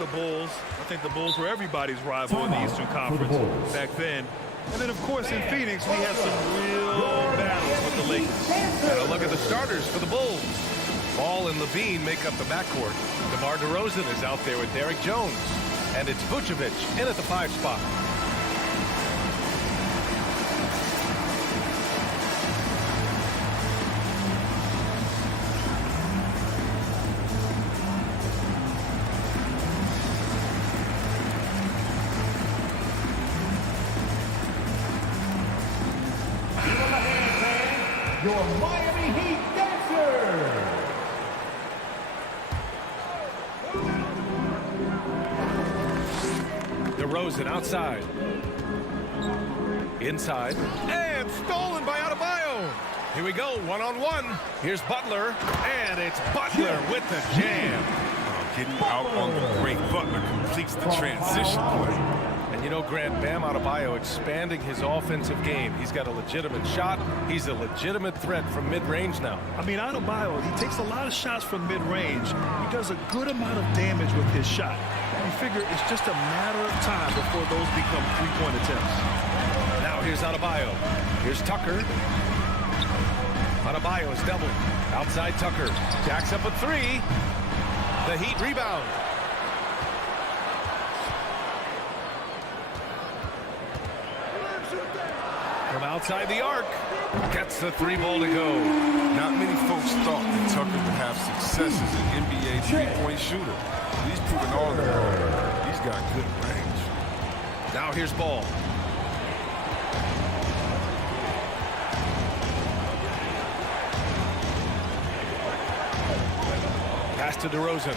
the Bulls. I think the Bulls were everybody's rival in the Eastern Conference back then. And then, of course, in Phoenix, we had some real battles with the Lakers. And a look at the starters for the Bulls. Ball and Levine make up the backcourt. DeMar DeRozan is out there with Derek Jones. And it's Vucevic in at the 5 spot. Your Miami Heat dancer. DeRozan outside. Inside. And stolen by Adebayo. Here we go, one-on-one. Here's Butler. And it's Butler with the jam. Getting out on the break. Butler completes the transition play. And you know, Grant, Bam Adebayo expanding his offensive game. He's got a legitimate shot. He's a legitimate threat from mid-range now. I mean, Adebayo, he takes a lot of shots from mid-range. He does a good amount of damage with his shot. You figure it's just a matter of time before those become three-point attempts. Now here's Adebayo. Here's Tucker. Adebayo is doubled. Outside Tucker. Jacks up a 3. The Heat rebound. From outside the arc. Gets the 3-ball to go. Not many folks thought that Tucker would have success as an NBA three-point shooter. He's proven all of it. He's got good range. Now here's Ball. Pass to DeRozan.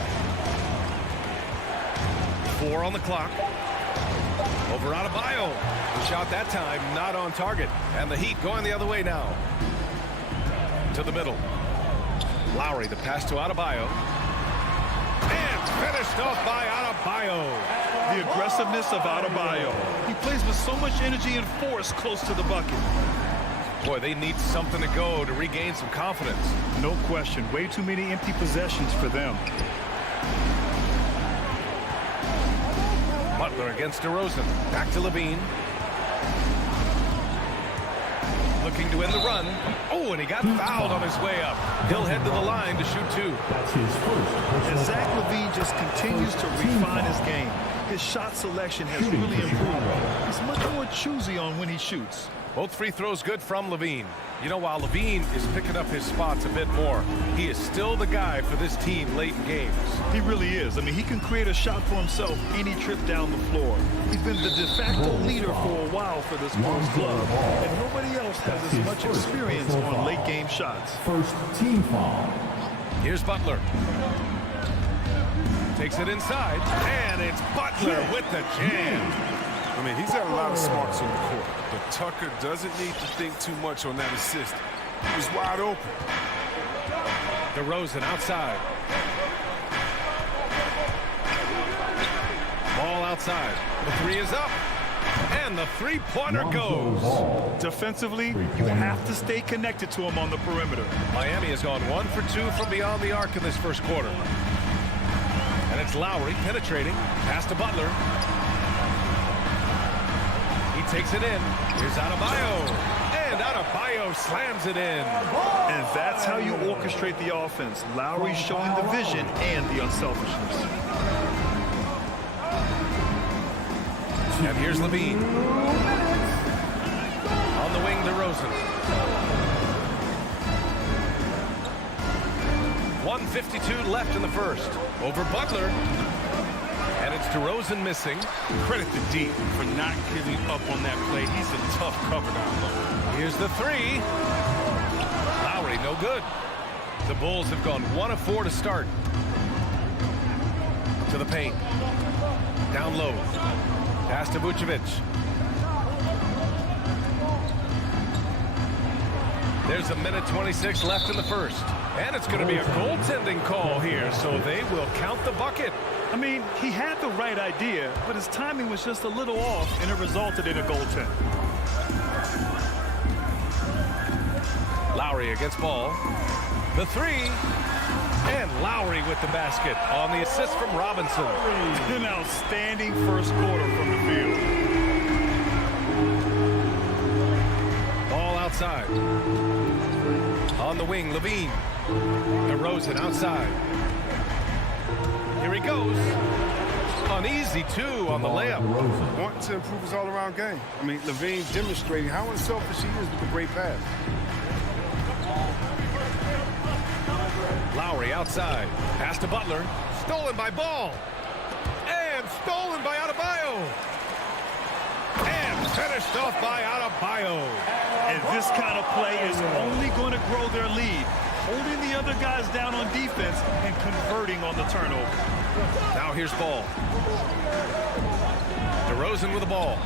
4 on the clock. Over Adebayo. The shot that time not on target. And the Heat going the other way now. To the middle. Lowry, the pass to Adebayo. And finished off by Adebayo. The aggressiveness of Adebayo. He plays with so much energy and force close to the bucket. Boy, they need something to go to regain some confidence. No question. Way too many empty possessions for them. Butler against DeRozan. Back to Levine. Looking to end the run. Oh, and he got fouled on his way up. He'll head to the line to shoot 2. That's his first. And Zach Levine just continues to refine his game. His shot selection has really improved. He's much more choosy on when he shoots. Both free throws good from Levine. You know, while Levine is picking up his spots a bit more, he is still the guy for this team late in games. He really is. I mean, he can create a shot for himself any trip down the floor. He's been the de facto leader for a while for this Bulls club, and nobody else has as much experience on late game shots. First team foul. Here's Butler. Takes it inside, and it's Butler with the jam. I mean, he's got a lot of smarts on the court, but Tucker doesn't need to think too much on that assist. He was wide open. DeRozan outside. Ball outside. The 3 is up. And the three-pointer goes. Defensively, you have to stay connected to him on the perimeter. Miami has gone 1 for 2 from beyond the arc in this first quarter. And it's Lowry penetrating. Pass to Butler. Takes it in. Here's Adebayo. And Adebayo slams it in. And that's how you orchestrate the offense. Lowry showing the vision and the unselfishness. And here's Levine. On the wing, DeRozan. 1:52 left in the first. Over Butler. And it's DeRozan missing. Credit to D for not giving up on that play. He's a tough cover down low. Here's the 3. Lowry, no good. The Bulls have gone 1 of 4 to start. To the paint. Down low. Pass to Vucevic. There's 1:26 left in the first. And it's going to be a goaltending call here, so they will count the bucket. I mean, he had the right idea, but his timing was just a little off, and it resulted in a goaltend. Lowry against Ball. The 3. And Lowry with the basket on the assist from Robinson. An outstanding first quarter from the field. Ball outside. On the wing, Levine. DeRozan outside. Here he goes. Uneasy, too, on the layup. Wanting to improve his all-around game. I mean, Levine demonstrating how unselfish he is with a great pass. Lowry outside. Pass to Butler. Stolen by Ball. And stolen by Adebayo. And finished off by Adebayo. And this kind of play is only going to grow their lead, holding the other guys down on defense and converting on the turnover. Now here's Ball. DeRozan with the ball.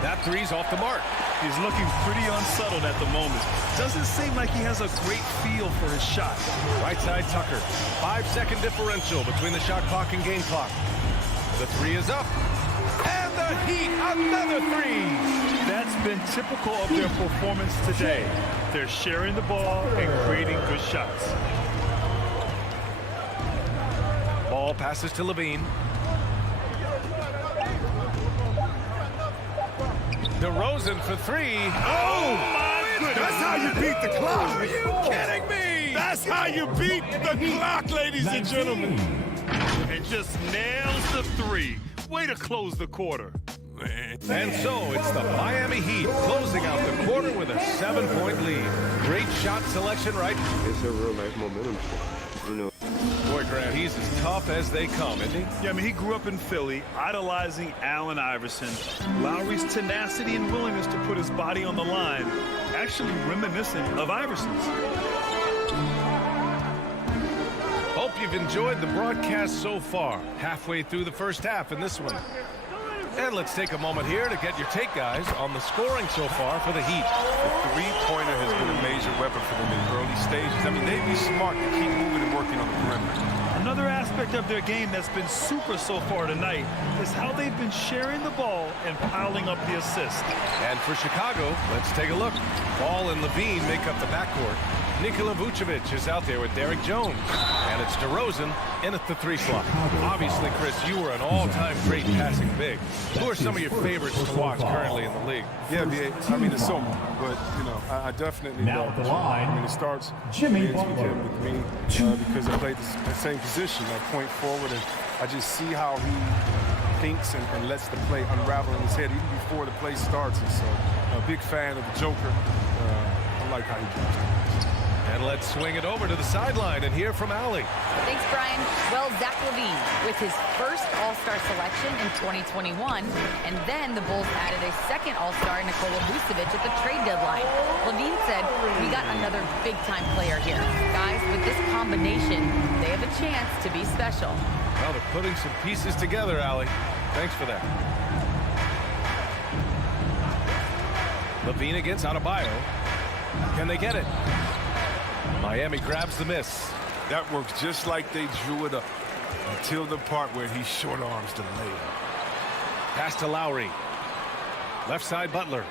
That three's off the mark. He's looking pretty unsettled at the moment. Doesn't seem like he has a great feel for his shot. Right side Tucker. 5-second differential between the shot clock and game clock. The three is up. And the Heat, another three. That's been typical of their performance today. They're sharing the ball and creating good shots. Ball passes to Levine. DeRozan for three. Oh, my goodness. That's how you beat the clock. Are you kidding me? That's how you beat the clock, ladies and gentlemen. And just nails the three. Way to close the quarter. And so it's the Miami Heat closing out the quarter with a 7-point lead. Great shot selection, right? It's a real life momentum sport, you know. Boy, Grant, he's as tough as they come, isn't he? Yeah, I mean, he grew up in Philly, idolizing Allen Iverson. Lowry's tenacity and willingness to put his body on the line, actually reminiscent of Iverson's. Hope you've enjoyed the broadcast so far. Halfway through the first half in this one. And let's take a moment here to get your take, guys, on the scoring so far for the Heat. The three-pointer has been a major weapon for them in the early stages. I mean, they'd be smart to keep moving and working on the perimeter. Another aspect of their game that's been super so far tonight is how they've been sharing the ball and piling up the assists. And for Chicago, let's take a look. Ball and Levine make up the backcourt. Nikola Vucevic is out there with Derek Jones. And it's DeRozan in at the three slot. Obviously, Chris, you were an all-time great passing big. Who are some of your favorites to watch currently in the league? Yeah, I mean, it's so, but, you know, I definitely Now at the line, I mean, it starts Jimmy with Butler. him, with me, because I played the same position, I point forward, and I just see how he thinks and lets the play unravel in his head even before the play starts. And so, a big fan of the Joker. I like how he plays. And let's swing it over to the sideline and hear from Allie. Thanks, Brian. Well, Zach LaVine with his first All-Star selection in 2021, and then the Bulls added a second All-Star, Nikola Vucevic, at the trade deadline. LaVine said, "We got another big-time player here. Guys, with this combination, they have a chance to be special." Well, they're putting some pieces together, Allie. Thanks for that. Levine against Adebayo. Can they get it? Miami grabs the miss. That works just like they drew it up until the part where he short arms the layup. Pass to Lowry. Left side Butler.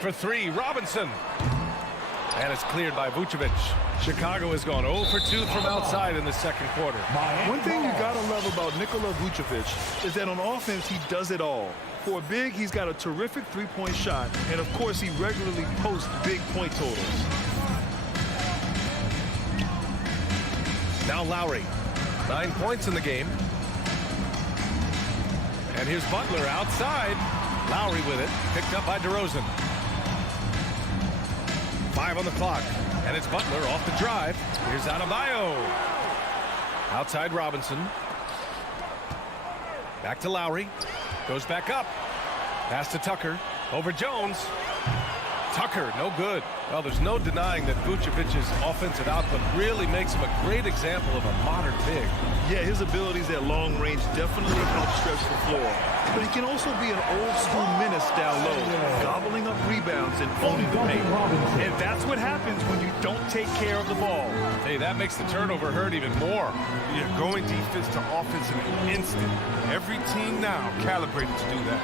For three, Robinson. And it's cleared by Vucevic. Chicago has gone 0 for 2 from outside in the second quarter. One thing you gotta love about Nikola Vucevic is that on offense, he does it all. For a big, he's got a terrific three-point shot, and of course, he regularly posts big point totals. Now Lowry. 9 points in the game. And here's Butler outside. Lowry with it. Picked up by DeRozan. 5 on the clock. And it's Butler off the drive. Here's Adebayo. Outside Robinson. Back to Lowry. Goes back up. Pass to Tucker. Over Jones. Tucker, no good. Well, there's no denying that Vucevic's offensive output really makes him a great example of a modern big. Yeah, his abilities at long range definitely help stretch the floor. But he can also be an old-school menace down low, gobbling up rebounds and owning the paint. And that's what happens when you don't take care of the ball. Hey, that makes the turnover hurt even more. Yeah, going defense to offense in an instant. Every team now calibrated to do that.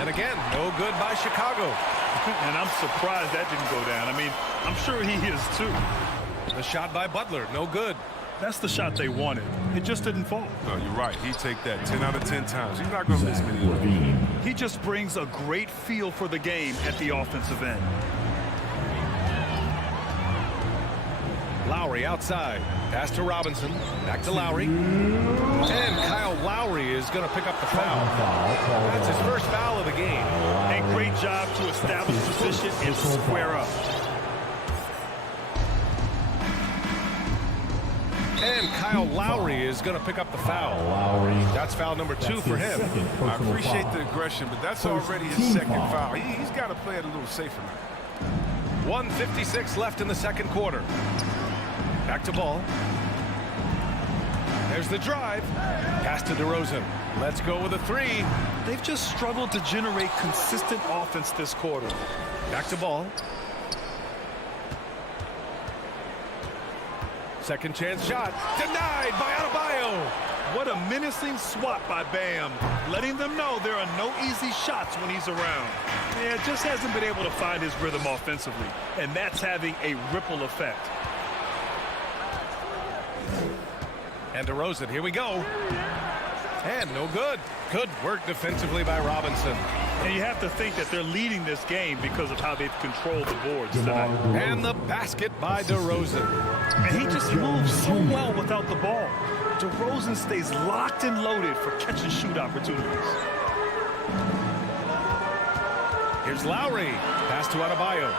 And again, no good by Chicago. And I'm surprised that didn't go down. I mean, I'm sure he is too. The shot by Butler, no good. That's the shot they wanted. It just didn't fall. No, you're right. He'd take that 10 out of 10 times. He's not going to miss Zach many of those. Levine. He just brings a great feel for the game at the offensive end. Lowry outside. Pass to Robinson. Back to Lowry. And Kyle Lowry is going to pick up the foul. That's his first foul of the game. A great job to establish position and square up. And Kyle Lowry is going to pick up the foul. Lowry. That's foul number 2 for him. I appreciate the aggression, but that's already his second foul. He's got to play it a little safer now. 1:56 left in the second quarter. Back to Ball. There's the drive. Pass to DeRozan. Let's go with a 3. They've just struggled to generate consistent offense this quarter. Back to Ball. Second chance shot. Denied by Adebayo. What a menacing swat by Bam, letting them know there are no easy shots when he's around. Yeah, just hasn't been able to find his rhythm offensively, and that's having a ripple effect. And DeRozan, here we go. And no good. Good work defensively by Robinson. And you have to think that they're leading this game because of how they've controlled the boards tonight. And the basket by DeRozan. And he just moves so well without the ball. DeRozan stays locked and loaded for catch-and-shoot opportunities. Here's Lowry. Pass to Adebayo.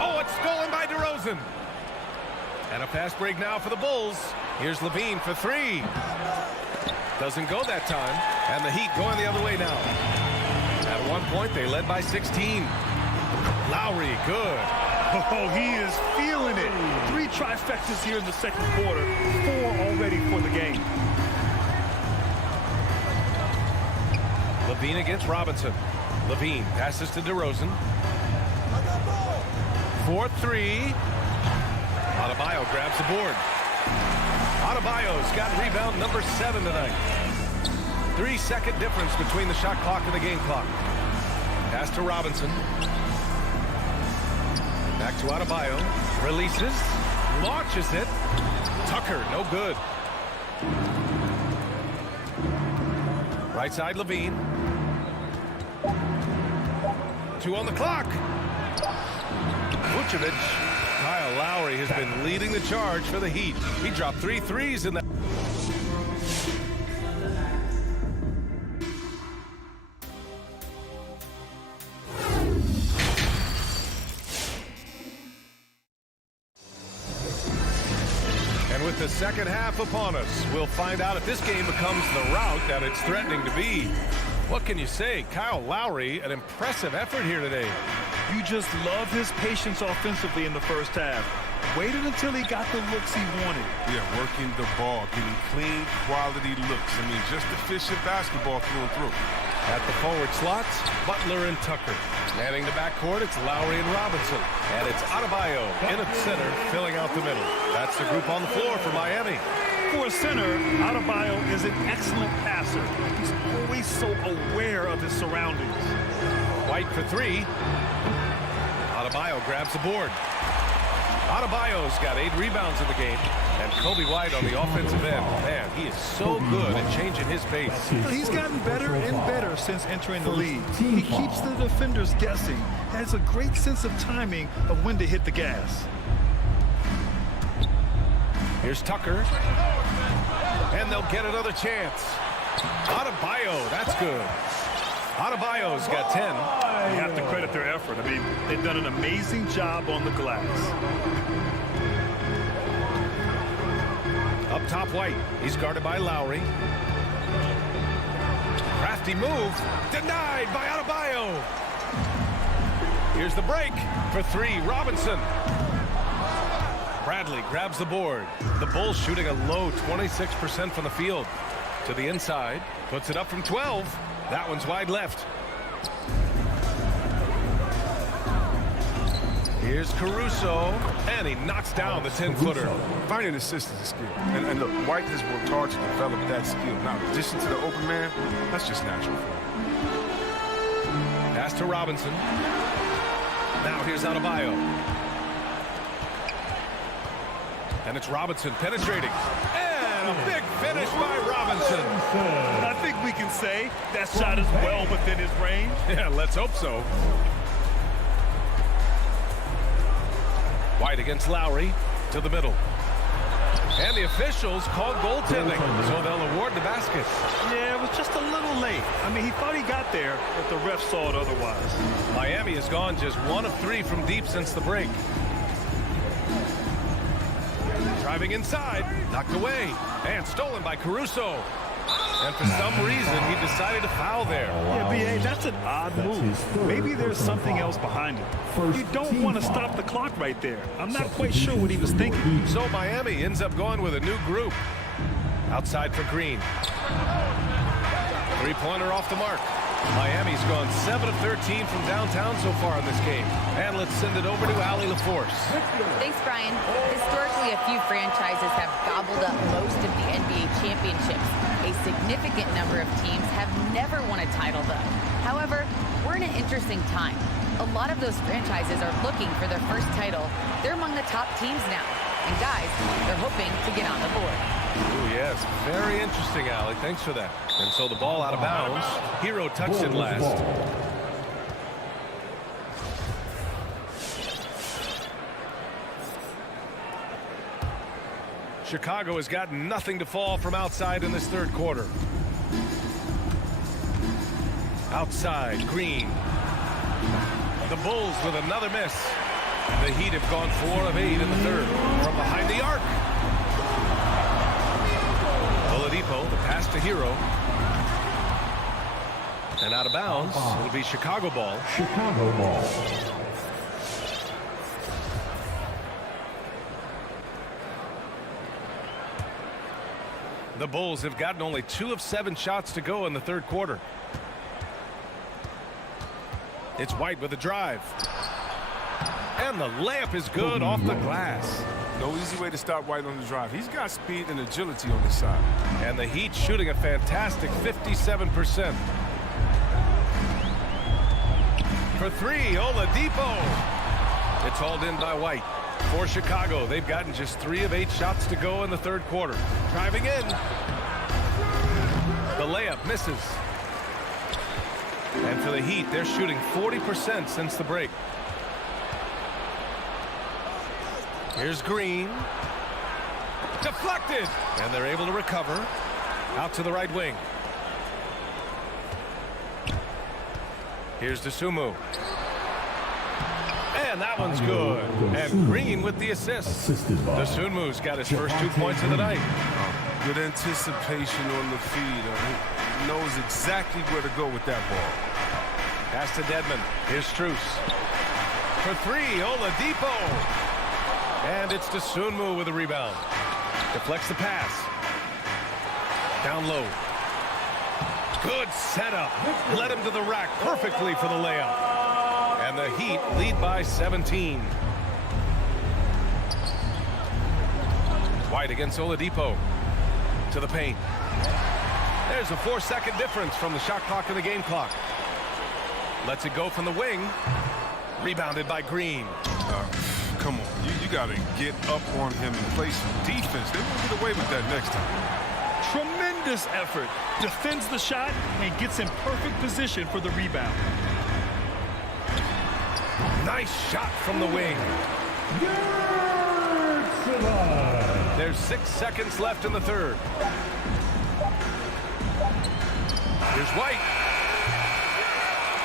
Oh, it's stolen by DeRozan. And a fast break now for the Bulls. Here's Levine for 3. Doesn't go that time. And the Heat going the other way now. At one point, they led by 16. Lowry, good. Oh, he is feeling it. 3 trifectas here in the second quarter. 4 already for the game. Levine against Robinson. Levine passes to DeRozan. 4-3. Adebayo grabs the board. Adebayo's got rebound number 7 tonight. 3-second difference between the shot clock and the game clock. Pass to Robinson. Back to Adebayo. Releases. Launches it. Tucker, no good. Right side, Levine. 2 on the clock. Vucevic. Kyle Lowry has been leading the charge for the Heat. He dropped 3 threes in that. And with the second half upon us, we'll find out if this game becomes the rout that it's threatening to be. What can you say? Kyle Lowry, an impressive effort here today. You just love his patience offensively in the first half. Waited until he got the looks he wanted. Yeah, working the ball, getting clean, quality looks. I mean, just efficient basketball through and through. At the forward slots, Butler and Tucker. Manning the backcourt, it's Lowry and Robinson. And it's Adebayo in at center, filling out the middle. That's the group on the floor for Miami. For a center, Adebayo is an excellent passer. He's always so aware of his surroundings. White for 3. Adebayo grabs the board. Adebayo's got 8 rebounds in the game. And Kobe White on the offensive end. Man, he is so good at changing his pace. He's gotten better and better since entering the league. He keeps the defenders guessing. Has a great sense of timing of when to hit the gas. Here's Tucker. And they'll get another chance. Adebayo, that's good. Adebayo's got 10. You have to credit their effort. I mean, they've done an amazing job on the glass. Up top, White. He's guarded by Lowry. Crafty move. Denied by Adebayo. Here's the break for 3. Robinson. Bradley grabs the board. The Bulls shooting a low 26% from the field. To the inside. Puts it up from 12. That one's wide left. Here's Caruso, and he knocks down the 10-footer. Finding assists is a skill. And look, White has worked hard to develop that skill. Now, in addition to the open man, that's just natural for him. Pass to Robinson. Now here's Adebayo. And it's Robinson penetrating. And a big finish by Robinson. I think we can say that shot is well within his range. Yeah, let's hope so. White against Lowry to the middle. And the officials called goaltending, so they'll award the basket. Yeah, it was just a little late. I mean, he thought he got there, but the ref saw it otherwise. Miami has gone just 1 of 3 from deep since the break. Driving inside, knocked away, and stolen by Caruso. And for some reason, he decided to foul there. Yeah, B.A., that's an odd move. Maybe there's something else behind it. You don't want to stop the clock right there. I'm not quite sure what he was thinking. So Miami ends up going with a new group. Outside for Green. Three-pointer off the mark. Miami's gone 7 of 13 from downtown so far in this game. And let's send it over to Allie LaForce. Thanks, Brian. Historically, a few franchises have gobbled up most of the NBA championships. A significant number of teams have never won a title, though. However, we're in an interesting time. A lot of those franchises are looking for their first title. They're among the top teams now. And guys, they're hoping to get on the board. Oh, yes. Very interesting, Allie. Thanks for that. And so the ball out of bounds. Hero touched it last. Chicago has got nothing to fall from outside in this third quarter. Outside, Green. The Bulls with another miss. The Heat have gone 4 of 8 in the third. From behind the arc. Oladipo, the pass to Hero. And out of bounds. It'll be Chicago ball. Chicago ball. The Bulls have gotten only 2 of 7 shots to go in the third quarter. It's White with a drive. And the layup is good off the glass. No easy way to stop White on the drive. He's got speed and agility on his side. And the Heat shooting a fantastic 57%. For 3, Oladipo. It's hauled in by White. For Chicago, they've gotten just 3 of 8 shots to go in the third quarter. Driving in. The layup misses. And for the Heat, they're shooting 40% since the break. Here's Green. Deflected. And they're able to recover. Out to the right wing. Here's Dosunmu. And that one's good. And Green with the assist. Dosunmu's got his first 2 points of the night. Good anticipation on the feed. He knows exactly where to go with that ball. Pass to Dedmon. Here's Strus. For 3, Oladipo. And it's Dosunmu with a rebound. Deflects the pass. Down low. Good setup. Led him to the rack perfectly for the layup. And the Heat lead by 17. White against Oladipo. To the paint. There's a 4-second difference from the shot clock to the game clock. Lets it go from the wing. Rebounded by Green. Come on. You got to get up on him and play some defense. They won't get away with that next time. Tremendous effort. Defends the shot and gets in perfect position for the rebound. Nice shot from the wing. There's 6 seconds left in the third. Here's White.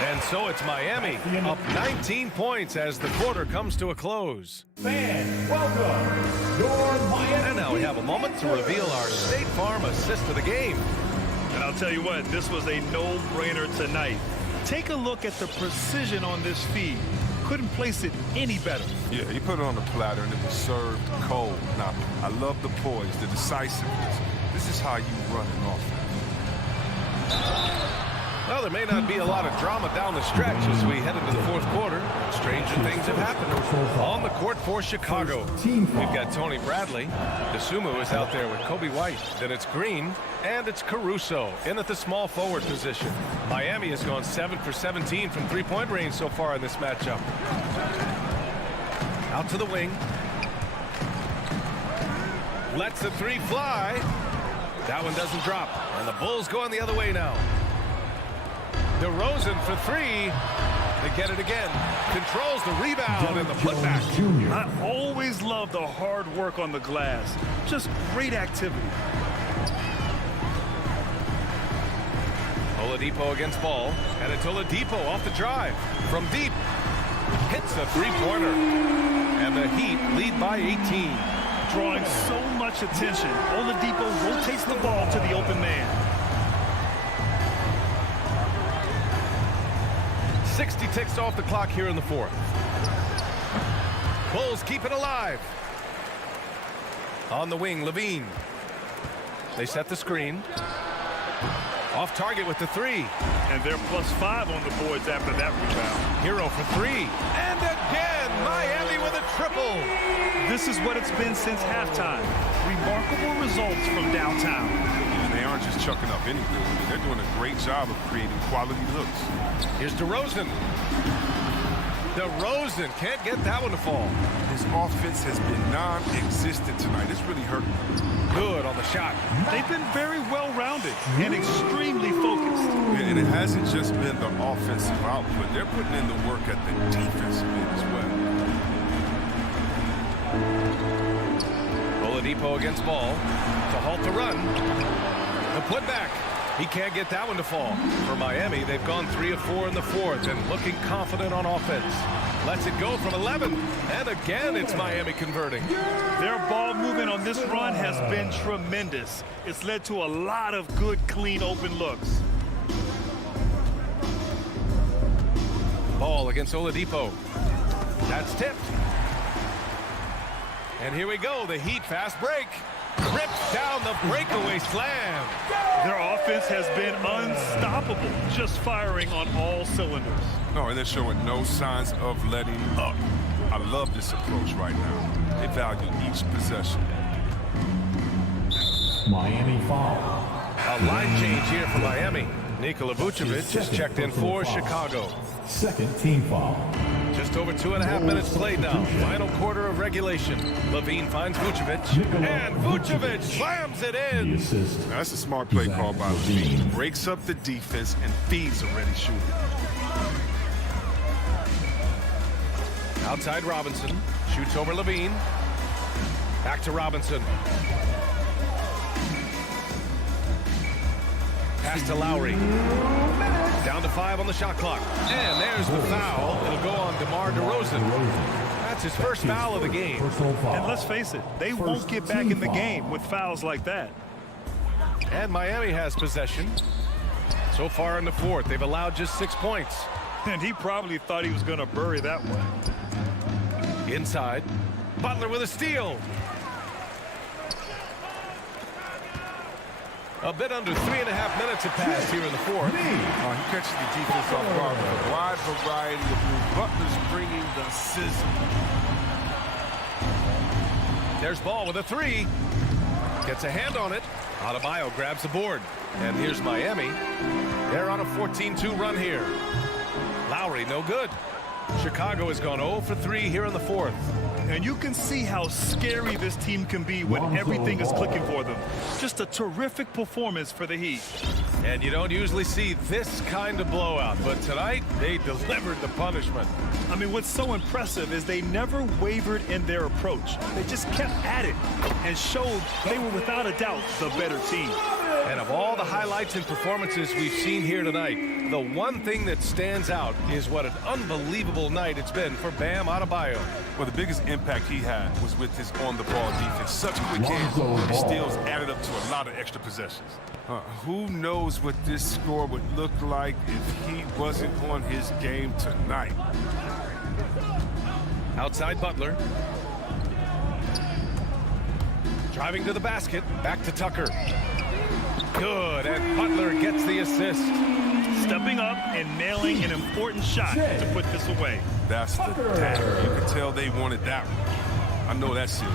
And so it's Miami up 19 points as the quarter comes to a close. Fans, welcome your Miami. And now we have a moment to reveal our State Farm assist of the game. And I'll tell you what, this was a no-brainer tonight. Take a look at the precision on this feed. Couldn't place it any better. Yeah, he put it on the platter and it was served cold. Now, I love the poise, the decisiveness. This is how you run an offense. Well, there may not be a lot of drama down the stretch as we head into the fourth quarter. Stranger things have happened. On the court for Chicago, we've got Tony Bradley. DeSumo is out there with Kobe White. Then it's Green, and it's Caruso in at the small forward position. Miami has gone 7 for 17 from three-point range so far in this matchup. Out to the wing. Lets the three fly. That one doesn't drop. And the Bulls going the other way now. DeRozan for three. They get it again. Controls the rebound and the putback. I always love the hard work on the glass. Just great activity. Oladipo against Ball. And it's Oladipo off the drive. From deep. Hits a three-pointer. And the Heat lead by 18. Drawing so much attention, Oladipo rotates the ball to the open man. 60 ticks off the clock here in the fourth. Bulls keep it alive. On the wing, Levine. They set the screen. Off target with the three. And they're +5 on the boards after that rebound. Hero for three. And again, Miami with a triple. This is what it's been since halftime. Remarkable results from downtown. And they aren't just chucking up anything. I mean, they're doing a great job of creating quality looks. Here's DeRozan. DeRozan can't get that one to fall. His offense has been non-existent tonight. It's really hurting. Good on the shot. They've been very well-rounded and extremely focused. And it hasn't just been the offensive output. They're putting in the work at the defensive end as well. Oladipo against Ball to halt the run. The putback. He can't get that one to fall. For Miami, they've gone 3 of 4 in the fourth and looking confident on offense. Lets it go from 11. And again, it's Miami converting. Their ball movement on this run has been tremendous. It's led to a lot of good, clean, open looks. Ball against Oladipo. That's tipped. And here we go, the Heat fast break. Rips down the breakaway slam. Their offense has been unstoppable, just firing on all cylinders. No, and they're showing no signs of letting up. I love this approach right now. They value each possession. Miami foul. A line change here for Miami. Nikola Vucevic is checked in for Chicago. Second team foul. Just over 2.5 minutes played now. Final quarter of regulation. Levine finds Vucevic. And Vucevic slams it in. Now, that's a smart play call by Levine. Breaks up the defense and feeds a ready shooter. Outside Robinson. Shoots over Levine. Back to Robinson. Pass to Lowry. Down to 5 on the shot clock. And there's the foul. It'll go on DeMar DeRozan. That's his first foul of the game. And let's face it, they won't get back in the game with fouls like that. And Miami has possession. So far in the fourth, they've allowed just 6 points. And he probably thought he was going to bury that one. Inside. Butler with a steal. A bit under 3.5 minutes have passed here in the fourth. He catches the defense off guard with a wide variety of moves. Butler's bringing the sizzle. There's Ball with a three. Gets a hand on it. Adebayo grabs the board. And here's Miami. They're on a 14-2 run here. Lowry, no good. Chicago has gone 0 for 3 here in the fourth. And you can see how scary this team can be when everything is clicking for them. Just a terrific performance for the Heat. And you don't usually see this kind of blowout, but tonight they delivered the punishment. I mean, what's so impressive is they never wavered in their approach. They just kept at it and showed they were without a doubt the better team. And of all the highlights and performances we've seen here tonight, the one thing that stands out is what an unbelievable night it's been for Bam Adebayo. Well, the biggest impact he had was with his on-the-ball defense. Such quick hands. His steals added up to a lot of extra possessions. Who knows what this score would look like if he wasn't on his game tonight. Outside Butler. Driving to the basket. Back to Tucker. Good, and Butler gets the assist. stepping up and nailing an important shot to put this away. That's the tag. You can tell they wanted that one. I know that seals.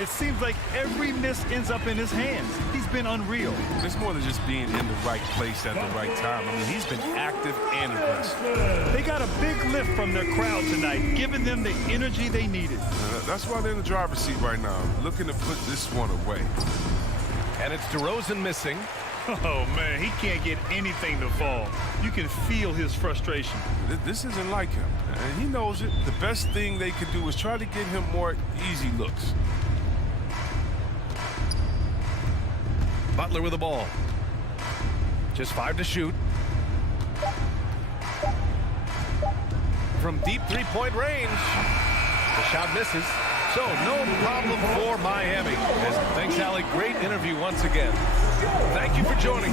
It seems like every miss ends up in his hands. He's been unreal. It's more than just being in the right place at the right time. I mean, he's been active and aggressive. They got a big lift from their crowd tonight, giving them the energy they needed. That's why they're in the driver's seat right now, looking to put this one away. And it's DeRozan missing. Oh, man, he can't get anything to fall. You can feel his frustration. This isn't like him, and he knows it. The best thing they could do is try to get him more easy looks. Butler with the ball. Just 5 to shoot. From deep three-point range. The shot misses. So no problem for Miami. Thanks, Allie. Great interview once again. Thank you for joining.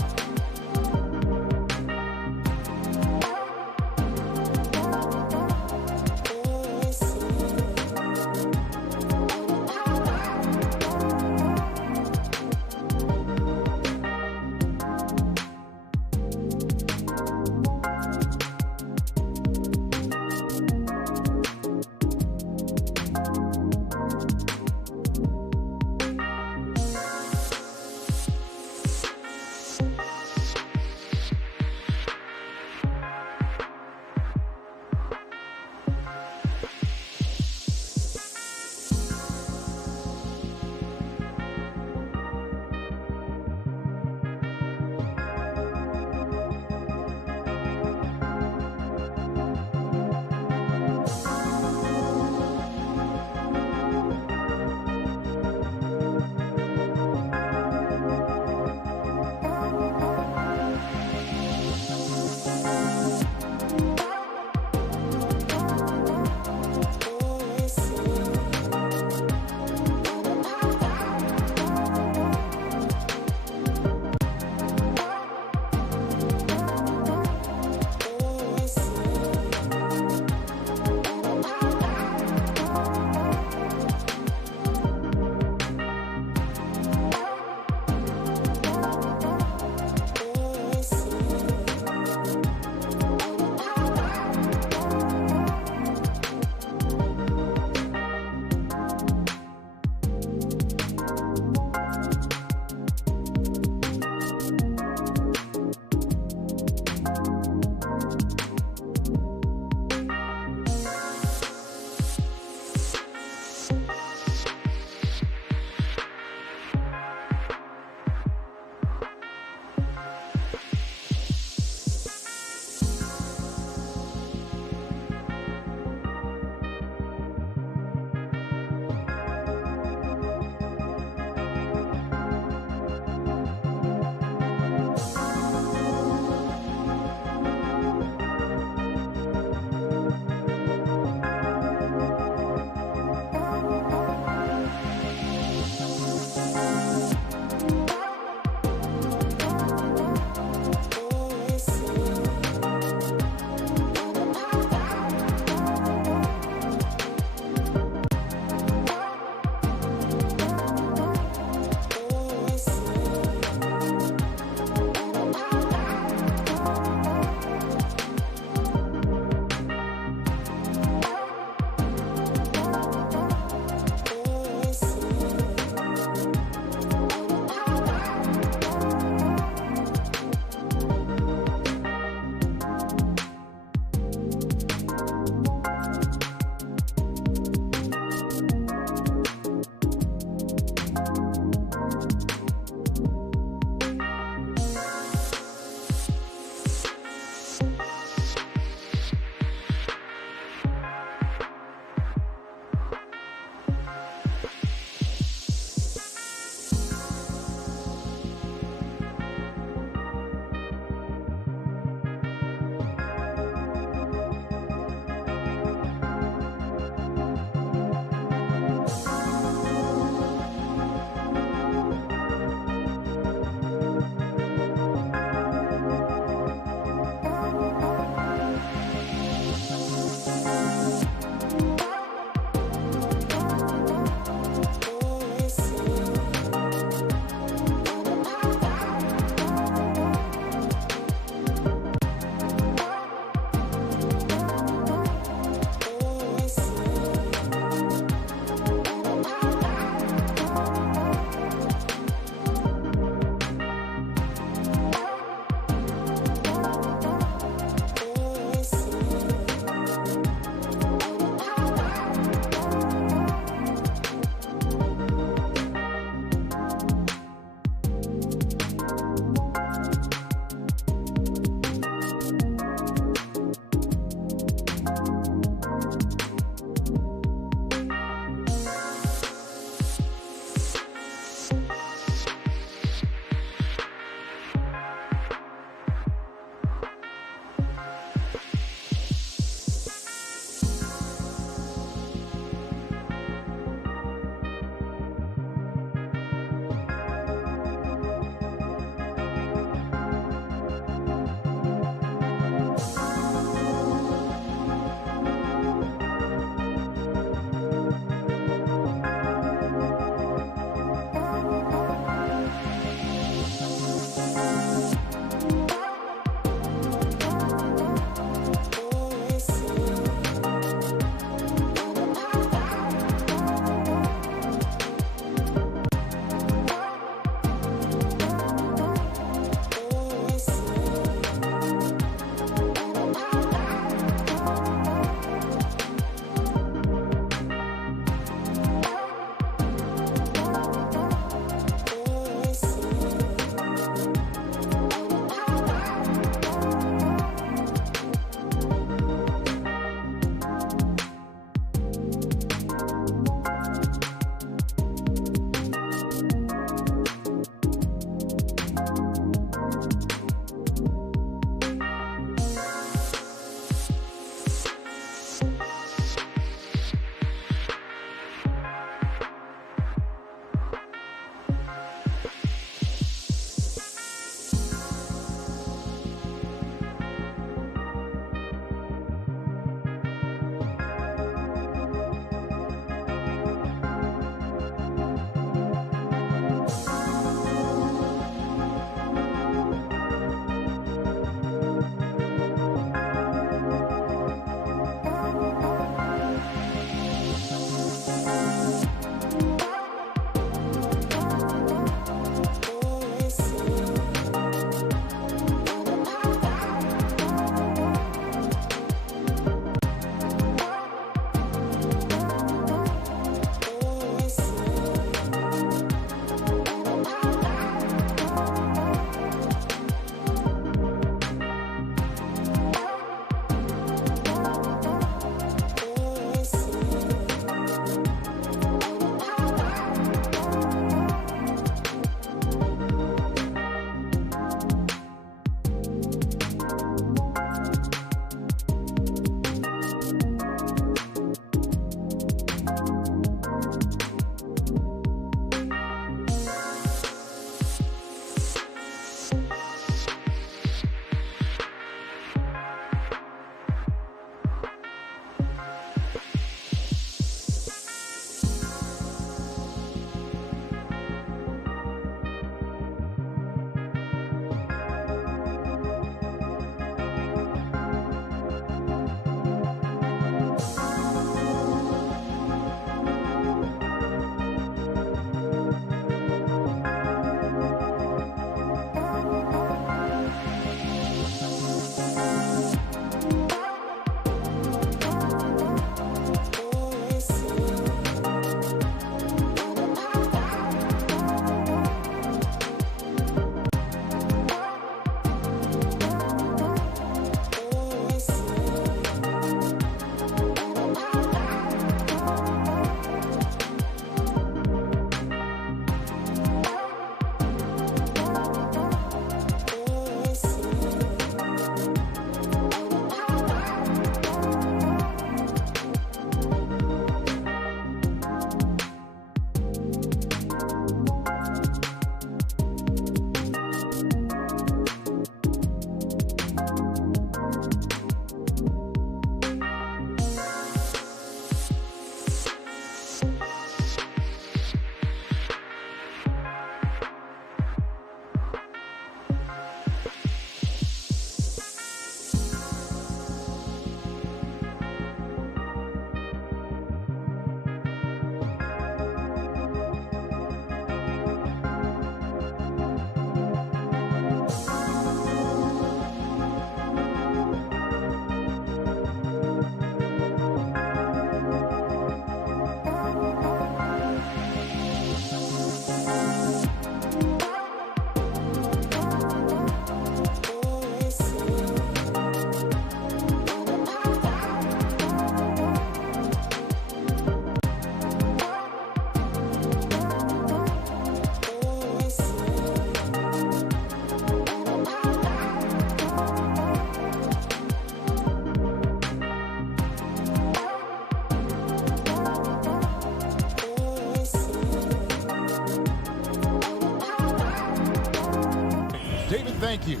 David, thank you.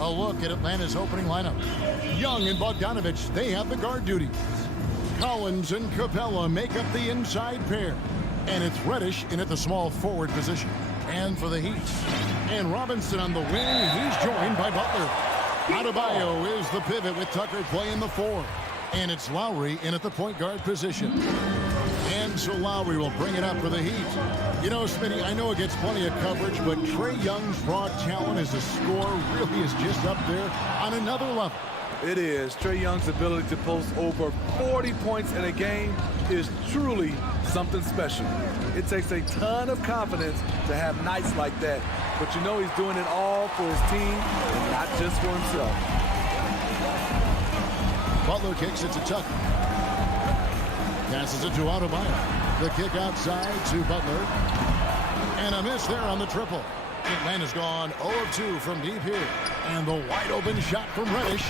A look at Atlanta's opening lineup. Young and Bogdanovich, they have the guard duties. Collins and Capella make up the inside pair. And it's Reddish in at the small forward position. And for the Heat. And Robinson on the wing, he's joined by Butler. Adebayo is the pivot with Tucker playing the 4. And it's Lowry in at the point guard position. And so Lowry will bring it up for the Heat. You know, Smitty, I know it gets plenty of coverage, but Trae Young's raw talent as a scorer really is just up there on another level. It is. Trae Young's ability to post over 40 points in a game is truly something special. It takes a ton of confidence to have nights like that. But you know he's doing it all for his team and not just for himself. Butler kicks it to Tucker. Passes it to Adebayo. The kick outside to Butler. And a miss there on the triple. Atlanta's gone 0 of 2 from deep here. And the wide open shot from Reddish.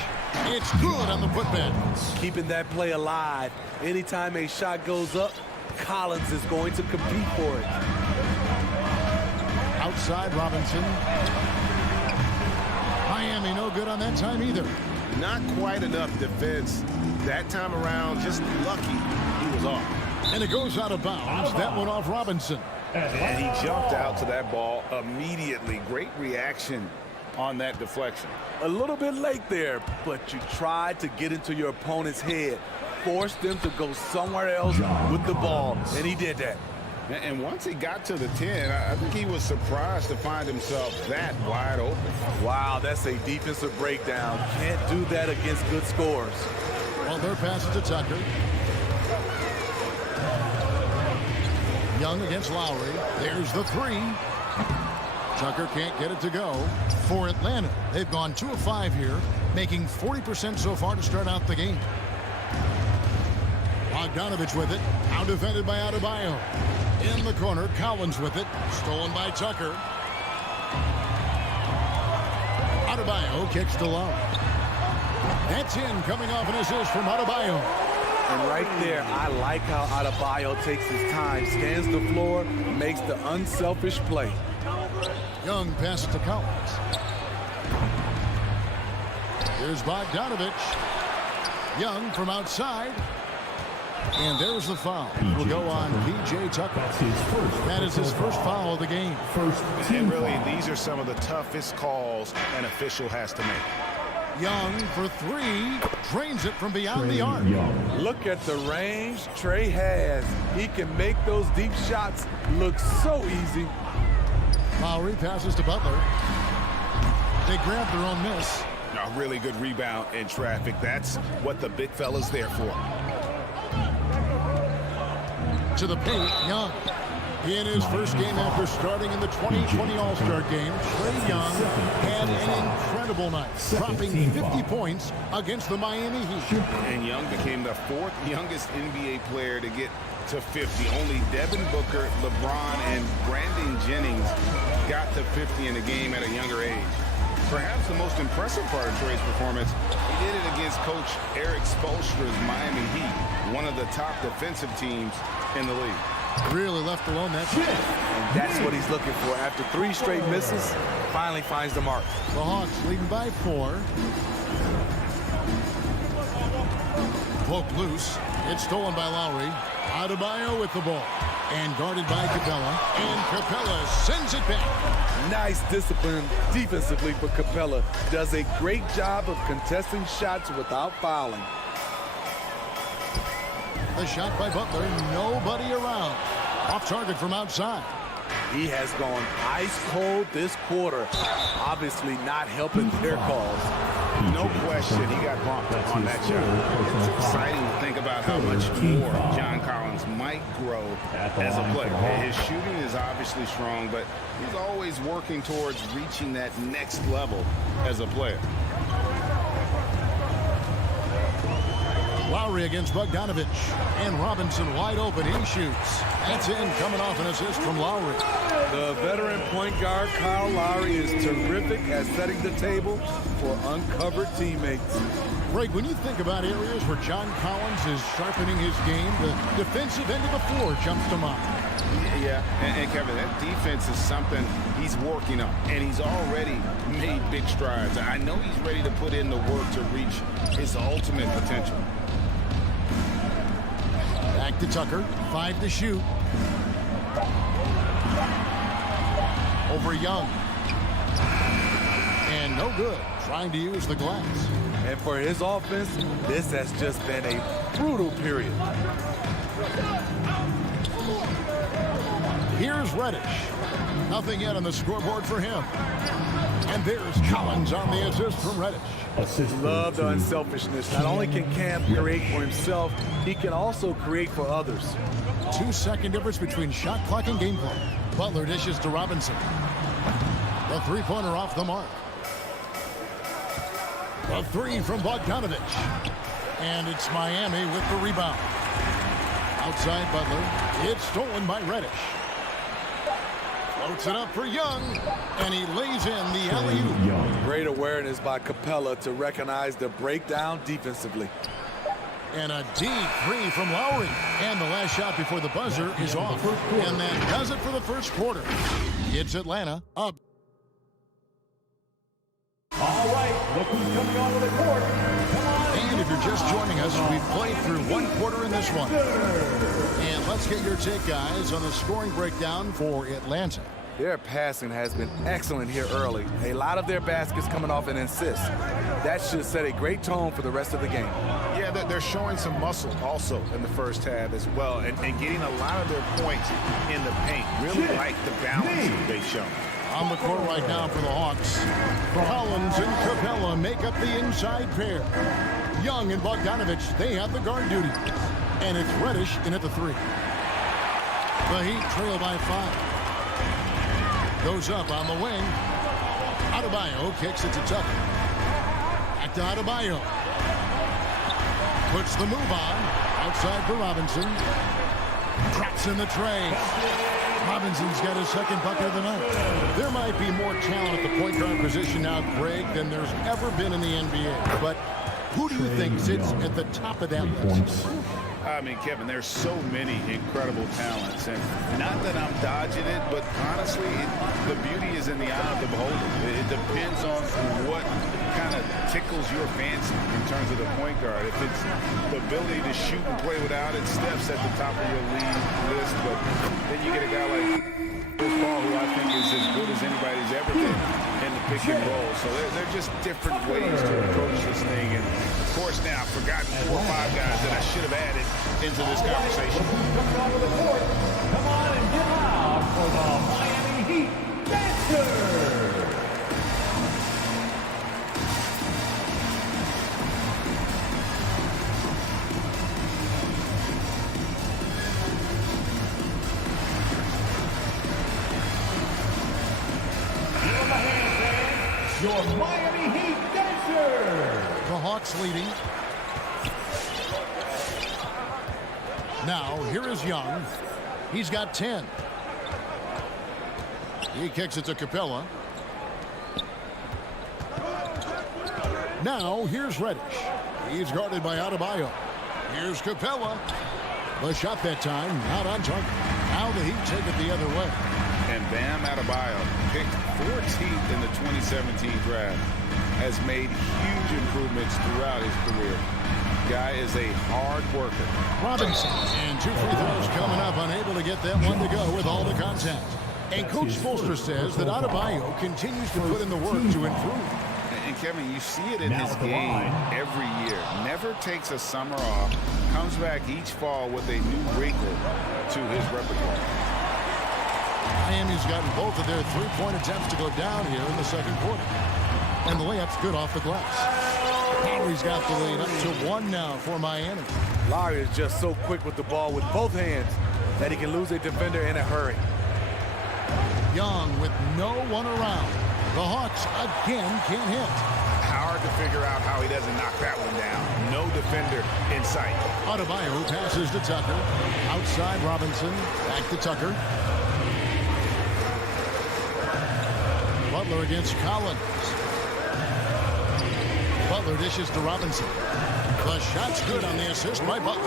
It's good on the putback. Keeping that play alive. Anytime a shot goes up, Collins is going to compete for it. Outside Robinson. Miami no good on that time either. Not quite enough defense. That time around, just lucky he was off. And it goes out of bounds. That one off Robinson. And he jumped out to that ball immediately. Great reaction on that deflection. A little bit late there, but you tried to get into your opponent's head. Forced them to go somewhere else with the ball, and he did that. And once he got to the 10, I think he was surprised to find himself that wide open. Wow, that's a defensive breakdown. Can't do that against good scores. Well, their pass to Tucker. Young against Lowry. There's the 3. Tucker can't get it to go. For Atlanta, they've gone 2 of 5 here, making 40% so far to start out the game. Bogdanovich with it. Now defended by Adebayo. In the corner, Collins with it. Stolen by Tucker. Adebayo kicks to Lowry. That's in, coming off an assist from Adebayo. And right there, I like how Adebayo takes his time, scans the floor, makes the unselfish play. Young passes to Collins. Here's Bogdanovich. Young from outside. And there's the foul. It will go on P.J. Tucker. That is his first foul of the game. And really, these are some of the toughest calls an official has to make. Young for 3. Drains it from beyond the arc. Look at the range Trae has. He can make those deep shots look so easy. Lowry passes to Butler. They grab their own miss. A really good rebound in traffic. That's what the big fella's there for. To the paint, Young. In his first game after starting in the 2020 All-Star game, Trae Young had an incredible night, dropping 50 points against the Miami Heat. And Young became the 4th youngest NBA player to get to 50. Only Devin Booker, LeBron, and Brandon Jennings got to 50 in the game at a younger age. Perhaps the most impressive part of Trae's performance, he did it against Coach Eric Spoelstra's Miami Heat, one of the top defensive teams in the league. Really left alone that time. And that's what he's looking for. After 3 straight misses, finally finds the mark. The Hawks leading by 4. Poked loose. It's stolen by Lowry. Adebayo with the ball. And guarded by Capella. And Capella sends it back. Nice discipline defensively for Capella. Does a great job of contesting shots without fouling. The shot by Butler. Nobody around. Off target from outside. He has gone ice cold this quarter. Obviously not helping their cause. No question, he got bumped on that shot. It's exciting to think about how much more John Collins might grow as a player. His shooting is obviously strong, but he's always working towards reaching that next level as a player. Lowry against Bogdanovich. And Robinson wide open. He shoots. That's in, coming off an assist from Lowry. The veteran point guard, Kyle Lowry, is terrific at setting the table for uncovered teammates. Greg, when you think about areas where John Collins is sharpening his game, the defensive end of the floor jumps to mind. Yeah, and Kevin, that defense is something he's working on, and he's already made big strides. I know he's ready to put in the work to reach his ultimate potential. Back to Tucker, 5 to shoot. Over Young. And no good, trying to use the glass. And for his offense, this has just been a brutal period. Here's Reddish. Nothing yet on the scoreboard for him. And there's Collins on the assist from Reddish. Love the unselfishness. Not only can Cam create for himself, he can also create for others. 2-second difference between shot clock and game clock. Butler dishes to Robinson. The three-pointer off the mark. The three from Bogdanovich. And it's Miami with the rebound. Outside Butler. It's stolen by Reddish. Floats it up for Young. And he lays in the alley-oop. Great awareness by Capella to recognize the breakdown defensively. And a deep three from Lowry. And the last shot before the buzzer is off. And that does it for the first quarter. It's Atlanta up. All right, look who's coming onto the court. And if you're just joining us, we've played through one quarter in this one. And let's get your take, guys, on the scoring breakdown for Atlanta. Their passing has been excellent here early. A lot of their baskets coming off an assist. That should set a great tone for the rest of the game. Yeah, they're showing some muscle also in the first half as well, and getting a lot of their points in the paint. Really like the balance that they've shown. On the court right now for the Hawks. Collins and Capella make up the inside pair. Young and Bogdanovich, they have the guard duty. And it's Reddish in at the three. The Heat trail by 5. Goes up on the wing. Adebayo kicks it to Tucker. Back to Adebayo. Puts the move on. Outside for Robinson. Drops in the tray. Robinson's got his second bucket of the night. There might be more talent at the point guard position now, Greg, than there's ever been in the NBA. But who do you think sits at the top of that list? I mean, Kevin, there's so many incredible talents, and not that I'm dodging it, but honestly, the beauty is in the eye of the beholder. It depends on what kind of tickles your fancy in terms of the point guard. If it's the ability to shoot and play without it, Steph's at the top of your league list, but then you get a guy like Chris Paul, who I think is as good as anybody's ever been in the pick and roll. So they're just different ways to approach this thing. And of course, now I've forgotten 4 or 5 guys that I should have added into this conversation. Come on and get loud for the Miami Heat Dancers. Your Miami Heat Dancers. The Hawks leading. Now, here is Young. He's got 10. He kicks it to Capella. Now, here's Reddish. He's guarded by Adebayo. Here's Capella. The shot that time, not on target. Now the Heat take it the other way. And Bam Adebayo, picked 14th in the 2017 draft, has made huge improvements throughout his career. Guy is a hard worker. Robinson, and 2 free throws coming up, unable to get that one to go with all the contact. And Coach Spoelstra says that Adebayo continues to put in the work to improve. And Kevin, you see it in his game every year. Never takes a summer off, comes back each fall with a new wrinkle to his repertoire. Miami's gotten both of their three-point attempts to go down here in the second quarter. And the layup's good off the glass. Lowry's got the lead up to 1 now for Miami. Lowry is just so quick with the ball with both hands that he can lose a defender in a hurry. Young with no one around. The Hawks again can't hit. Hard to figure out how he doesn't knock that one down. No defender in sight. Adebayo passes to Tucker. Outside Robinson. Back to Tucker. Butler against Collins. Butler dishes to Robinson. The shot's good on the assist by Butler.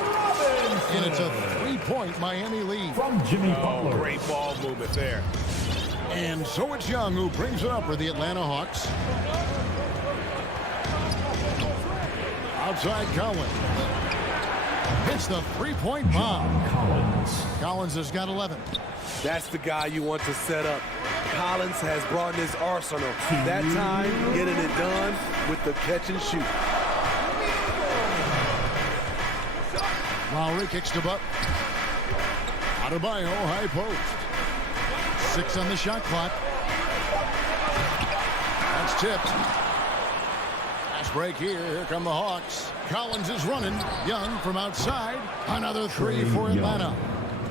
And it's a 3-point Miami lead. From Jimmy Butler. Great ball movement there. And so it's Young who brings it up for the Atlanta Hawks. Outside Collins. Hits the 3-point bomb. Collins has got 11. That's the guy you want to set up. Collins has brought in his arsenal. That time, getting it done with the catch and shoot. Lowry kicks to Buck. Adebayo, high post. 6 on the shot clock. That's tipped. Fast break here. Here come the Hawks. Collins is running. Young from outside. Another 3 for Atlanta.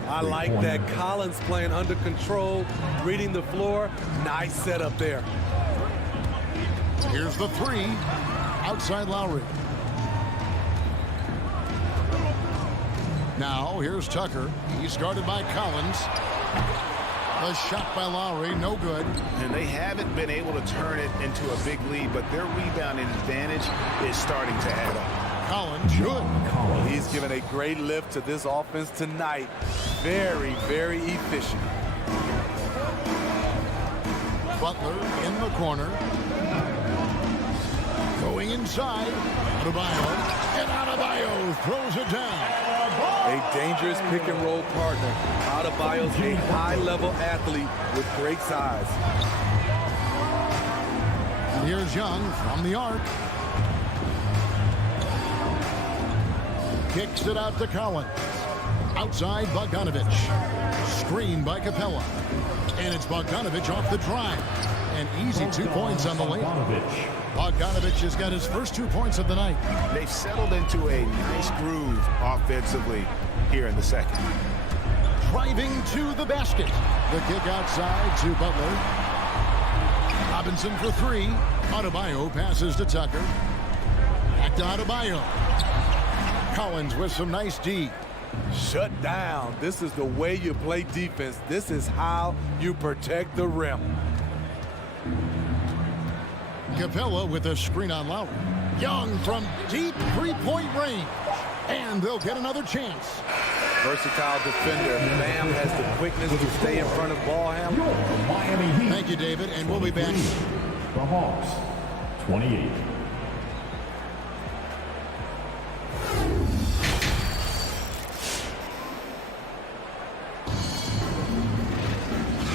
I like that. Collins playing under control, reading the floor. Nice setup there. Here's the 3. Outside Lowry. Now, here's Tucker. He's guarded by Collins. The shot by Lowry, no good. And they haven't been able to turn it into a big lead, but their rebounding advantage is starting to add up. Collins, good. He's given a great lift to this offense tonight. Very, very efficient. Butler in the corner. Going inside. Adebayo. And Adebayo throws it down. A dangerous pick and roll partner. Adebayo's a high-level athlete with great size. And here's Young from the arc. Kicks it out to Collins. Outside Bogdanovich. Screen by Capella. And it's Bogdanovich off the drive. An easy 2 points on the layup. Bogdanovich has got his first 2 points of the night. They've settled into a nice groove offensively here in the second. Driving to the basket. The kick outside to Butler. Robinson for 3. Adebayo passes to Tucker. Back to Adebayo. Collins with some nice D. Shut down. This is the way you play defense. This is how you protect the rim. Capella with a screen on Lowry. Young from deep 3-point range. And they'll get another chance. Versatile defender. Bam has the quickness to stay in front of ball handler. Miami Heat. Thank you, David, and we'll be back. The Hawks, 28.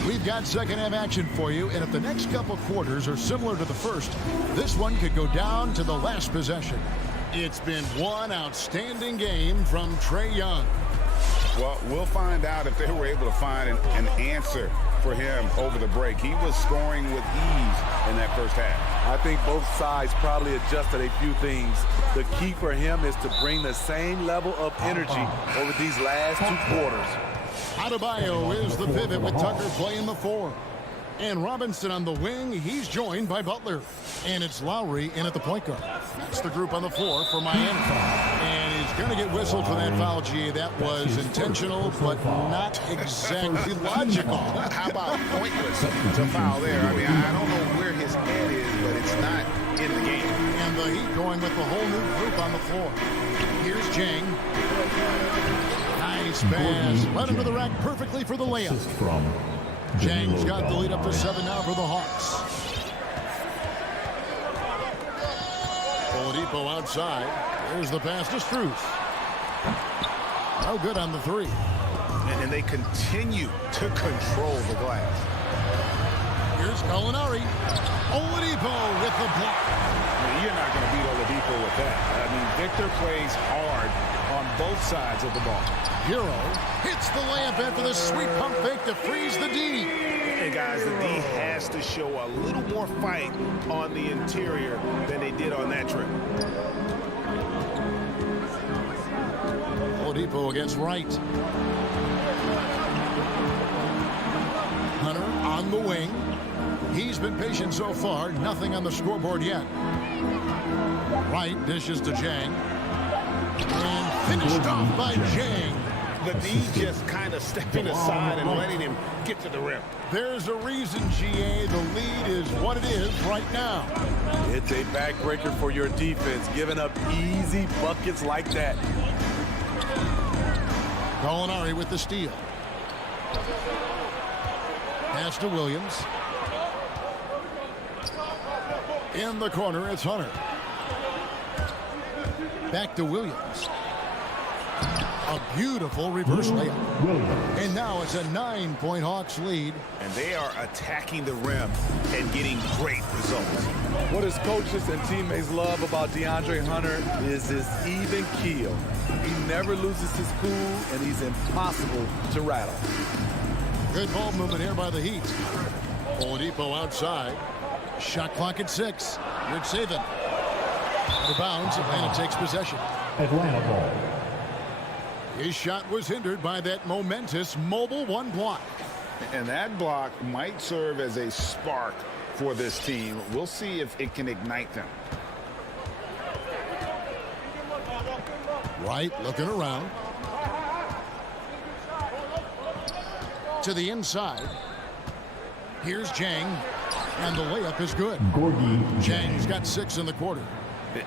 We've got second half action for you, and if the next couple quarters are similar to the first, this one could go down to the last possession. It's been one outstanding game from Trae Young. Well, we'll find out if they were able to find an answer for him over the break. He was scoring with ease in that first half. I think both sides probably adjusted a few things. The key for him is to bring the same level of energy over these last 2 quarters. Adebayo is the pivot with Tucker playing the 4. And Robinson on the wing, he's joined by Butler. And it's Lowry in at the point guard. That's the group on the floor for Miami. And he's going to get whistled for that foul, G. That was intentional, but not exactly logical. How about pointless to foul there? I mean, I don't know where his head is, but it's not in the game. And the Heat going with the whole new group on the floor. Here's Jang. Nice pass. Led him to the rack perfectly for the layup. Jang's got the lead up to 7 now for the Hawks. Oladipo outside. There's the pass to Strus. No good on the 3. And they continue to control the glass. Here's Gallinari. Oladipo with the block. I mean, you're not going to beat Oladipo with that. I mean, Victor plays hard on both sides of the ball. Hero hits the layup after the sweet pump fake to freeze the D. And guys, the D has to show a little more fight on the interior than they did on that trip. Oladipo against Wright. Hunter on the wing. He's been patient so far. Nothing on the scoreboard yet. Wright dishes to Jang. And finished off by Jang. the D just kind of stepping aside and letting him get to the rim. There's a reason, GA. The lead is what it is right now. It's a backbreaker for your defense, giving up easy buckets like that. Gallinari with the steal. Pass to Williams. In the corner, it's Hunter. Back to Williams. A beautiful reverse layup. And now it's a 9-point Hawks lead. And they are attacking the rim and getting great results. What his coaches and teammates love about DeAndre Hunter is his even keel. He never loses his cool, and he's impossible to rattle. Good ball movement here by the Heat. Oladipo outside. Shot clock at 6. Here's Saban. Out of bounds, Atlanta takes possession. Atlanta ball. His shot was hindered by that momentous mobile one block. And that block might serve as a spark for this team. We'll see if it can ignite them. Wright looking around. To the inside. Here's Jang. And the layup is good. Jang's got 6 in the quarter.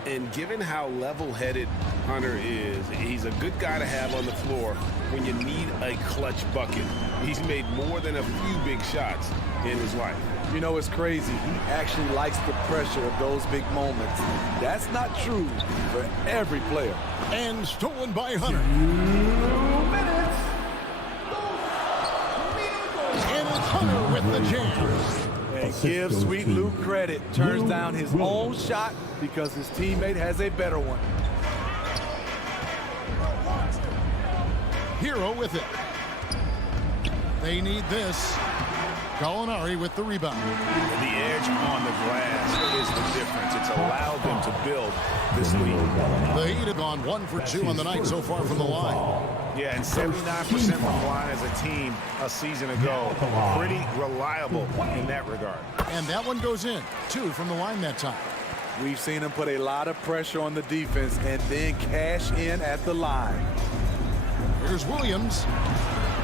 And given how level-headed Hunter is, he's a good guy to have on the floor when you need a clutch bucket. He's made more than a few big shots in his life. You know, it's crazy. He actually likes the pressure of those big moments. That's not true for every player. And stolen by Hunter. 2 minutes. And it's Hunter with the jam. And give Sweet Luke credit. Turns down his own shot because his teammate has a better one. Hero with it. They need this. Gallinari with the rebound. The edge on the glass is the difference. It's allowed them to build this lead. The Heat have gone 1 for 2 on the night so far from the line. Yeah, and 79% from the line as a team a season ago. Pretty reliable in that regard. And that one goes in. 2 from the line that time. We've seen him put a lot of pressure on the defense and then cash in at the line. Here's Williams.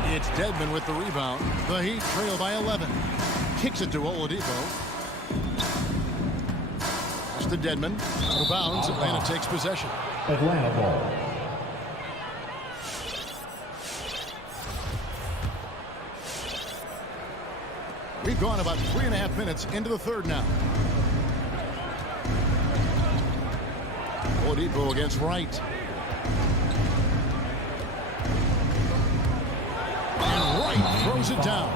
It's Dedmon with the rebound. The Heat trail by 11. Kicks it to Oladipo. Pass to Dedmon. Out of bounds. Atlanta takes possession. Atlanta ball. We've gone about 3.5 minutes into the third now. Oladipo against Wright. And Wright throws it down.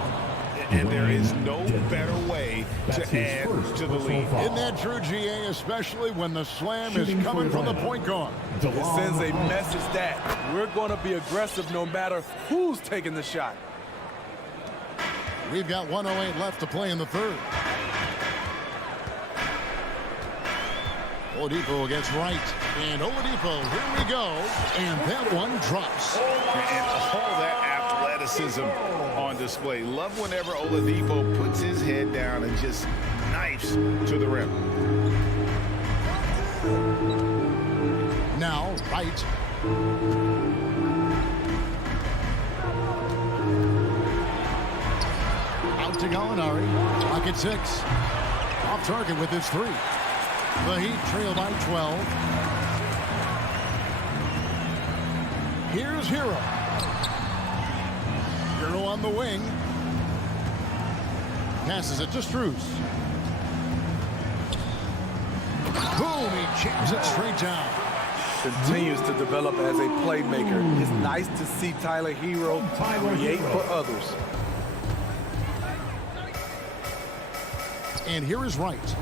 And there is no better way to add to the lead. Isn't that true, GA, especially when the slam is coming from the point guard? It sends a message that we're going to be aggressive no matter who's taking the shot. We've got 1:08 left to play in the third. Oladipo against Wright. And Oladipo, here we go. And that one drops. And all that athleticism on display. Love whenever Oladipo puts his head down and just knifes to the rim. Now, Wright. Out to Gallinari. Clock at 6. Off target with his 3. The Heat trail by 12. Here's Hero. Hero on the wing. Passes it to Strus. Boom, he jams it straight down. Continues to develop as a playmaker. It's nice to see Tyler Hero create for others. And here is Wright.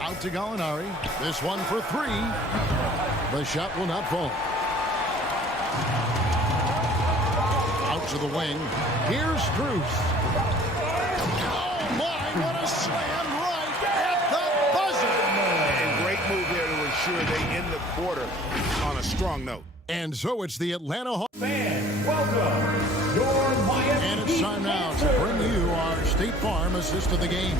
Out to Gallinari. This one for 3. The shot will not fall. Out to the wing. Here's Strus. Oh, my, what a slam right at the buzzer. And great move there to ensure they end the quarter on a strong note. And so it's the Atlanta Hawks. Fans, welcome your Miami And it's time now to bring you our State Farm assist of the game.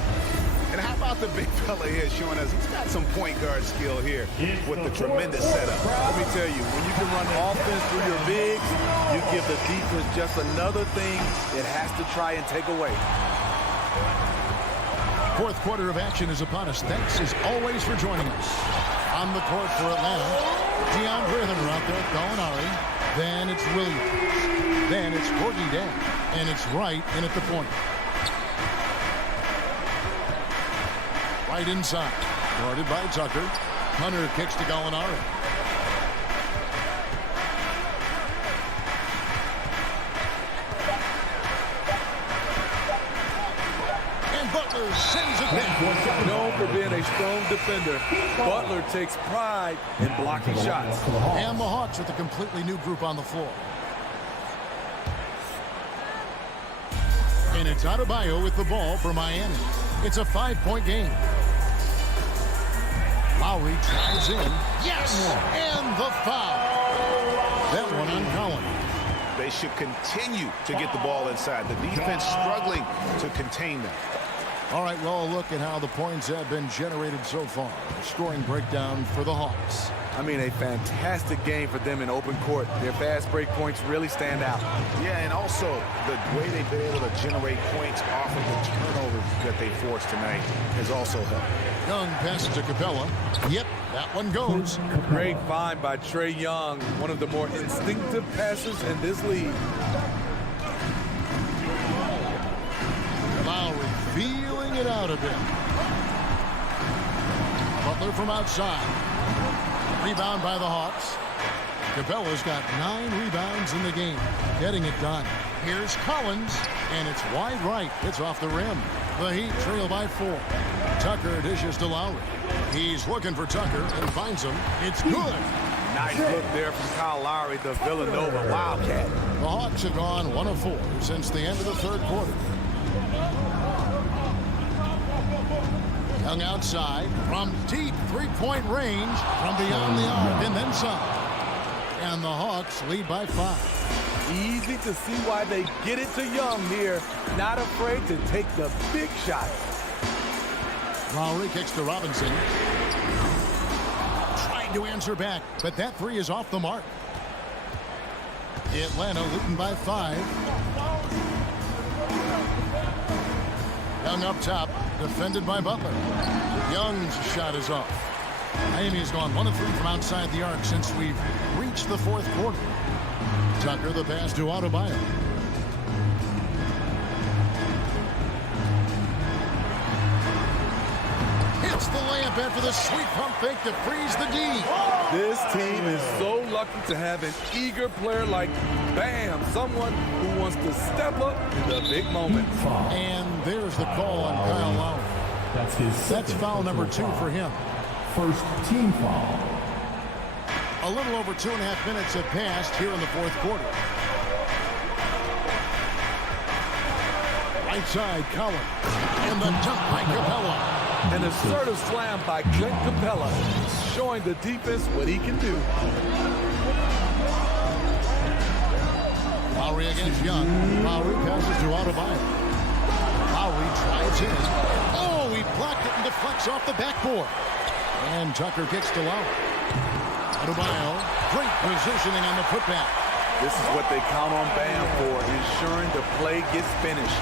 And how about the big fella here showing us he's got some point guard skill here with the tremendous setup. Let me tell you, when you can run offense through your bigs, you give the defense just another thing it has to try and take away. Fourth quarter of action is upon us. Thanks as always for joining us. On the court for Atlanta, DeAndre Hunter out there, Gallinari. Then it's Williams. Then it's Corky Dan. And it's Wright in at the point. Right inside. Guarded by Tucker. Hunter kicks to Gallinari. Butler sends it back. Known for being a strong defender, Butler takes pride in blocking shots. And the Hawks with a completely new group on the floor. And it's Adebayo with the ball for Miami. It's a 5-point game. Lowry drives in. Yes! And the foul. That one on Collins. They should continue to get the ball inside. The defense struggling to contain them. All right, well, look at how the points have been generated so far. Scoring breakdown for the Hawks. I mean, a fantastic game for them in open court. Their fast break points really stand out. Yeah, and also the way they've been able to generate points off of the turnovers that they forced tonight has also helped. Young passes to Capella. Yep, that one goes. Great find by Trae Young, one of the more instinctive passers in this league. Lowry feeling it out a bit. Butler from outside. Rebound by the Hawks. Capella's got 9 rebounds in the game. Getting it done. Here's Collins, and it's wide right. It's off the rim. The Heat trail by 4. Tucker dishes to Lowry. He's looking for Tucker and finds him. It's good. Nice look there from Kyle Lowry, the Villanova Wildcat. The Hawks have gone 1 of 4 since the end of the third quarter. Young outside from deep three-point range from beyond the arc and then some. And the Hawks lead by 5. Easy to see why they get it to Young here. Not afraid to take the big shot. Lowry kicks to Robinson. Trying to answer back, but that 3 is off the mark. Atlanta leading by 5. Young up top, defended by Butler. Young's shot is off. Miami's gone 1 of 3 from outside the arc since we've reached the fourth quarter. Tucker the pass to Adebayo. Hits the layup after the sweet pump fake to freeze the D. This team is so lucky to have an eager player like Bam, someone who wants to step up in the big moment. And there's the call on Kyle Lowry. That's foul number 2 for him. First team foul. A little over 2.5 minutes have passed here in the fourth quarter. Right side, Collins. And the dunk by Capella. An assertive slam by Clint Capella, showing the defense what he can do. Lowry against Young. Lowry passes to Adebayo. Lowry drives in. Oh, he blocked it and deflects off the backboard. And Tucker kicks to Lowry. Adebayo, great positioning on the putback. This is what they count on Bam for, ensuring the play gets finished.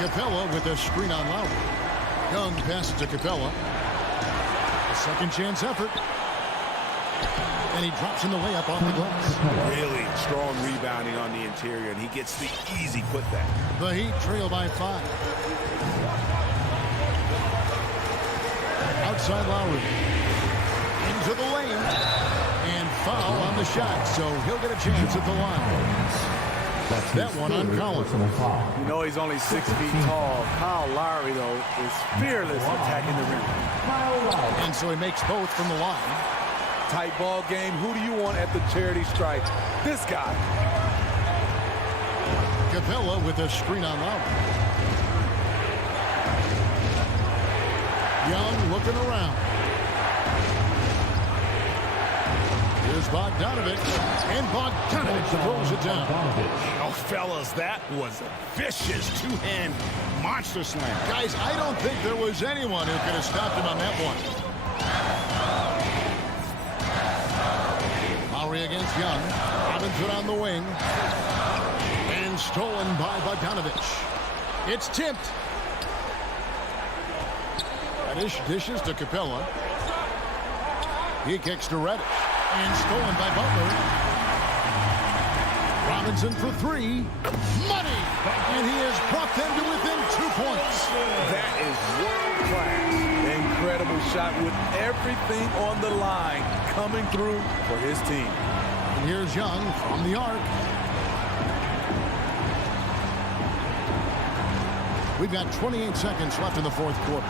Capella with a screen on Lowry. Young passes to Capella. A second chance effort. And he drops in the layup off the glass. Really strong rebounding on the interior, and he gets the easy putback. The Heat trail by 5. Outside Lowry. Into the lane. And foul on the shot, so he'll get a chance at the line. That one on Collins. You know he's only 6 feet tall. Kyle Lowry, though, is fearless attacking the rim. And so he makes both from the line. Tight ball game. Who do you want at the charity stripe? This guy. Capella with a screen on Lowry. Young looking around. Here's Here's Bogdanovich, and Bogdanovich throws it down. Oh, fellas, that was a vicious two-hand monster slam. Guys, I don't think there was anyone who could have stopped him on that one. Lowry against Young. Robinson on the wing. And stolen by Bogdanovich. It's tipped. Reddish dishes to Capella. He kicks to Reddish. And stolen by Butler. Robinson for three. Money! And he has brought them to within 2 points. That is world-class. Incredible shot with everything on the line coming through for his team. And here's Young from the arc. We've got 28 seconds left in the fourth quarter.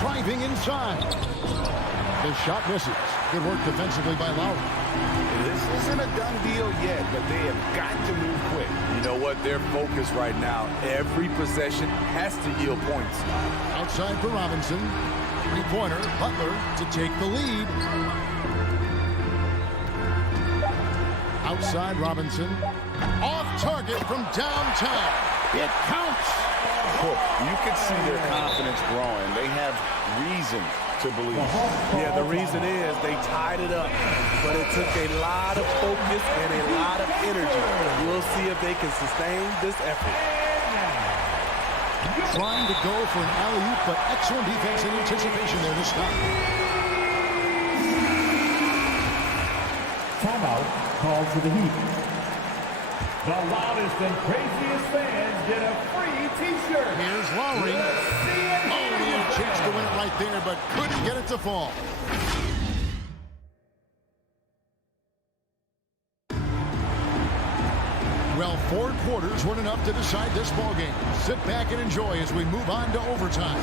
Driving inside. His shot misses. Good work defensively by Lowry. This isn't a done deal yet, but they have got to move quick. You know what? Their focus right now, every possession has to yield points. Outside for Robinson. Three-pointer, Butler to take the lead. Outside Robinson. Off target from downtown. It counts. You can see their confidence growing. They have reason to believe. Yeah, the reason is they tied it up, but it took a lot of focus and a lot of energy. We'll see if they can sustain this effort. Trying to go for an alley-oop, but excellent defense and anticipation there to stop. Timeout called for the Heat. The loudest and craziest fans get a free T-shirt. Here's Lowry. Oh, he had a chance to win it right there, but couldn't get it to fall. Well, 4 quarters weren't enough to decide this ballgame. Sit back and enjoy as we move on to overtime.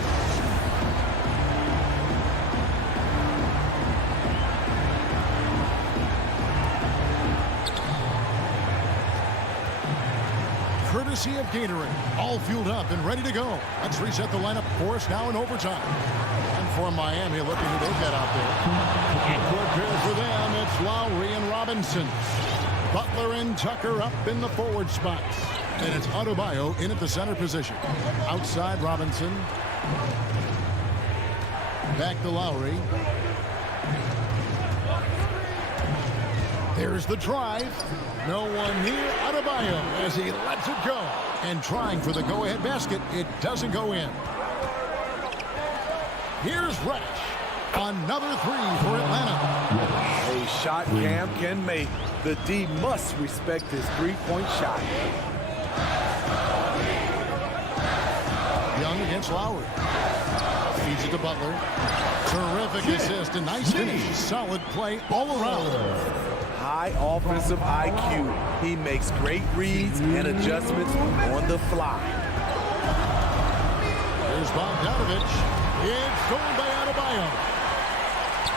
Courtesy of Gatorade, all fueled up and ready to go. Let's reset the lineup for us now in overtime. And for Miami, look at who they've got out there. And prepare for them, it's Lowry and Robinson. Butler and Tucker up in the forward spots. And it's Adebayo in at the center position. Outside Robinson. Back to Lowry. There's the drive. No one near Adebayo as he lets it go. And trying for the go-ahead basket, it doesn't go in. Here's Reddish. Another three for Atlanta. A shot Cam can make. The D must respect his three-point shot. Young against Lowry. Feeds it to Butler. Terrific assist. A nice finish. Solid play all around. High offensive IQ. He makes great reads and adjustments on the fly. Here's Bogdanovich. It's going by Adebayo.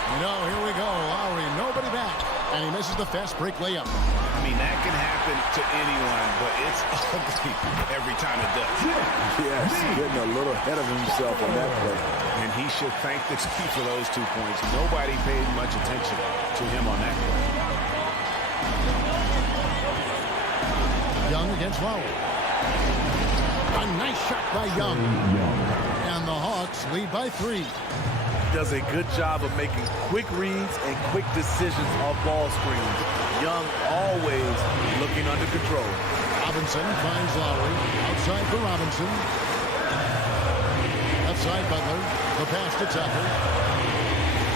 You know, here we go. Lowry, nobody back. And he misses the fast break layup. I mean, that can happen to anyone, but it's ugly every time it does. Yes, getting a little ahead of himself on that play. And he should thank the team for those 2 points. Nobody paid much attention to him on that play. Young against Lowry. A nice shot by Young. And the Hawks lead by 3. Does a good job of making quick reads and quick decisions off ball screens. Young always looking under control. Robinson finds Lowry. Outside for Robinson. Outside Butler. The pass to Tucker.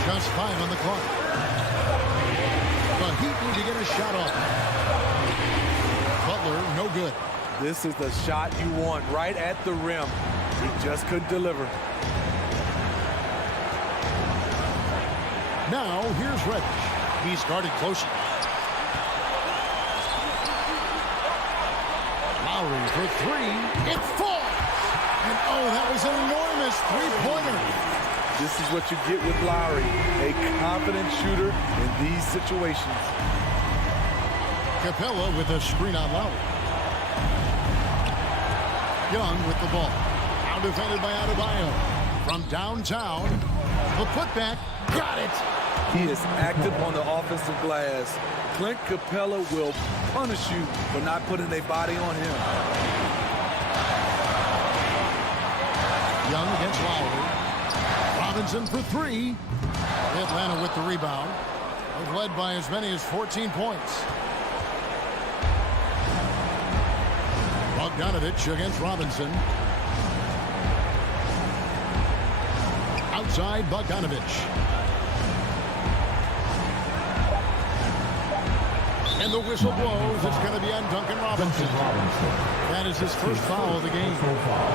Just 5 on the clock. The Heat need to get a shot off. Butler, no good. This is the shot you want right at the rim. He just couldn't deliver. Now, here's Reddish. He started closer. Lowry for 3. It falls! And oh, that was an enormous three-pointer. This is what you get with Lowry, a confident shooter in these situations. Capella with a screen on Lowry. Young with the ball. Now defended by Adebayo. From downtown, the putback, got it. He is active on the offensive glass. Clint Capella will punish you for not putting a body on him. Young against Lowry. Robinson for three. Atlanta with the rebound. They've led by as many as 14 points. Bogdanovich against Robinson. Outside Bogdanovich. And the whistle blows. It's going to be on Duncan Robinson. That is his first foul of the game.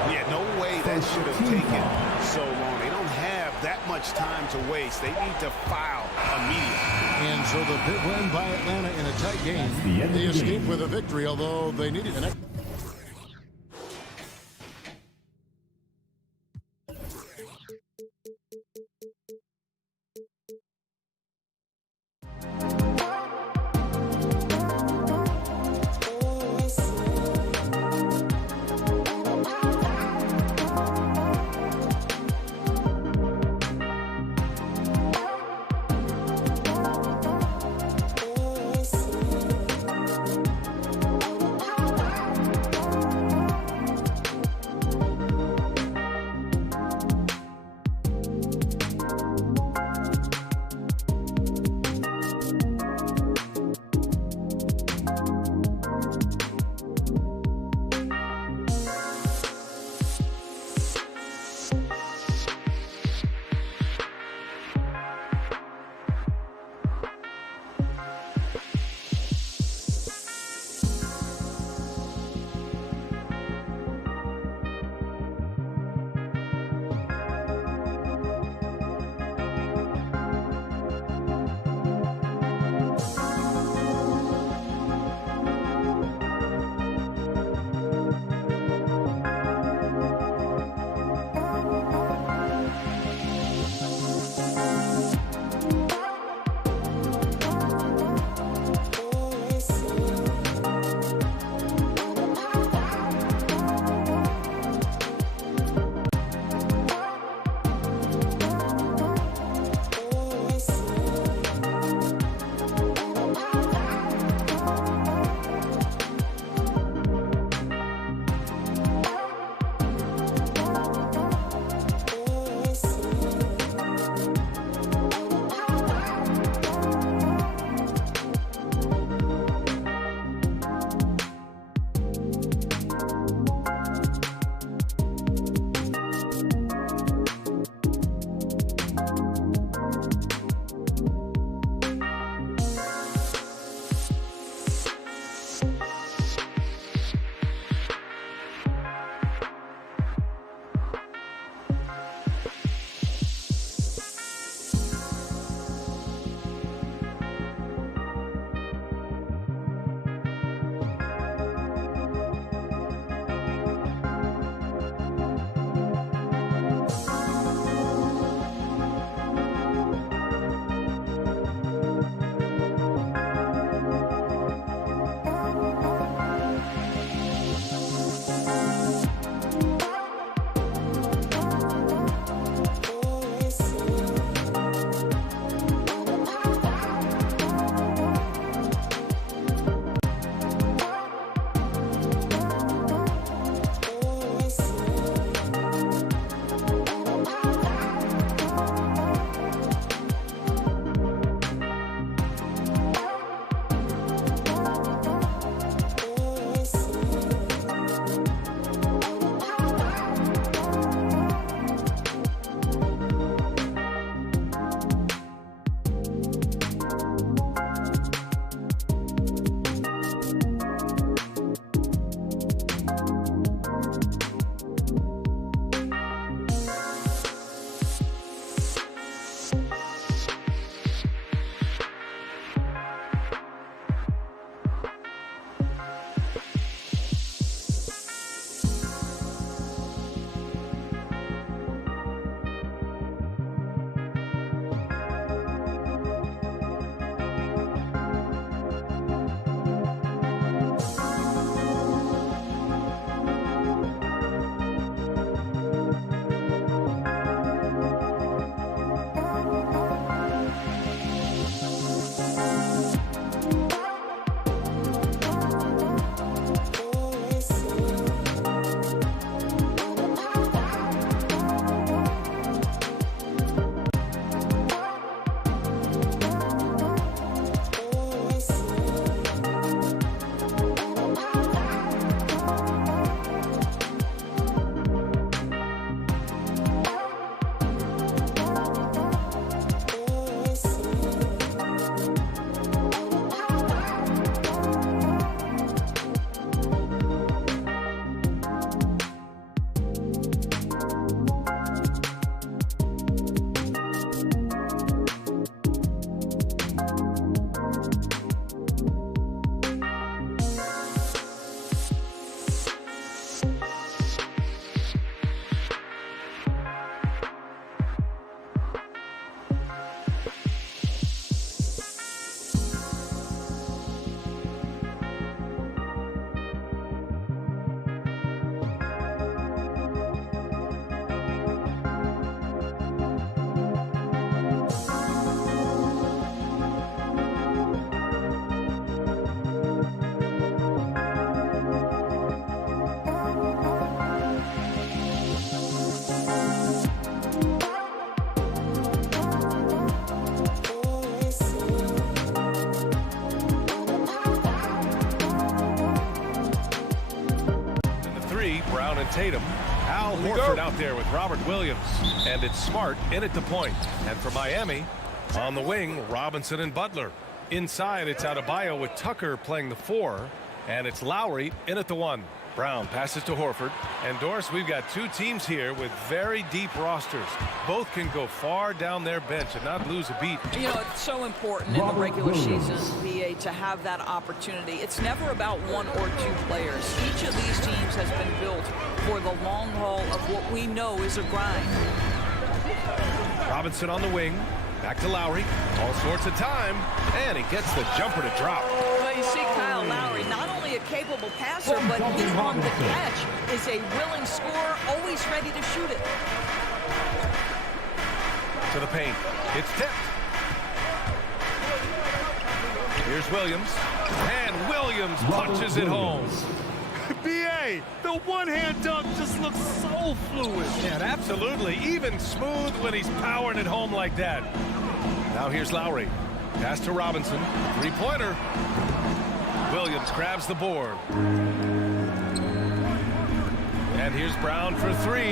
Yeah, no way that should have taken so long. They don't have that much time to waste. They need to foul immediately. And so the big win by Atlanta in a tight game. They escaped with a victory, although they needed an extra. Tatum. Al Horford out there with Robert Williams. And it's Smart in at the point. And for Miami, on the wing, Robinson and Butler. Inside, it's Adebayo with Tucker playing the 4. And it's Lowry in at the 1. Brown passes to Horford. And Doris, we've got two teams here with very deep rosters. Both can go far down their bench and not lose a beat. You know, it's so important in the regular season, VA, to have that opportunity. It's never about one or two players. Each of these teams has been built for the long haul of what we know is a grind. Robinson on the wing. Back to Lowry. All sorts of time. And he gets the jumper to drop. Well, you see Kyle Lowry, not only a capable passer, but he on the catch is a willing scorer, always ready to shoot it. To the paint. It's tipped. Here's Williams. And Williams punches it home. BA, the one-hand dunk just looks so fluid. And absolutely, even smooth when he's powering it home like that. Now here's Lowry. Pass to Robinson. Three-pointer. Williams grabs the board. And here's Brown for 3.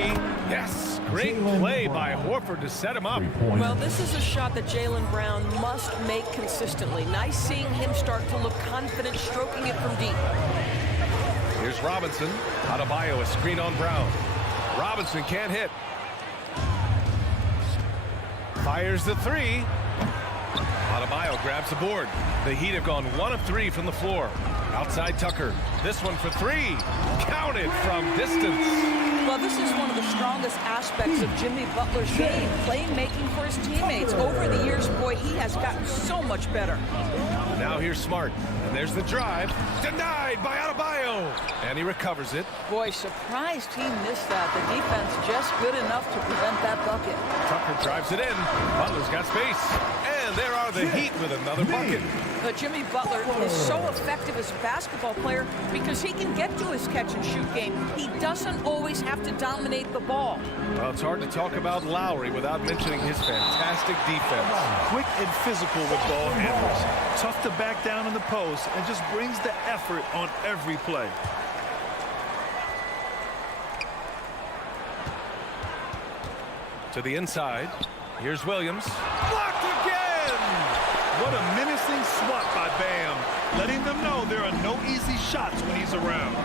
Yes, great play by Horford to set him up. Well, this is a shot that Jaylen Brown must make consistently. Nice seeing him start to look confident, stroking it from deep. Here's Robinson. Adebayo, a screen on Brown. Robinson can't hit. Fires the 3. Adebayo grabs the board. The Heat have gone 1 of 3 from the floor. Outside Tucker. This one for 3. Counted from distance. Well, this is one of the strongest aspects of Jimmy Butler's game, playmaking for his teammates. Over the years, boy, he has gotten so much better. Now here's Smart. And there's the drive. Denied by Adebayo. And he recovers it. Boy, surprised he missed that. The defense just good enough to prevent that bucket. Tucker drives it in. Butler's got space. And there are the Heat with another bucket. But Jimmy Butler is so effective as a basketball player because he can get to his catch-and-shoot game. He doesn't always have to dominate the ball. Well, it's hard to talk about Lowry without mentioning his fantastic defense. Quick and physical with ball handlers. Tough to back down in the post and just brings the effort on every play. To the inside. Here's Williams. Blocked again! What a menacing swat by Bam, letting them know there are no easy shots when he's around.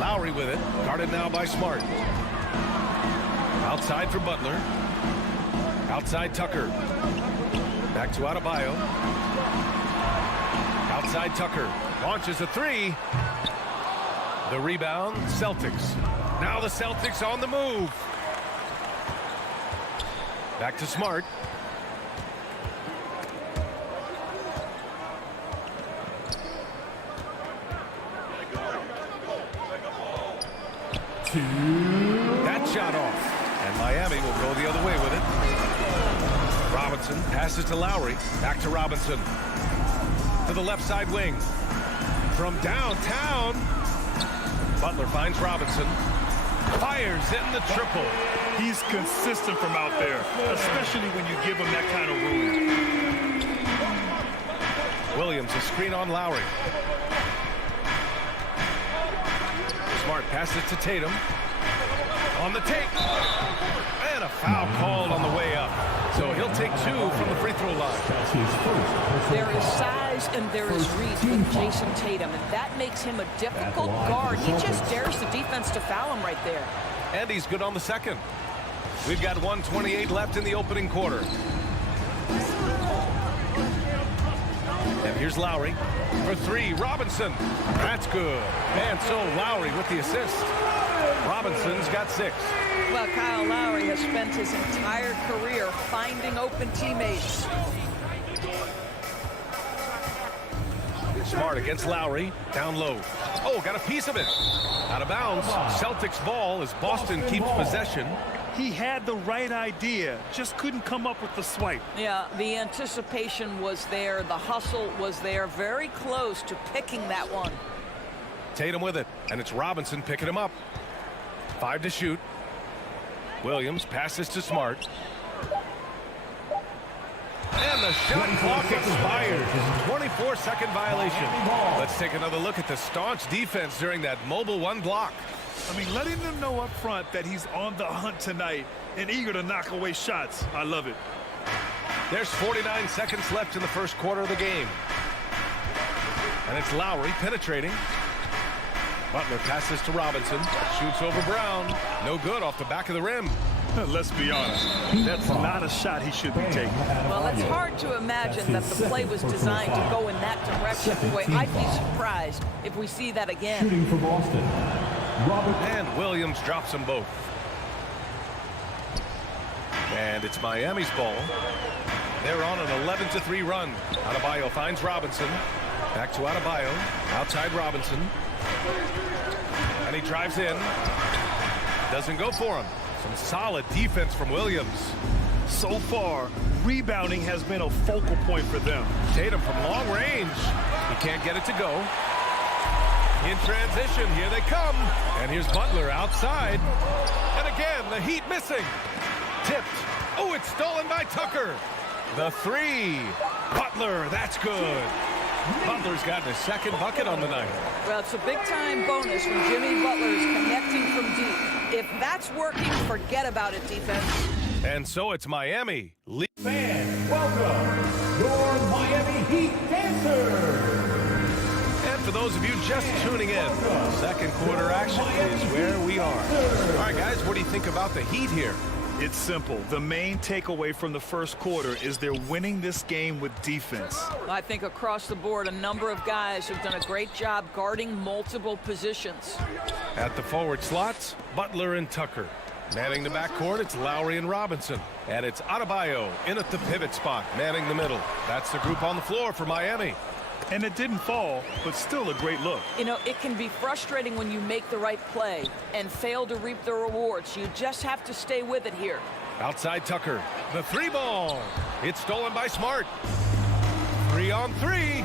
Lowry with it. Guarded now by Smart. Outside for Butler. Outside Tucker. Back to Adebayo. Outside Tucker. Launches a 3. The rebound, Celtics. Now the Celtics on the move. Back to Smart. That shot off. And Miami will go the other way with it. Robinson passes to Lowry. Back to Robinson. To the left side wing. From downtown. Butler finds Robinson. Fires in the triple. He's consistent from out there, especially when you give him that kind of room. Williams, a screen on Lowry. Smart passes to Tatum. On the take. And a foul called on the way up. So he'll take 2 from the free throw line. There is size and there is reach with Jason Tatum, and that makes him a difficult guard. He just dares the defense to foul him right there. And he's good on the second. We've got 1:28 left in the opening quarter. And here's Lowry for 3. Robinson. That's good. And so Lowry with the assist. Robinson's got 6. Well, Kyle Lowry has spent his entire career finding open teammates. Smart against Lowry. Down low. Oh, got a piece of it. Out of bounds. Celtics ball as Boston keeps possession. He had the right idea, just couldn't come up with the swipe. Yeah, the anticipation was there. The hustle was there. Very close to picking that one. Tatum with it, and it's Robinson picking him up. 5 to shoot. Williams passes to Smart. And the shot clock expires. 24-second violation. Let's take another look at the staunch defense during that mobile 1 block. I mean, letting them know up front that he's on the hunt tonight and eager to knock away shots. I love it. There's 49 seconds left in the first quarter of the game. And it's Lowry penetrating. Butler passes to Robinson. Shoots over Brown. No good off the back of the rim. Let's be honest. That's not a shot he should be taking. Well, it's hard to imagine that the play was designed to go in that direction. Boy, I'd be surprised if we see that again. Shooting for Boston, Robert. And Williams drops them both. And it's Miami's ball. They're on an 11-3 run. Adebayo finds Robinson. Back to Adebayo. Outside Robinson. And he drives in. Doesn't go for him. Some solid defense from Williams. So far, rebounding has been a focal point for them. Tatum from long range. He can't get it to go. In transition, here they come. And here's Butler outside. And again, the Heat missing. Tipped. Oh, it's stolen by Tucker. The three. Butler, that's good. Butler's gotten his second bucket on the night. Well, it's a big-time bonus when Jimmy Butler is connecting from deep. If that's working, forget about it, defense. And so it's Miami. Fans, welcome your Miami Heat dancers. And for those of you just tuning in, second quarter action is where we are. All right, guys, what do you think about the Heat here? It's simple. The main takeaway from the first quarter is they're winning this game with defense. I think across the board, a number of guys have done a great job guarding multiple positions. At the forward slots, Butler and Tucker. Manning the backcourt, it's Lowry and Robinson. And it's Adebayo in at the pivot spot, manning the middle. That's the group on the floor for Miami. And it didn't fall, but still a great look. You know, it can be frustrating when you make the right play and fail to reap the rewards. You just have to stay with it here. Outside Tucker, the three ball. It's stolen by Smart. 3-on-3.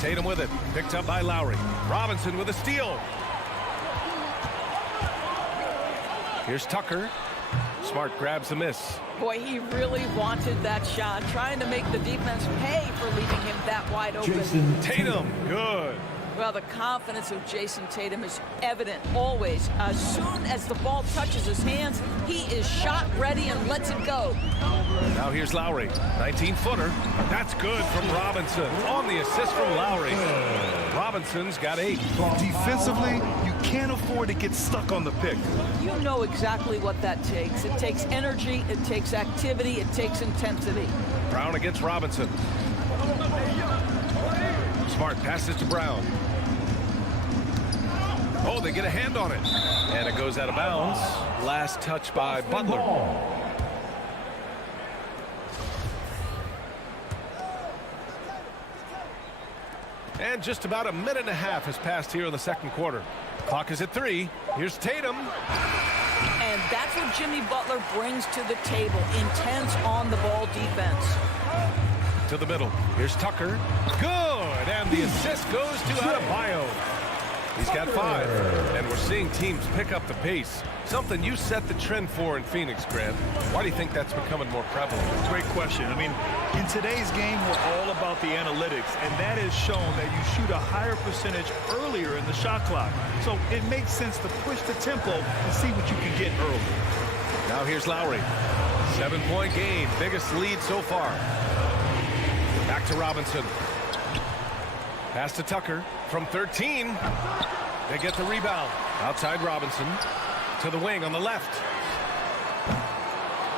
Tatum with it, picked up by Lowry. Robinson with a steal. Here's Tucker. Smart grabs the miss. Boy, he really wanted that shot, trying to make the defense pay for leaving him that wide open. Jason Tatum, good. Well, the confidence of Jason Tatum is evident always. As soon as the ball touches his hands, he is shot ready and lets it go. Now here's Lowry, 19-footer. That's good from Robinson. On the assist from Lowry. Robinson's got 8. Defensively, you can't afford to get stuck on the pick. You know exactly what that takes. It takes energy, it takes activity, it takes intensity. Brown against Robinson. Smart passes to Brown. Oh, they get a hand on it. And it goes out of bounds. Last touch by Butler. And just about a minute and a half has passed here in the second quarter. Clock is at 3. Here's Tatum. And that's what Jimmy Butler brings to the table. Intense on-the-ball defense. To the middle. Here's Tucker. Good. And the assist goes to Adebayo. He's got 5. And we're seeing teams pick up the pace. Something you set the trend for in Phoenix, Grant. Why do you think that's becoming more prevalent? Great question. I mean, in today's game, we're all about the analytics, and that has shown that you shoot a higher percentage earlier in the shot clock. So it makes sense to push the tempo and see what you can get early. Now here's Lowry. 7-point game. Biggest lead so far. Back to Robinson. Pass to Tucker from 13. They get the rebound. Outside Robinson. To the wing on the left.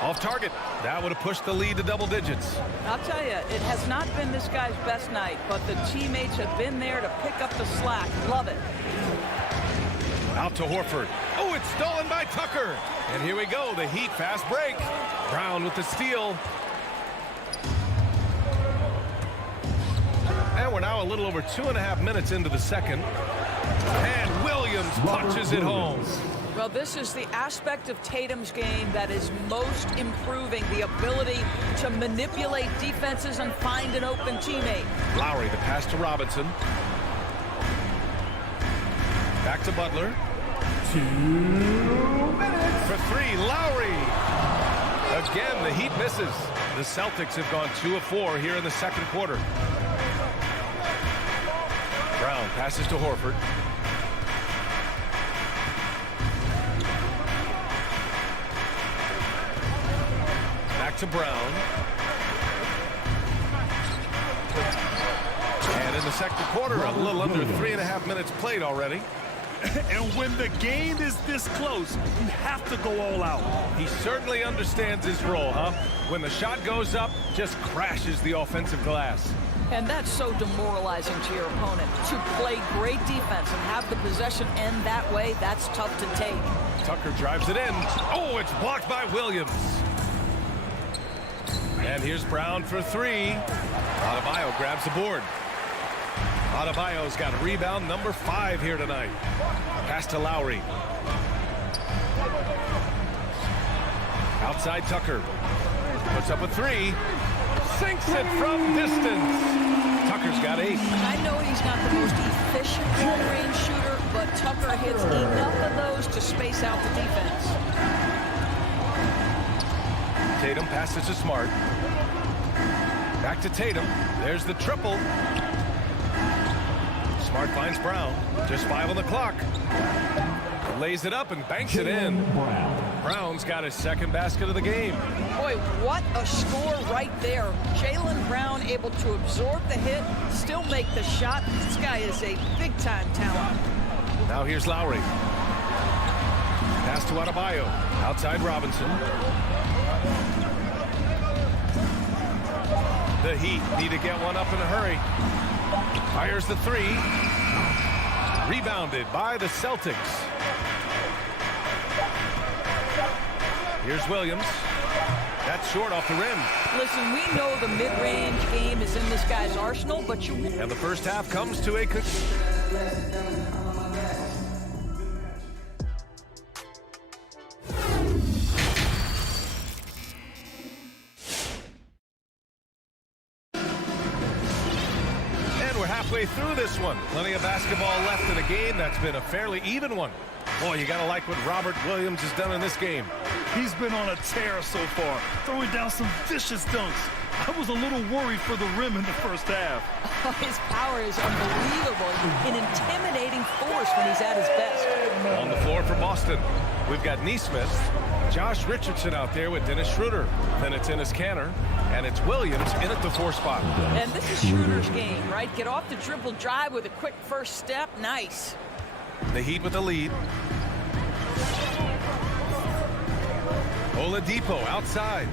Off target. That would have pushed the lead to double digits. I'll tell you, it has not been this guy's best night, but the teammates have been there to pick up the slack. Love it. Out to Horford. Oh, it's stolen by Tucker. And here we go, the Heat fast break. Brown with the steal. And we're now a little over 2.5 minutes into the second. And Williams punches it home. Well, this is the aspect of Tatum's game that is most improving, the ability to manipulate defenses and find an open teammate. Lowry, the pass to Robinson. Back to Butler. 2 minutes. For 3, Lowry. Again, the Heat misses. The Celtics have gone 2 of 4 here in the second quarter. Brown passes to Horford. to Brown. And in the second quarter, a little under 3.5 minutes played already. And when the game is this close, you have to go all out. He certainly understands his role, huh? When the shot goes up, just crashes the offensive glass. And that's so demoralizing to your opponent. To play great defense and have the possession end that way, that's tough to take. Tucker drives it in. Oh, it's blocked by Williams. And here's Brown for three. Adebayo grabs the board. Adebayo's got rebound number 5 here tonight. Pass to Lowry. Outside Tucker. Puts up a 3. Sinks it from distance. Tucker's got 8. I know he's not the most efficient long-range shooter, but Tucker hits enough of those to space out the defense. Tatum passes to Smart. Back to Tatum. There's the triple. Smart finds Brown. Just 5 on the clock. Lays it up and banks it in. Brown's got his second basket of the game. Boy, what a score right there. Jaylen Brown able to absorb the hit, still make the shot. This guy is a big-time talent. Now here's Lowry. Pass to Adebayo. Outside Robinson. The Heat need to get one up in a hurry. Fires the 3. Rebounded by the Celtics. Here's Williams. That's short off the rim. Listen, we know the mid-range game is in this guy's arsenal, but you... And the first half comes to a... Halfway through this one. Plenty of basketball left in a game that's been a fairly even one. Boy, you gotta like what Robert Williams has done in this game. He's been on a tear so far, throwing down some vicious dunks. I was a little worried for the rim in the first half. His power is unbelievable. An intimidating force when he's at his best. On the floor for Boston, we've got Nesmith, Josh Richardson out there with Dennis Schroeder. Then it's Enes Kanter, and it's Williams in at the 4 spot. And this is Schroeder's game, right? Get off the dribble drive with a quick first step. Nice. The Heat with the lead. Oladipo outside.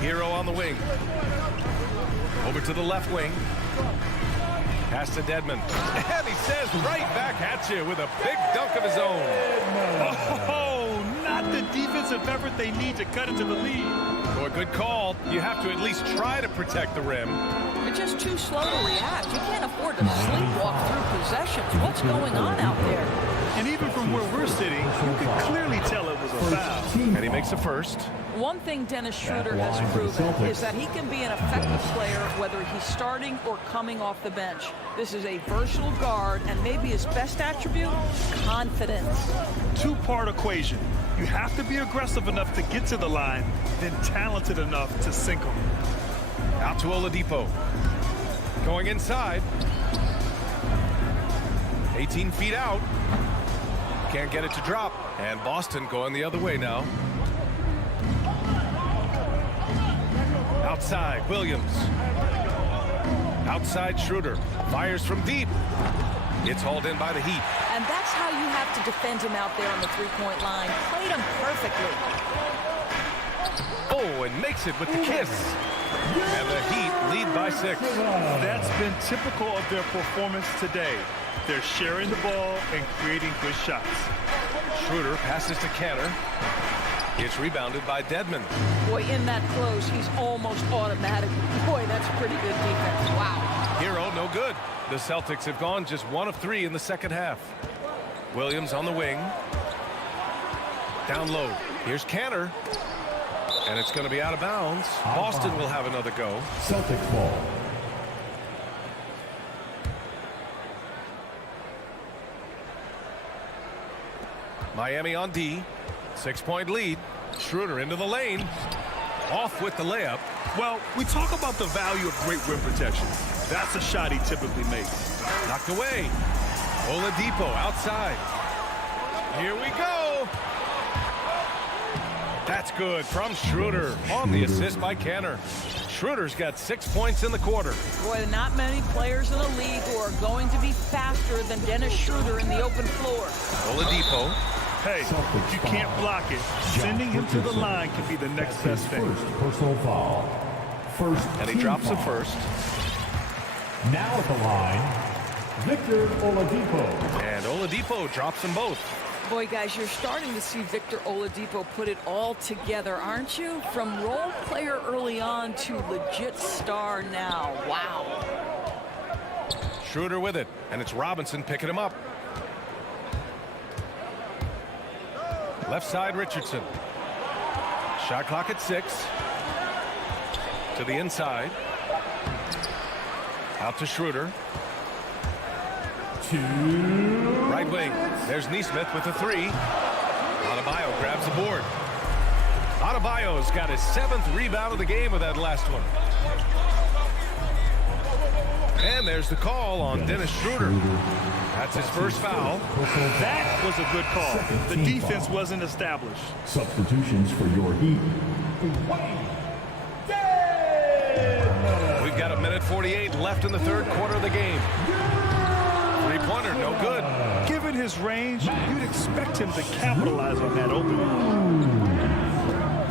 Hero on the wing. Over to the left wing. Pass to Dedmon. And he says right back at you with a big dunk of his own. Oh, not the defensive effort they need to cut into the lead. Boy, good call. You have to at least try to protect the rim. You're just too slow to react. You can't afford to sleepwalk through possessions. What's going on out there? And even from where we're sitting, you can clearly tell it was a foul. And he makes a first. One thing Dennis Schroeder has proven is that he can be an effective player whether he's starting or coming off the bench. This is a versatile guard, and maybe his best attribute, confidence. Two-part equation. You have to be aggressive enough to get to the line, then talented enough to sink them. Out to Oladipo. Going inside. 18 feet out. Can't get it to drop. And Boston going the other way now. Outside, Williams. Outside, Schroeder. Fires from deep. It's hauled in by the Heat. And that's how you have to defend him out there on the three-point line. Played him perfectly. Oh, and makes it with the kiss. And the Heat lead by 6. That's been typical of their performance today. They're sharing the ball and creating good shots. Schroeder passes to Kanter. It's rebounded by Dedmon. Boy, in that close, he's almost automatic. Boy, that's pretty good defense. Wow. Hero, no good. The Celtics have gone just 1 of 3 in the second half. Williams on the wing. Down low. Here's Kanter. And it's going to be out of bounds. Boston will have another go. Celtics ball. Miami on D. 6-point lead. Schroeder into the lane. Off with the layup. Well, we talk about the value of great rim protection. That's a shot he typically makes. Knocked away. Oladipo outside. Here we go. That's good from Schroeder on the assist by Kanter. Schroeder's got 6 points in the quarter. Boy, not many players in the league who are going to be faster than Dennis Schroeder in the open floor. Oladipo. Hey, if you can't block it, sending him to the line can be the next best thing. First personal foul. First And he drops the first. Now at the line, Victor Oladipo. And Oladipo drops them both. Boy, guys, you're starting to see Victor Oladipo put it all together, aren't you? From role player early on to legit star now. Wow. Schroeder with it, and it's Robinson picking him up. Left side, Richardson. Shot clock at 6. To the inside. Out to Schroeder. Right wing. There's Neesmith with the 3. Adebayo grabs the board. Adebayo's got his 7th rebound of the game with that last one. And there's the call on Dennis Schroeder. That's his first foul. That was a good call. The defense wasn't established. Substitutions for your Heat. We've got 1:48 left in the third quarter of the game. Three-pointer, no good. Given his range, you'd expect him to capitalize on that opening.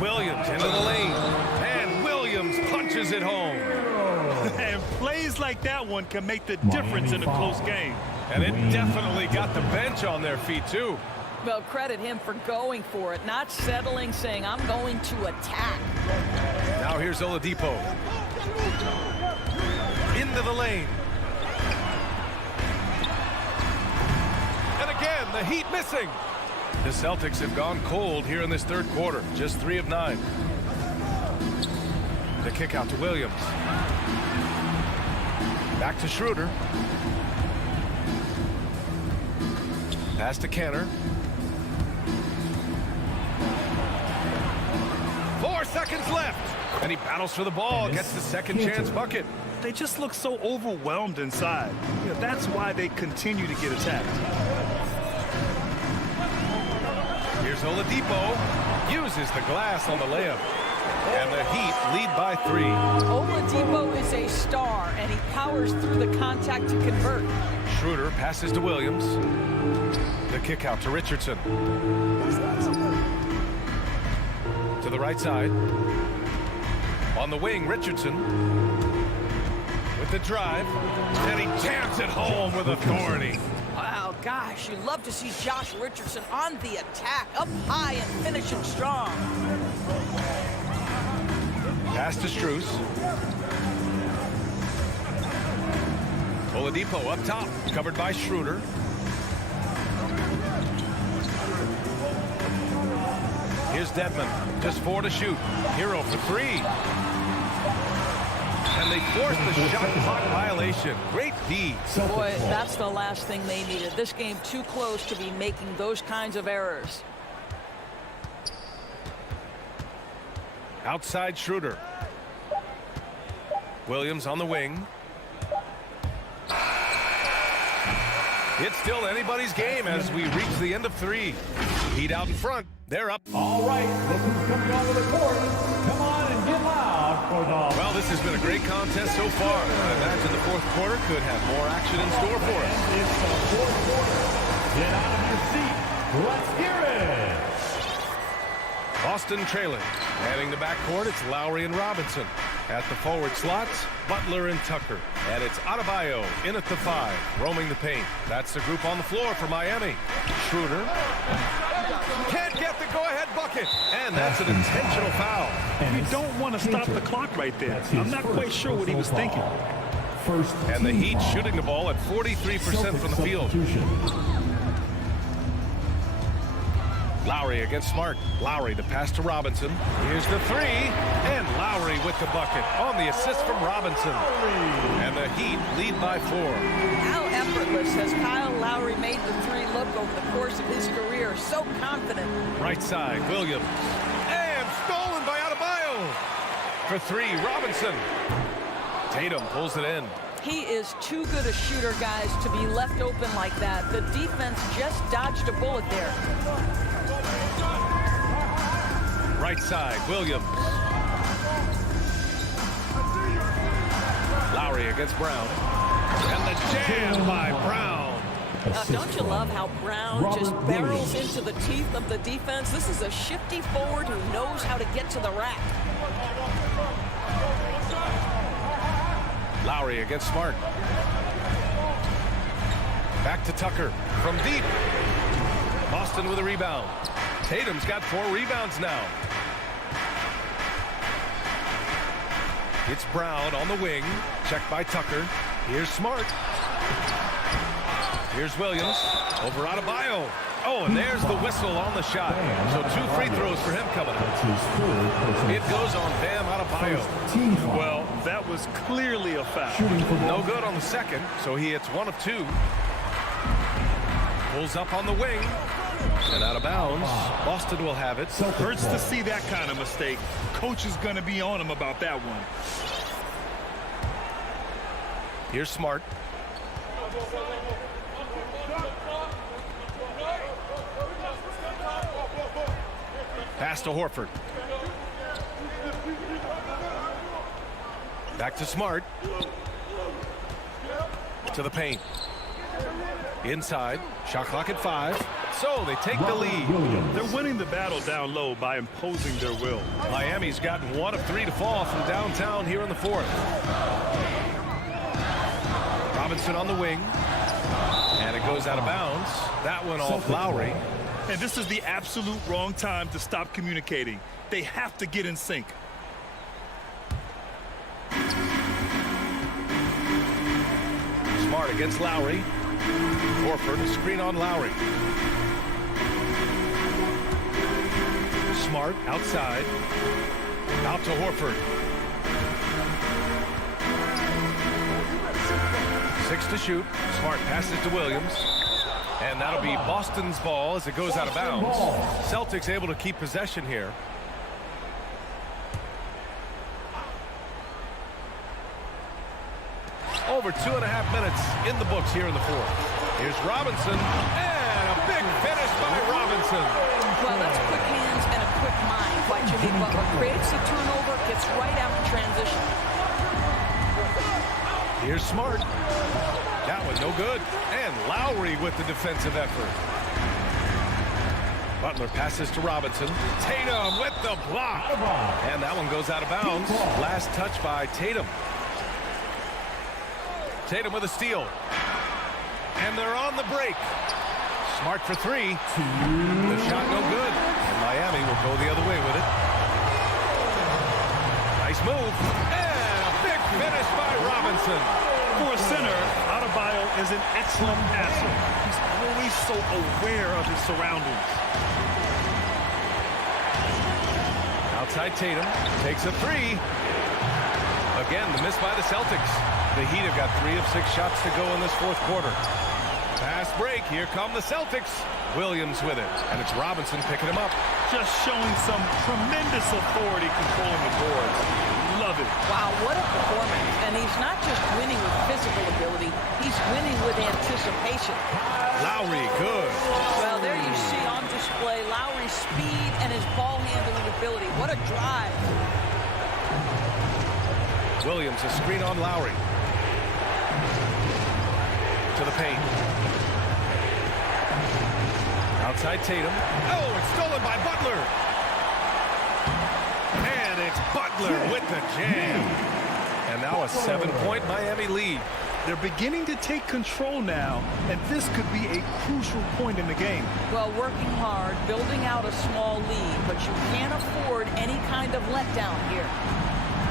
Williams into the lane. And Williams punches it home. And plays like that one can make the difference in a close game. And it definitely got the bench on their feet, too. Well, credit him for going for it, not settling, saying, I'm going to attack. Now here's Oladipo. Into the lane. And again, the Heat missing. The Celtics have gone cold here in this third quarter. Just 3 of 9. The kick out to Williams. Back to Schroeder. Pass to Kanter. 4 seconds left. And he battles for the ball, gets the second chance bucket. They just look so overwhelmed inside. You know, that's why they continue to get attacked. Here's Oladipo. Uses the glass on the layup. And the Heat lead by 3. Oladipo is a star, and he powers through the contact to convert. Schroeder passes to Williams. The kick out to Richardson. To the right side. On the wing, Richardson. With the drive. And he jams it home with authority. Wow, gosh, you love to see Josh Richardson on the attack, up high and finishing strong. Pass to Strus. Oladipo up top, covered by Schroeder. Here's Dedmon, just 4 to shoot. Hero for 3. And they forced the shot clock violation. Great D. Boy, that's the last thing they needed. This game too close to be making those kinds of errors. Outside Schroeder. Williams on the wing. It's still anybody's game as we reach the end of 3. Heat out in front. They're up. All right, look who's coming onto the court. Come on and get loud for the... Well, this has been a great contest so far. I imagine the fourth quarter could have more action in store for us. It's the fourth quarter. Get out of your seat. Let's hear it. Boston trailing. Heading the backcourt, it's Lowry and Robinson. At the forward slots, Butler and Tucker. And it's Adebayo in at the 5, roaming the paint. That's the group on the floor for Miami. Schroeder can't get the go-ahead bucket. And that's an intentional foul. You don't want to stop the clock right there. I'm not quite sure what he was thinking. And the Heat shooting the ball at 43% from the field. Lowry against Smart. Lowry the pass to Robinson. Here's the 3. And Lowry with the bucket on the assist from Robinson. And the Heat lead by 4. How effortless has Kyle Lowry made the 3 look over the course of his career? So confident. Right side, Williams. And stolen by Adebayo. For 3, Robinson. Tatum pulls it in. He is too good a shooter, guys, to be left open like that. The defense just dodged a bullet there. Right side, Williams. Lowry against Brown. And the jam by Brown. Now, don't you love how Brown just barrels into the teeth of the defense? This is a shifty forward who knows how to get to the rack. Lowry against Smart. Back to Tucker from deep. Boston with a rebound. Tatum's got 4 rebounds now. It's Brown on the wing. Checked by Tucker. Here's Smart. Here's Williams. Over Adebayo. Oh, and there's the whistle on the shot. So 2 free throws for him coming up. It goes on Bam Adebayo. Well, that was clearly a foul. No good on the second, so he hits 1 of 2. Pulls up on the wing. And out of bounds. Boston will have it. Hurts to see that kind of mistake. Coach is going to be on him about that one. Here's Smart. Pass to Horford. Back to Smart. To the paint. Inside. Shot clock at 5. So they take the lead. They're winning the battle down low by imposing their will. Miami's gotten 1 of 3 to fall from downtown here in the 4th. Robinson on the wing. And it goes out of bounds. That one off Lowry. And this is the absolute wrong time to stop communicating. They have to get in sync. Smart against Lowry. Horford, a screen on Lowry. Smart outside. Out to Horford. 6 to shoot. Smart passes to Williams. And that'll be Boston's ball as it goes out of bounds. Celtics able to keep possession here. Over 2.5 minutes in the books here in the 4th. Here's Robinson. And a big finish by Robinson. Well, that's quick hands and a quick mind by Jimmy Butler. Creates the turnover, gets right out in transition. Here's Smart. That one no good. And Lowry with the defensive effort. Butler passes to Robinson. Tatum with the block. And that one goes out of bounds. Last touch by Tatum. Tatum with a steal. And they're on the break. Smart for 3. The shot no good. And Miami will go the other way with it. Nice move. And a big finish by Robinson. For a center, Adebayo is an excellent passer. He's always so aware of his surroundings. Outside Tatum. Takes a 3. Again, the miss by the Celtics. The Heat have got 3 of 6 shots to go in this 4th quarter. Fast break. Here come the Celtics. Williams with it. And it's Robinson picking him up. Just showing some tremendous authority controlling the boards. Love it. Wow, what a performance. And he's not just winning with physical ability. He's winning with anticipation. Lowry, good. Well, there you see on display Lowry's speed and his ball handling ability. What a drive. Williams, a screen on Lowry. To the paint. Outside Tatum. Oh, it's stolen by Butler. And it's Butler with the jam. And now a 7-point Miami lead. They're beginning to take control now, and this could be a crucial point in the game. Well, working hard, building out a small lead, but you can't afford any kind of letdown here.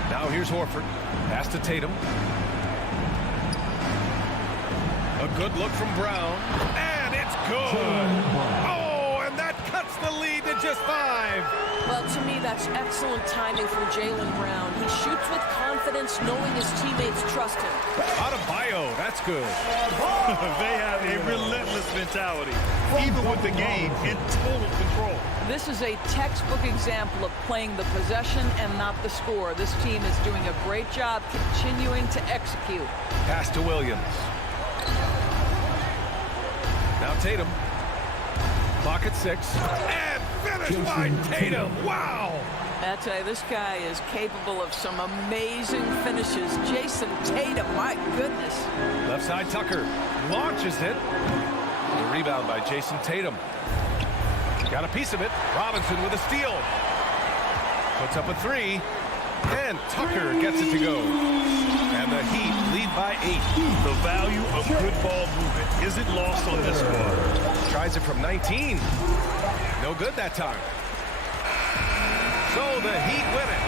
Now here's Horford. Pass to Tatum. A good look from Brown. And it's good. Oh, and that cuts the lead to just 5. Well, to me, that's excellent timing from Jaylen Brown. He shoots with confidence, knowing his teammates trust him. Adebayo, that's good. They have a relentless mentality, even with the game in total control. This is a textbook example of playing the possession and not the score. This team is doing a great job continuing to execute. Pass to Williams. Now Tatum. Clock at 6. And Finish by Tatum. Wow. I tell you, this guy is capable of some amazing finishes. Jason Tatum, my goodness. Left side Tucker launches it. The rebound by Jason Tatum. Got a piece of it. Robinson with a steal. Puts up a three. And Tucker gets it to go. And the Heat lead by 8. The value of good ball movement isn't lost on this squad. Tries it from 19. No good that time. So the Heat win it.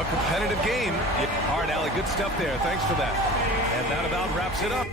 A competitive game. All right, Allie, good stuff there. Thanks for that. And that about wraps it up.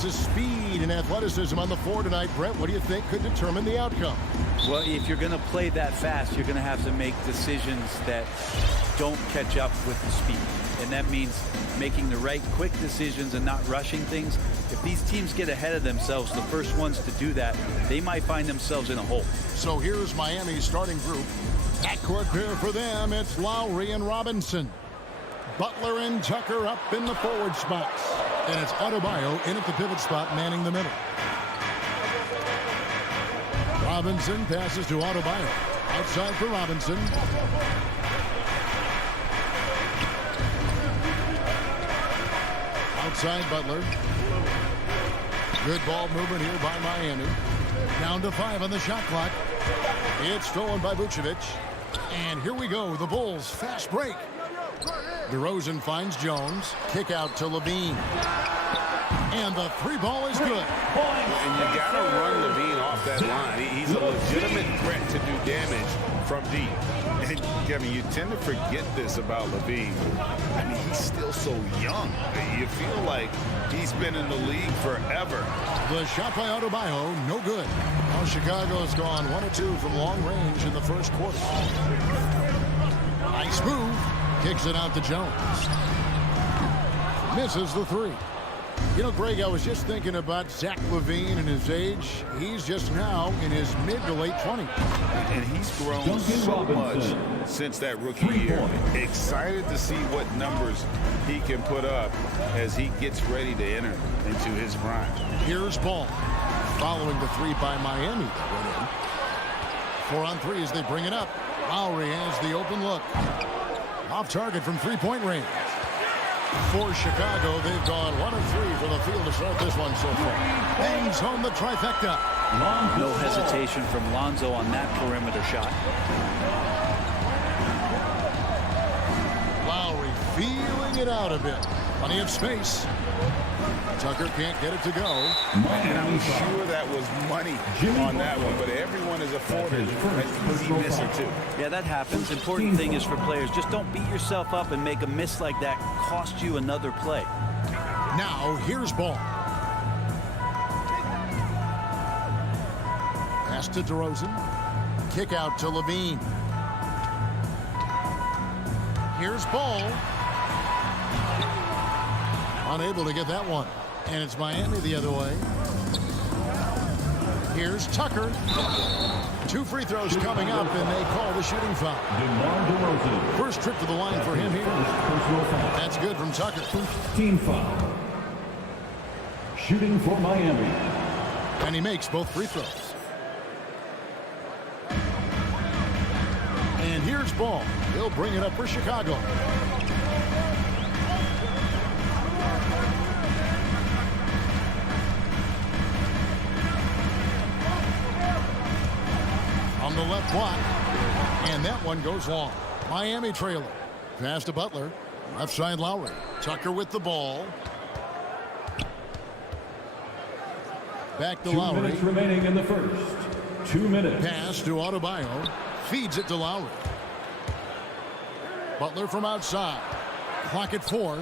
Lots of speed and athleticism on the floor tonight. Brett, what do you think could determine the outcome? Well, if you're going to play that fast, you're going to have to make decisions that don't catch up with the speed. And that means making the right quick decisions and not rushing things. If these teams get ahead of themselves, the first ones to do that, they might find themselves in a hole. So here's Miami's starting group. Backcourt pair for them, it's Lowry and Robinson. Butler and Tucker up in the forward spots. And it's Adebayo in at the pivot spot, manning the middle. Robinson passes to Adebayo. Outside for Robinson. Outside Butler. Good ball movement here by Miami. Down to 5 on the shot clock. It's stolen by Vucevic. And here we go. The Bulls fast break. DeRozan finds Jones. Kick out to Levine. And the 3 ball is good. And you got to run Levine off that line. He's a legitimate threat to do damage from deep. And Kevin, you tend to forget this about Levine. I mean, he's still so young. You feel like he's been in the league forever. The shot by Adebayo, no good. Now Chicago's gone 1 of 2 from long range in the first quarter. Nice move. Kicks it out to Jones. Misses the 3. You know, Greg, I was just thinking about Zach LaVine and his age. He's just now in his mid to late 20s. And he's grown so much since that rookie year. Excited to see what numbers he can put up as he gets ready to enter into his prime. Here's Ball. Following the 3 by Miami. 4 on 3 as they bring it up. Lowry has the open look. Off target from 3-point range. For Chicago, they've gone 1 of 3 for the field to start this one so far. Bangs home the trifecta. No hesitation from Lonzo on that perimeter shot. Lowry feeling it out a bit. Plenty of space. Tucker can't get it to go. And I'm sure that was money on that one, but everyone is afforded an easy miss or 2. Yeah, that happens. Important thing is for players, just don't beat yourself up and make a miss like that cost you another play. Now, here's Ball. Pass to DeRozan. Kick out to Levine. Here's Ball. Unable to get that one. And it's Miami the other way. Here's Tucker. 2 free throws coming up, and they call the shooting foul. First trip to the line for him here. That's good from Tucker. Team foul. Shooting for Miami. And he makes both free throws. And here's Ball. He'll bring it up for Chicago. On the left block, and that one goes long. Miami trailer. Pass to Butler. Left side Lowry. Tucker with the ball. Back to Lowry. 2 minutes remaining in the first. 2 minutes. Pass to Adebayo. Feeds it to Lowry. Butler from outside. Clock at 4.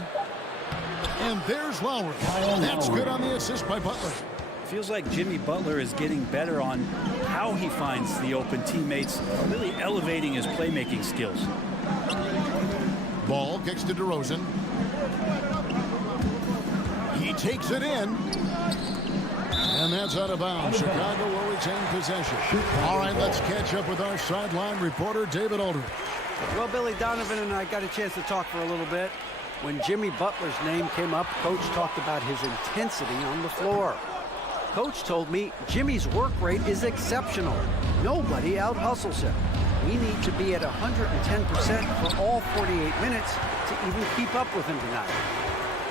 And there's Lowry. That's good on the assist by Butler. Feels like Jimmy Butler is getting better on how he finds the open teammates, really elevating his playmaking skills. Ball kicks to DeRozan. He takes it in. And that's out of bounds. Chicago will retain possession. All right, let's catch up with our sideline reporter, David Aldridge. Well, Billy Donovan and I got a chance to talk for a little bit. When Jimmy Butler's name came up, Coach talked about his intensity on the floor. Coach told me Jimmy's work rate is exceptional. Nobody out-hustles him. We need to be at 110% for all 48 minutes to even keep up with him tonight.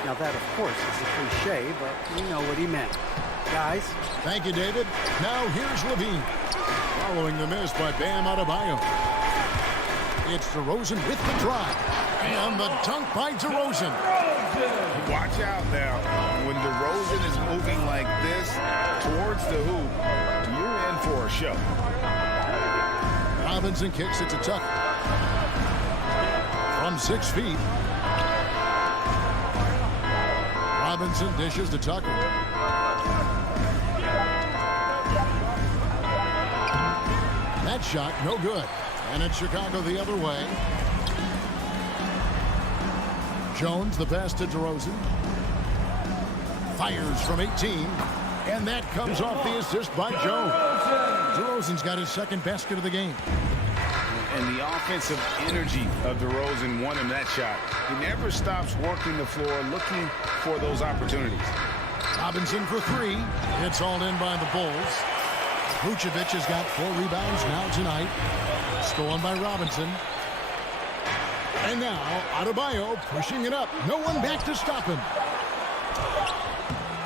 Now that, of course, is a cliche, but we know what he meant. Guys. Thank you, David. Now here's Levine. Following the miss by Bam Adebayo. It's DeRozan with the drive. And the dunk by DeRozan. Watch out now. When DeRozan is moving like this towards the hoop, you're in for a show. Robinson kicks it to Tucker. From 6 feet. Robinson dishes to Tucker. That shot, no good. And it's Chicago the other way. Jones, the pass to DeRozan. Fires from 18. And that comes off the assist by Jones. DeRozan's got his second basket of the game. And the offensive energy of DeRozan won him that shot. He never stops working the floor, looking for those opportunities. Robinson for three. It's all in by the Bulls. Vucevic has got 4 rebounds now tonight. Stolen by Robinson. And now Adebayo pushing it up. No one back to stop him.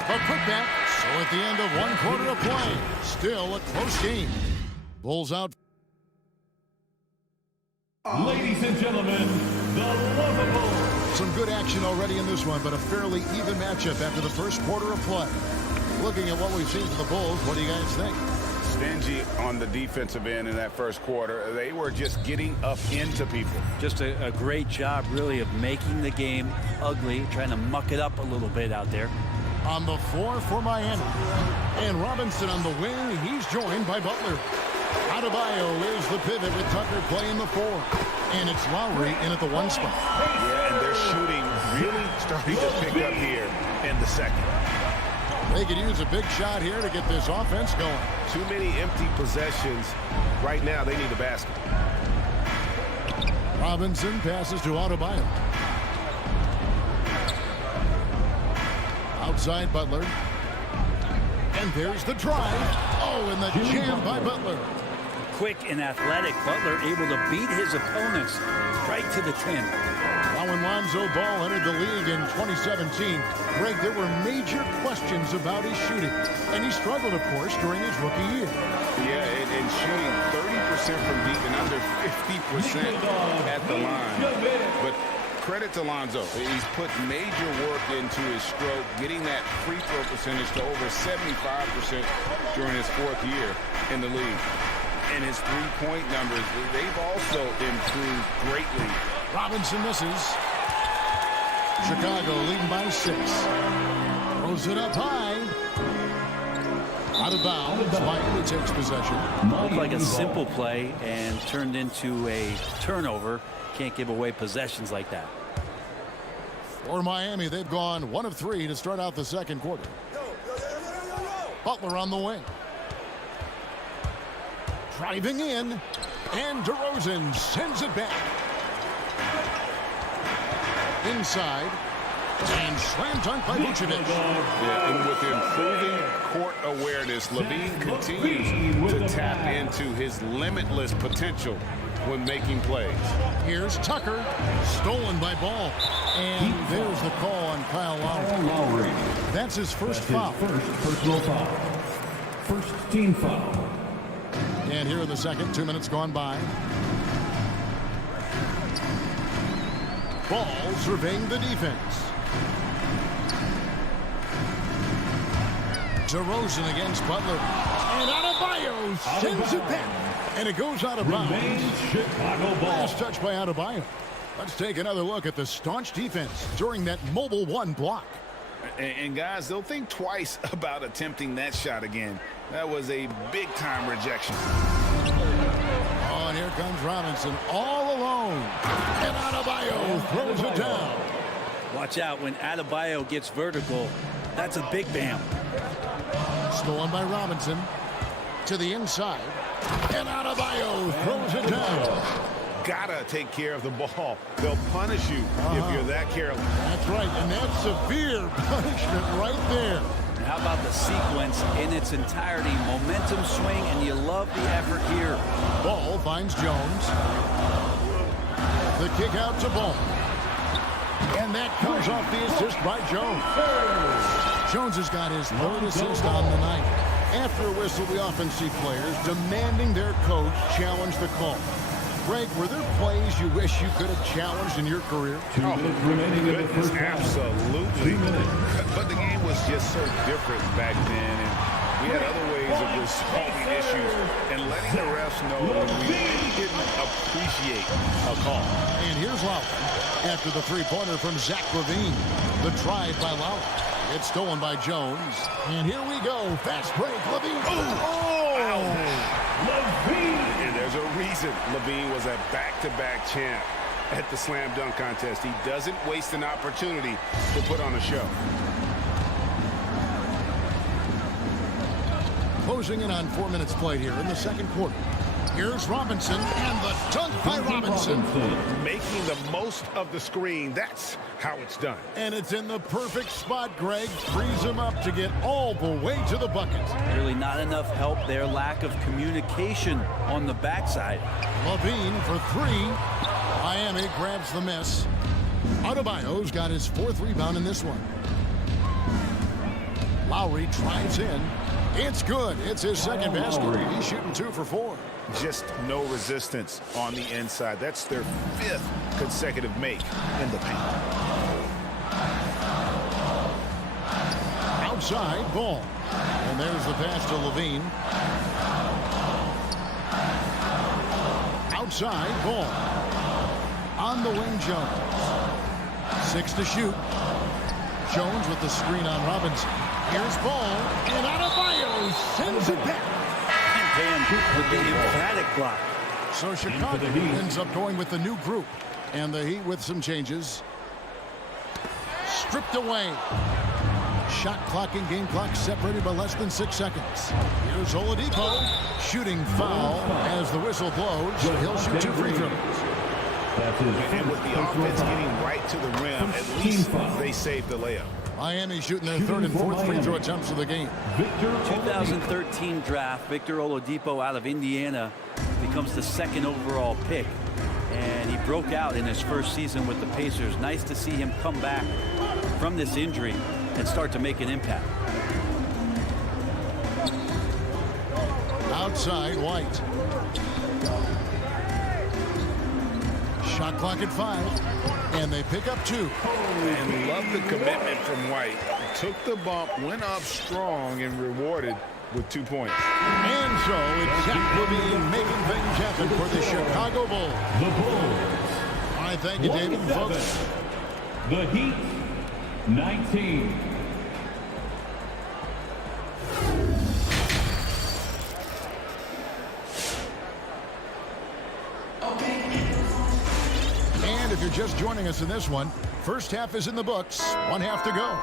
A putback. So at the end of 1 quarter of play, still a close game. Bulls out. Ladies and gentlemen, the Lovables. Some good action already in this one, but a fairly even matchup after the first quarter of play. Looking at what we've seen from the Bulls, what do you guys think? Stingy on the defensive end in that first quarter. They were just getting up into people. Just a great job, really, of making the game ugly, trying to muck it up a little bit out there. On the floor for Miami. And Robinson on the wing. He's joined by Butler. Adebayo is the pivot with Tucker playing the 4. And it's Lowry in at the 1 spot. Yeah, and their shooting really starting to pick up here in the second. They could use a big shot here to get this offense going. Too many empty possessions. Right now, they need a basket. Robinson passes to Adebayo. Outside Butler. And there's the drive. Oh, and the jam by Butler. Quick and athletic, Butler able to beat his opponents right to the 10. Now when Lonzo Ball entered the league in 2017, Greg, there were major questions about his shooting. And he struggled, of course, during his rookie year. Yeah, and shooting 30% from deep and under 50% at the line. But credit to Lonzo. He's put major work into his stroke, getting that free throw percentage to over 75% during his 4th year in the league. And his three-point numbers, they've also improved greatly. Robinson misses. Chicago leading by 6. Throws it up high. Out of bounds. Miami takes possession. Looked like a simple play and turned into a turnover. Can't give away possessions like that. For Miami, they've gone 1 of 3 to start out the second quarter. Butler on the wing. Driving in, and DeRozan sends it back. Inside, and slam dunk by Vucevic. Yeah, and with improving court awareness, LaVine continues to tap into his limitless potential when making plays. Here's Tucker, stolen by Ball. And there's the call on Kyle Lowry. That's his first foul. First personal foul. First team foul. And here in the second, 2 minutes gone by. Ball surveying the defense. DeRozan against Butler. And Adebayo sends it back. And it goes out of bounds. Chicago ball. Last touch by Adebayo. Let's take another look at the staunch defense during that mobile 1 block. And guys, they'll think twice about attempting that shot again. That was a big-time rejection. Oh, and here comes Robinson all alone. And Adebayo throws it down. Watch out when Adebayo gets vertical. That's a big bam. Stolen by Robinson. To the inside. And Adebayo throws it down. Gotta take care of the ball. They'll punish you if you're that careless. That's right, and that's severe punishment right there. And how about the sequence in its entirety? Momentum swing, and you love the effort here. Ball finds Jones. The kick out to Ball. And that comes off the assist by Jones. Jones has got his 3rd assist on the night. After a whistle, we often see players demanding their coach challenge the call. Greg, were there plays you wish you could have challenged in your career? 2 minutes remaining in the first half. Absolutely. 2 minutes. But the game was just so different back then, and we had other ways of resolving issues and letting the refs know when we didn't appreciate a call. And here's Lowry after the three-pointer from Zach LaVine. The drive by Lowry. It's stolen by Jones. And here we go. Fast break. LaVine. Oh! LaVine. season, Levine was a back-to-back champ at the slam dunk contest. He doesn't waste an opportunity to put on a show. Closing in on 4 minutes played here in the second quarter. Here's Robinson, and the dunk by Robinson. Making the most of the screen. That's how it's done. And it's in the perfect spot, Greg. Frees him up to get all the way to the bucket. Really not enough help there. Lack of communication on the backside. Levine for three. Miami grabs the miss. Adebayo's got his fourth rebound in this one. Lowry drives in. It's good. It's his second basket. He's shooting 2 for 4. Just no resistance on the inside. That's their 5th consecutive make in the paint. Outside ball. And there's the pass to Levine. Outside ball. On the wing, Jones. 6 to shoot. Jones with the screen on Robinson. Here's ball. And Adebayo sends it back. With the emphatic block. So Chicago ends up going with the new group. And the Heat with some changes. Stripped away. Shot clock and game clock separated by less than 6 seconds. Here's Oladipo. Shooting foul as the whistle blows. He'll shoot 2 free throws. And with the offense getting right to the rim, at least they saved the layup. Miami shooting their 3rd and 4th free throw attempts of the game. 2013 draft, Victor Oladipo out of Indiana becomes the 2nd overall pick. And he broke out in his first season with the Pacers. Nice to see him come back from this injury and start to make an impact. Outside, White. Shot clock at 5. And they pick up 2. And love the commitment from White. Took the bump, went up strong, and rewarded with 2 points. And so it's Zach LaVine making things happen for the Chicago Bulls. The Bulls. All right, thank you, David. Folks. The Heat, 19. And if you're just joining us in this one, first half is in the books. 1 half to go.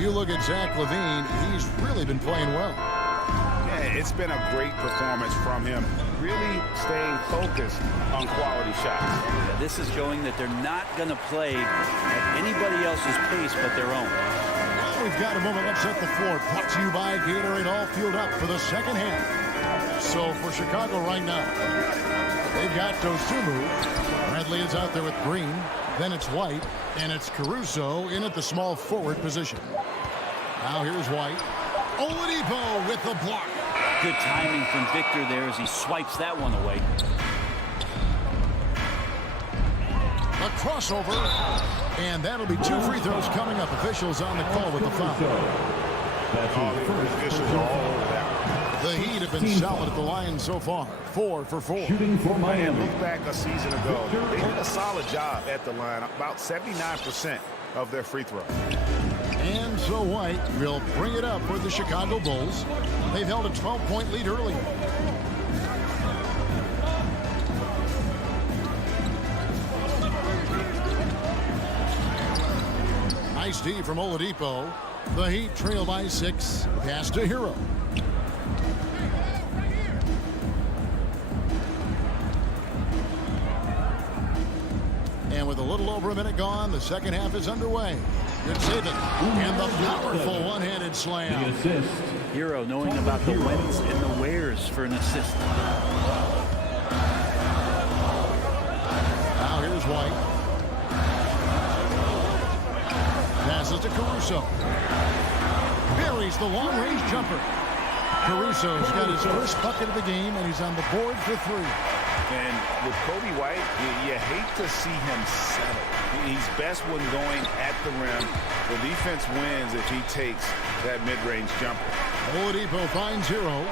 You look at Zach LaVine, he's really been playing well. Yeah, it's been a great performance from him. Really staying focused on quality shots. Yeah, this is showing that they're not going to play at anybody else's pace but their own. Well, we've got a moment. Let's set the floor. Brought to you by Gatorade, all fueled up for the second half. So for Chicago right now, they've got Dosunmu. Bradley is out there with Green. Then it's White. And it's Caruso in at the small forward position. Now here's White. Oladipo with the block. Good timing from Victor there as he swipes that one away. A crossover. And that'll be 2 free throws coming up. Officials on the call with the foul. Officials are all over that. The Heat have been solid at the line so far. 4 for 4. Shooting for Miami. Look back a season ago. They did a solid job at the line. About 79% of their free throws. And so White will bring it up for the Chicago Bulls. They've held a 12-point lead early. Nice D from Oladipo. The Heat trail by 6. Pass to Hero. And with a little over a minute gone, the second half is underway. Good saving. And the powerful one-handed slam. The assist. Hero knowing about the whens and the wheres for an assist. Now here's White. Passes to Caruso. Buries the long-range jumper. Caruso's got his first bucket of the game, and he's on the board for 3. And with Kobe White, you hate to see him settle. He's best when going at the rim. The defense wins if he takes that mid-range jumper. Oladipo finds Hero.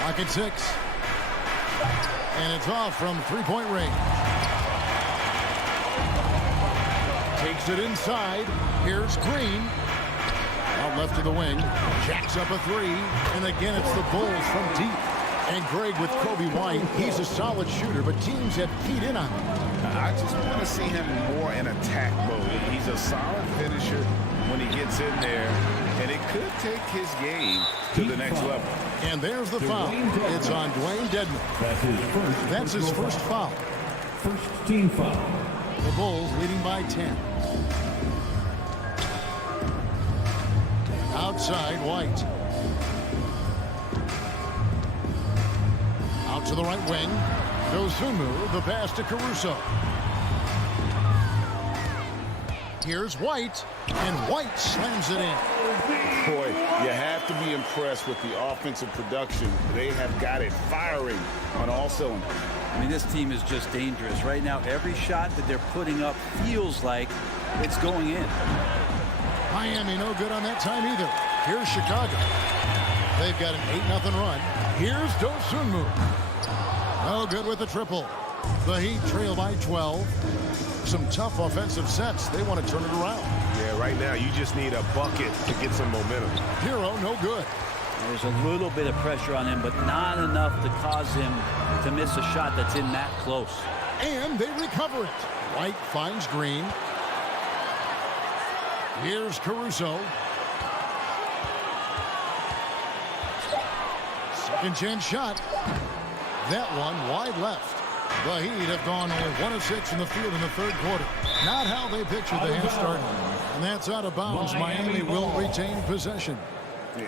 Pocket 6. And it's off from 3-point range. Takes it inside. Here's Green. Out left to the wing. Jacks up a three. And again, it's the Bulls from deep. And Greg with Kobe White, he's a solid shooter, but teams have keyed in on him. I just want to see him more in attack mode. He's a solid finisher when he gets in there, and it could take his game to the next level. And there's the foul. It's on Dwayne Dedmon. That's his first foul. First team foul. The Bulls leading by 10. Outside, White. Out to the right wing. Dosunmu, the pass to Caruso. Here's White, and White slams it in. Boy, you have to be impressed with the offensive production. They have got it firing on all cylinders. I mean, this team is just dangerous. Right now, every shot that they're putting up feels like it's going in. Miami no good on that time either. Here's Chicago. They've got an 8-0 run. Here's Dosunmu. No good with the triple. The Heat trail by 12. Some tough offensive sets. They want to turn it around. Yeah, right now you just need a bucket to get some momentum. Hero, no good. There's a little bit of pressure on him, but not enough to cause him to miss a shot that's in that close. And they recover it. White finds Green. Here's Caruso. Second chance shot. That one wide left. The Heat have gone only 1 of 6 in the field in the third quarter. Not how they pictured the half start. And that's out of bounds. Miami will retain possession.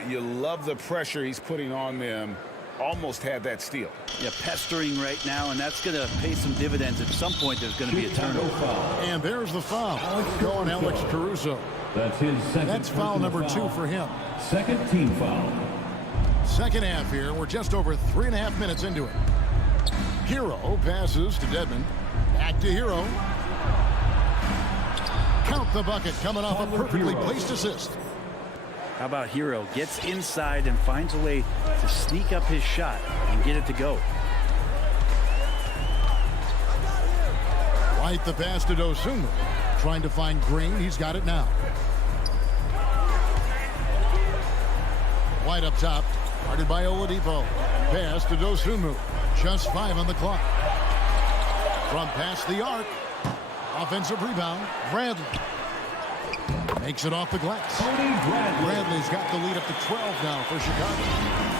You love the pressure he's putting on them. Almost had that steal. Yeah, pestering right now, and that's going to pay some dividends. At some point, there's going to be a turnover. And there's the foul. Going Alex Caruso. That's his second. That's foul number 2 for him. Second team foul. Second half here. We're just over 3.5 minutes into it. Hero passes to Dedmon. Back to Hero. Count the bucket coming off a perfectly placed assist. How about Hero? Gets inside and finds a way to sneak up his shot and get it to go. White the pass to Dosunmu. Trying to find Green. He's got it now. White up top. Guarded by Oladipo. Pass to Dosunmu. Just 5 on the clock. From past the arc. Offensive rebound. Bradley. Makes it off the glass. Bradley's got the lead up to 12 now for Chicago.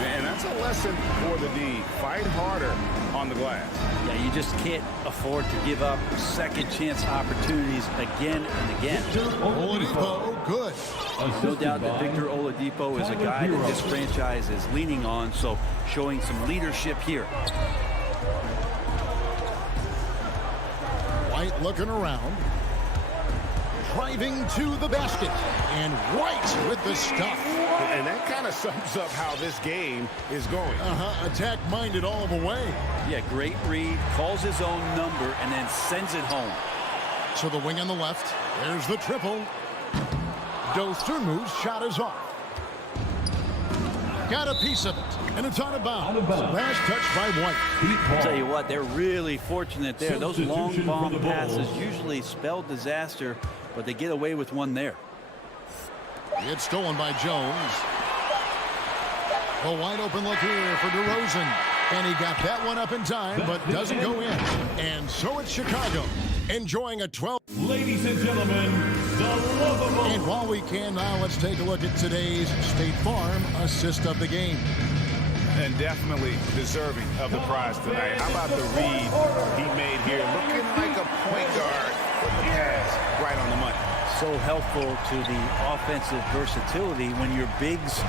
And that's a lesson for the D. Fight harder on the glass. Yeah, you just can't afford to give up second chance opportunities again and again. Oladipo, good. No doubt that Victor Oladipo is a guy that this franchise is leaning on, so showing some leadership here. White looking around. Driving to the basket. And White with the stuff. And that kind of sums up how this game is going. Attack-minded all the way. Yeah, great read. Calls his own number and then sends it home. So the wing on the left. There's the triple. Dosunmu's shot is off. Got a piece of it. And it's out of bounds. Last touch by White. I'll tell you what, they're really fortunate there. Those long bomb passes usually spell disaster, but they get away with one there. It's stolen by Jones. A wide open look here for DeRozan. And he got that one up in time, but doesn't go in. And so it's Chicago enjoying a 12. Ladies and gentlemen, the lovable. And while we can now, let's take a look at today's State Farm assist of the game. And definitely deserving of the prize tonight. How about the read he made here? Looking like a point guard with the pass right on the money. So helpful to the offensive versatility when your bigs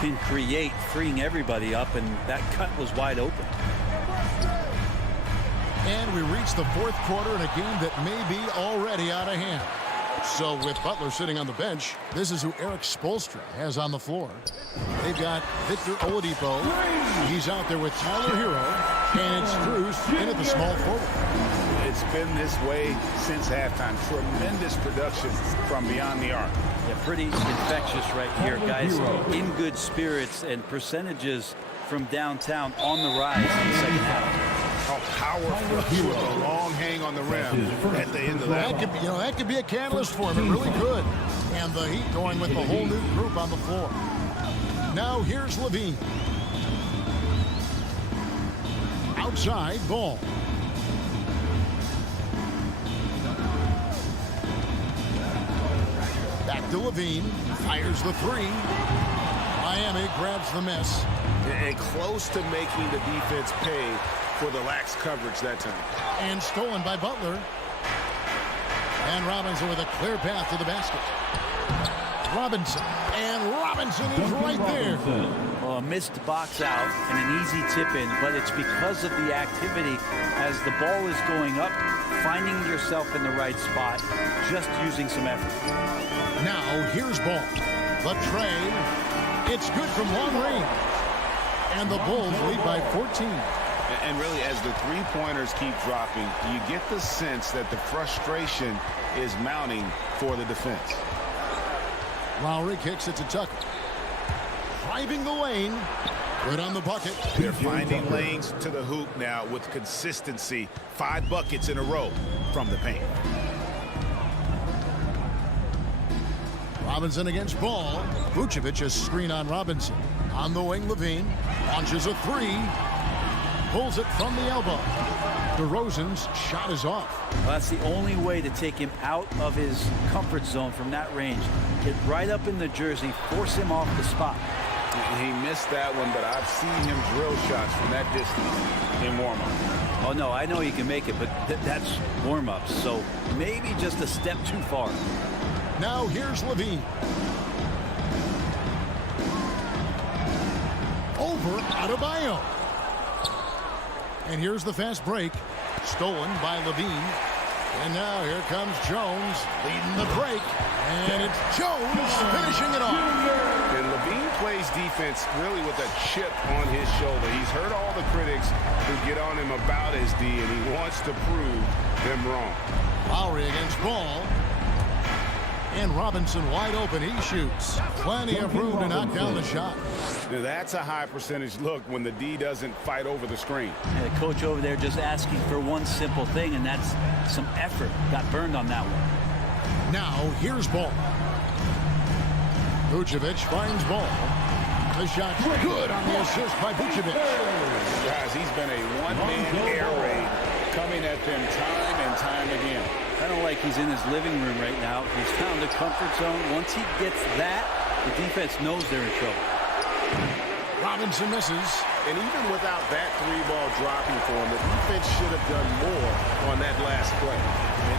can create, freeing everybody up, and that cut was wide open. And we reach the fourth quarter in a game that may be already out of hand. So with Butler sitting on the bench, this is who Eric Spoelstra has on the floor. They've got Victor Oladipo. He's out there with Tyler Hero. And it's Strus in at the small forward. It's been this way since halftime. Tremendous production from beyond the arc. Yeah, pretty infectious right here, guys. In good spirits and percentages from downtown on the rise in the second half. Oh, powerful with a long hang on the rim at the end of that. That could be a catalyst for him. It really could. And the Heat going with the whole new group on the floor. Now here's Levine. Outside ball. Back to Levine. Fires the three. Miami grabs the miss. And close to making the defense pay for the lax coverage that time. And stolen by Butler. And Robinson with a clear path to the basket. Robinson. And Robinson is right there. Well, a missed box out and an easy tip in, but it's because of the activity as the ball is going up, finding yourself in the right spot, just using some effort. Now here's ball. The tray. It's good from long range. And the Bulls lead by 14. And really, as the three-pointers keep dropping, you get the sense that the frustration is mounting for the defense. Lowry kicks it to Tucker. Driving the lane. Good on the bucket. They're finding lanes to the hoop now with consistency. 5 buckets in a row from the paint. Robinson against Ball. Vucevic a screen on Robinson. On the wing, Levine launches a three. Pulls it from the elbow. DeRozan's shot is off. Well, that's the only way to take him out of his comfort zone from that range. Get right up in the jersey, force him off the spot. He missed that one, but I've seen him drill shots from that distance in warm-up. Oh, no, I know he can make it, but that's warm-ups, so maybe just a step too far. Now here's Levine. Over Adebayo. And here's the fast break. Stolen by Levine. And now here comes Jones leading the break. And it's Jones finishing it off. And Levine plays defense really with a chip on his shoulder. He's heard all the critics who get on him about his D, and he wants to prove them wrong. Lowry against Ball. And Robinson wide open. He shoots. Plenty of room to knock down the shot. Now that's a high percentage look when the D doesn't fight over the screen. And the coach over there just asking for one simple thing, and that's some effort. Got burned on that one. Now here's Ball. Vucevic finds Ball. The shot's good on the assist by Vucevic. Guys, he's been a one-man air raid coming at them time and time again. Kind of like he's in his living room right now. He's found a comfort zone. Once he gets that, the defense knows they're in trouble. Robinson misses. And even without that three ball dropping for him, the defense should have done more on that last play.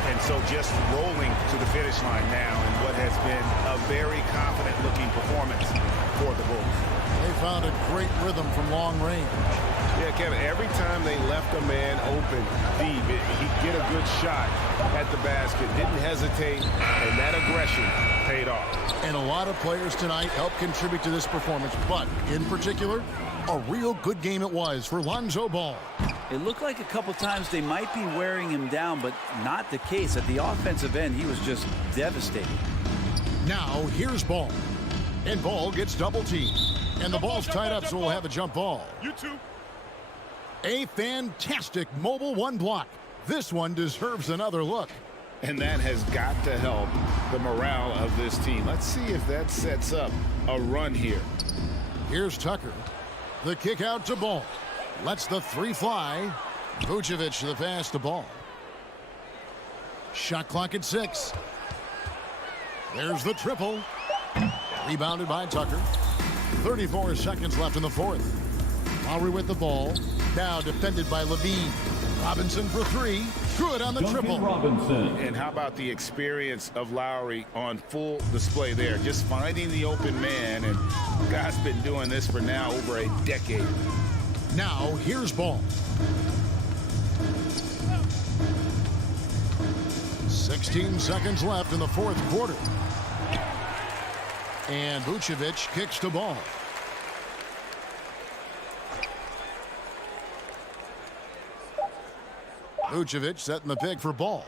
And so just rolling to the finish line now in what has been a very confident-looking performance for the Bulls. They found a great rhythm from long range. Yeah, Kevin, every time they left a man open deep, he'd get a good shot at the basket, didn't hesitate, and that aggression paid off. And a lot of players tonight helped contribute to this performance, but in particular, a real good game it was for Lonzo Ball. It looked like a couple times they might be wearing him down, but not the case. At the offensive end, he was just devastating. Now here's Ball. And Ball gets double teamed. And the ball's tied up, so we'll have a jump ball. You too. A fantastic mobile one block. This one deserves another look. And that has got to help the morale of this team. Let's see if that sets up a run here. Here's Tucker. The kick out to Ball. Lets the three fly. Vucevic the pass to Ball. Shot clock at 6. There's the triple. Rebounded by Tucker. 34 seconds left in the fourth. Lowry with the ball. Now defended by Levine. Robinson for three. Good on the triple. Robinson. And how about the experience of Lowry on full display there? Just finding the open man, and guy's been doing this for now over a decade. Now here's Ball. 16 seconds left in the fourth quarter. And Vucevic kicks to Ball. Vucevic setting the pick for Ball.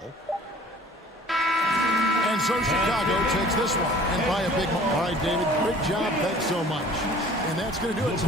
And so Chicago takes this one. And by a big... All right, David, great job. Thanks so much. And that's going to do it.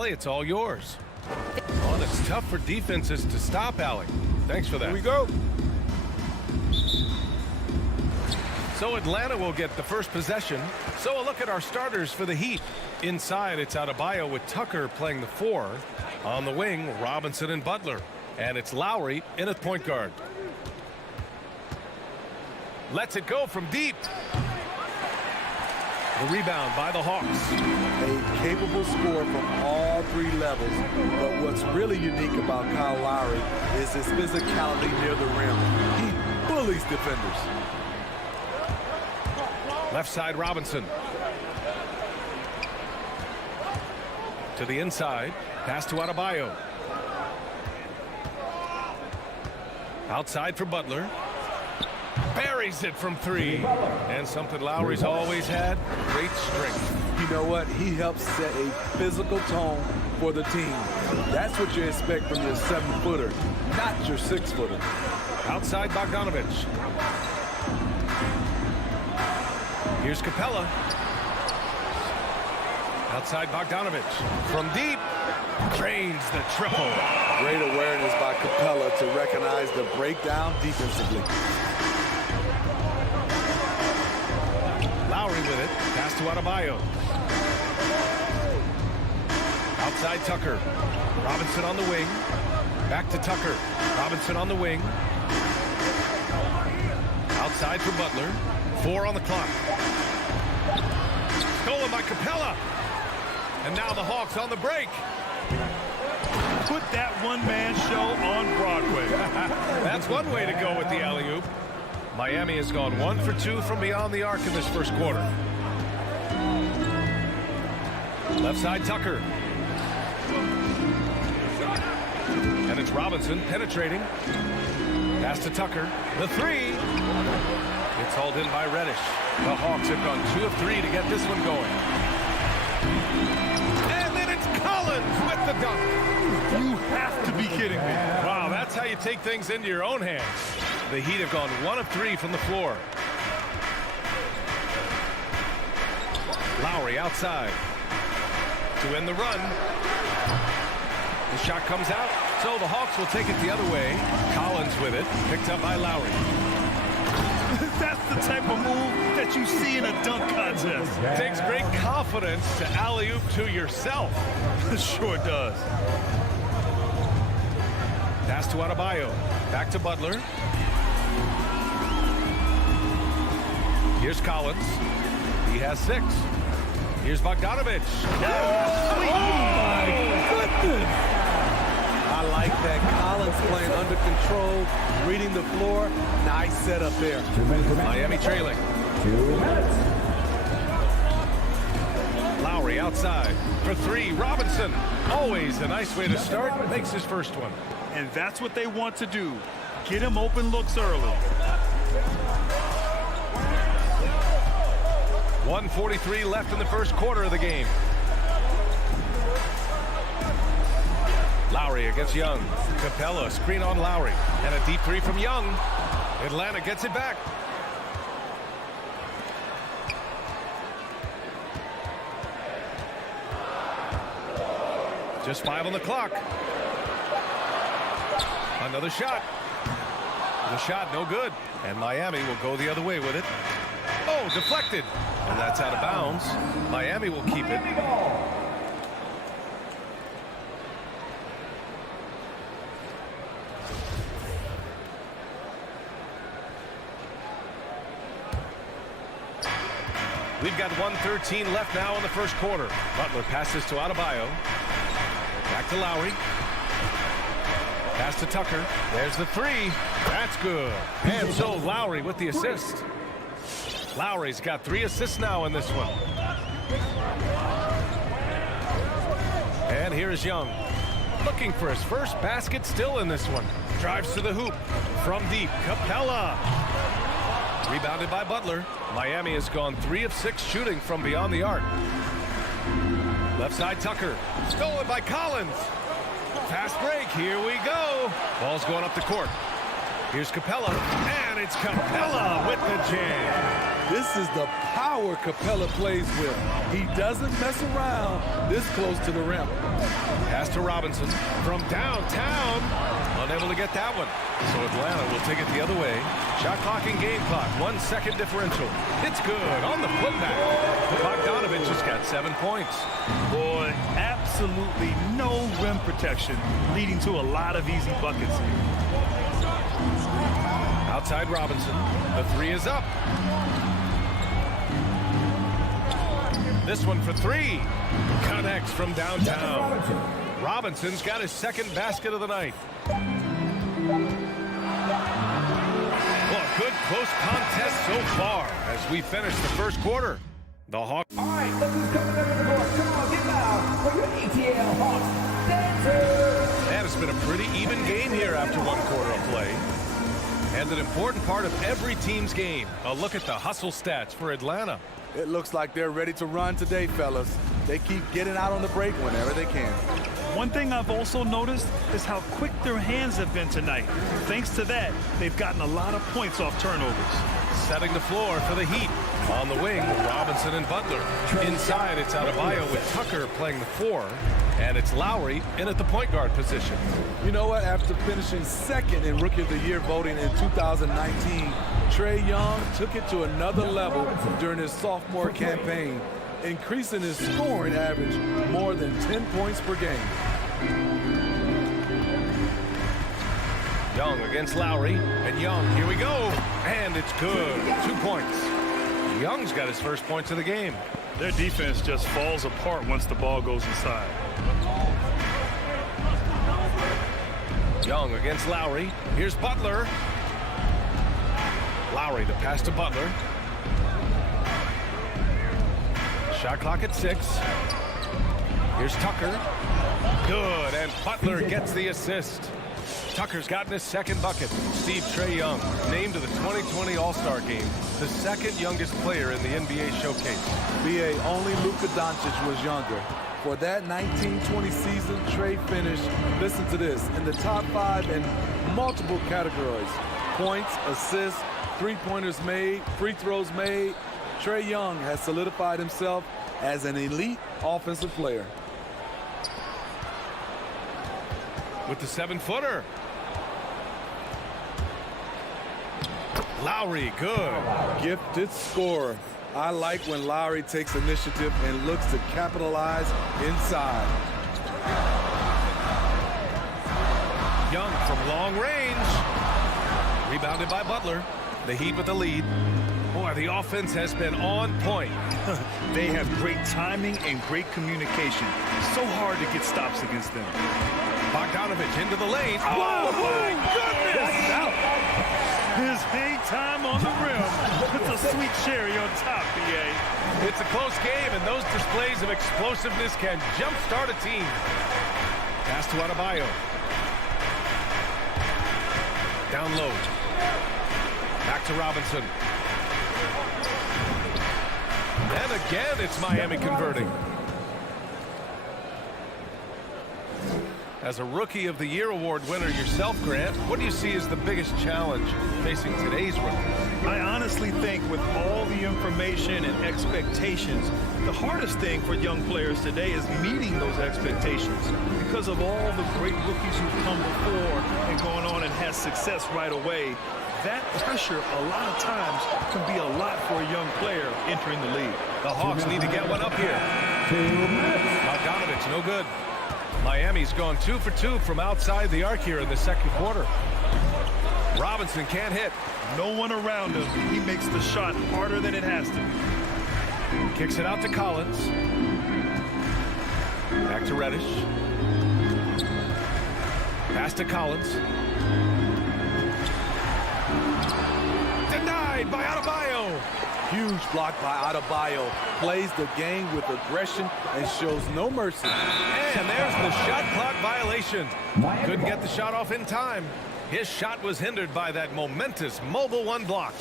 Allie, it's all yours. Oh, and it's tough for defenses to stop Allie. Thanks for that. Here we go. So Atlanta will get the first possession. So a look at our starters for the Heat. Inside, it's Adebayo with Tucker playing the 4. On the wing, Robinson and Butler. And it's Lowry in at point guard. Lets it go from deep. The rebound by the Hawks. A capable scorer from all 3 levels. But what's really unique about Kyle Lowry is his physicality near the rim. He bullies defenders. Left side, Robinson. To the inside. Pass to Adebayo. Outside for Butler. Buries it from 3. And something Lowry's always had, great strength. You know what? He helps set a physical tone for the team. That's what you expect from your 7-footer, not your 6-footer. Outside Bogdanovich. Here's Capella. Outside Bogdanovich. From deep. Drains the triple. Great awareness by Capella to recognize the breakdown defensively. Lowry with it. Pass to Adebayo. Outside Tucker. Robinson on the wing. Back to Tucker. Robinson on the wing. Outside for Butler. 4 on the clock. Stolen by Capella. And now the Hawks on the break. Put that one-man show on Broadway. That's one way to go with the alley-oop. Miami has gone 1 for 2 from beyond the arc in this first quarter. Left side Tucker. And it's Robinson penetrating. Pass to Tucker. The 3. It's hauled in by Reddish. The Hawks have gone 2 of 3 to get this one going. And then it's Collins with the dunk. You have to be kidding me. Wow, that's how you take things into your own hands. The Heat have gone 1 of 3 from the floor. Lowry outside to end the run. The shot comes out, so the Hawks will take it the other way. Collins with it, picked up by Lowry. That's the type of move that you see in a dunk contest. Takes great confidence to alley-oop to yourself. Sure does. Pass to Adebayo. Back to Butler. Here's Collins. He has 6. Here's Bogdanovich. Oh, my goodness. I like that. Collins playing under control, reading the floor. Nice setup there. Miami trailing. 2 minutes. Lowry outside for 3. Robinson. Always a nice way to start. Makes his first one. And that's what they want to do. Get him open looks early. 1:43 left in the first quarter of the game. Lowry against Young. Capella, screen on Lowry. And a deep 3 from Young. Atlanta gets it back. Just 5 on the clock. Another shot. The shot no good. And Miami will go the other way with it. Oh, deflected. And that's out of bounds. Miami will keep it. We've got 1:13 left now in the first quarter. Butler passes to Adebayo. Back to Lowry. Pass to Tucker. There's the 3. That's good. And so Lowry with the assist. Lowry's got 3 assists now in this one. And here is Young. Looking for his first basket still in this one. Drives to the hoop. From deep, Capella. Rebounded by Butler. Miami has gone 3 of 6 shooting from beyond the arc. Left side Tucker. Stolen by Collins. Fast break. Here we go. Ball's going up the court. Here's Capella. And it's Capella with the jam. This is the power Capella plays with. He doesn't mess around this close to the rim. Pass to Robinson from downtown. Unable to get that one. So Atlanta will take it the other way. Shot clock and game clock. 1 second differential. It's good on the putback. Bogdanovich has got 7 points. Boy, absolutely no rim protection, leading to a lot of easy buckets here. Outside Robinson. The three is up. This one for three. Connects from downtown. Robinson's got his second basket of the night. Well, good close contest so far as we finish the first quarter. The Hawks. All right, look who's coming up to the board. Come on, get loud for your ATL Hawks dancers. And it's been a pretty even game here after 1 quarter of play. And an important part of every team's game. A look at the hustle stats for Atlanta. It looks like they're ready to run today, fellas. They keep getting out on the break whenever they can. One thing I've also noticed is how quick their hands have been tonight. Thanks to that, they've gotten a lot of points off turnovers. Setting the floor for the Heat. On the wing, Robinson and Butler. Inside, it's Adebayo with Tucker playing the 4. And it's Lowry in at the point guard position. You know what? After finishing second in Rookie of the Year voting in 2019, Trae Young took it to another level during his sophomore campaign, increasing his scoring average more than 10 points per game. Young against Lowry, and Young, here we go, and it's good. 2 points. Young's got his first points of the game. Their defense just falls apart once the ball goes inside. Young against Lowry. Here's Butler. Lowry, the pass to Butler. Shot clock at 6. Here's Tucker. Good, and Butler gets the assist. Tucker's gotten his second bucket. Steve Trae Young, named to the 2020 All-Star Game, the second youngest player in the NBA Showcase. BA, only Luka Doncic was younger. For that 1920 season, Trae finished, listen to this, in the top 5 in multiple categories. Points, assists, three-pointers made, free throws made. Trae Young has solidified himself as an elite offensive player. With the 7-footer. Lowry, good. Gifted scorer. I like when Lowry takes initiative and looks to capitalize inside. Young from long range. Rebounded by Butler. The Heat with the lead. Boy, the offense has been on point. They have great timing and great communication. So hard to get stops against them. Bogdanovich into the lane. Oh, my goodness! His hang time on the rim puts a sweet cherry on top, BA. It's a close game, and those displays of explosiveness can jumpstart a team. Pass to Adebayo. Down low. Back to Robinson. And again, it's Miami converting. As a Rookie of the Year award winner yourself, Grant, what do you see as the biggest challenge facing today's rookies? I honestly think with all the information and expectations, the hardest thing for young players today is meeting those expectations. Because of all the great rookies who've come before and gone on and had success right away, that pressure a lot of times can be a lot for a young player entering the league. The Hawks need to get one up here. Bogdanovich, no good. Miami's gone 2 for 2 from outside the arc here in the second quarter. Robinson can't hit. No one around him. He makes the shot harder than it has to be. Kicks it out to Collins. Back to Reddish. Pass to Collins. Denied by Adebayo. Huge block by Adebayo. Plays the game with aggression and shows no mercy. And there's the shot clock violation. Couldn't get the shot off in time. His shot was hindered by that momentous mobile 1 block.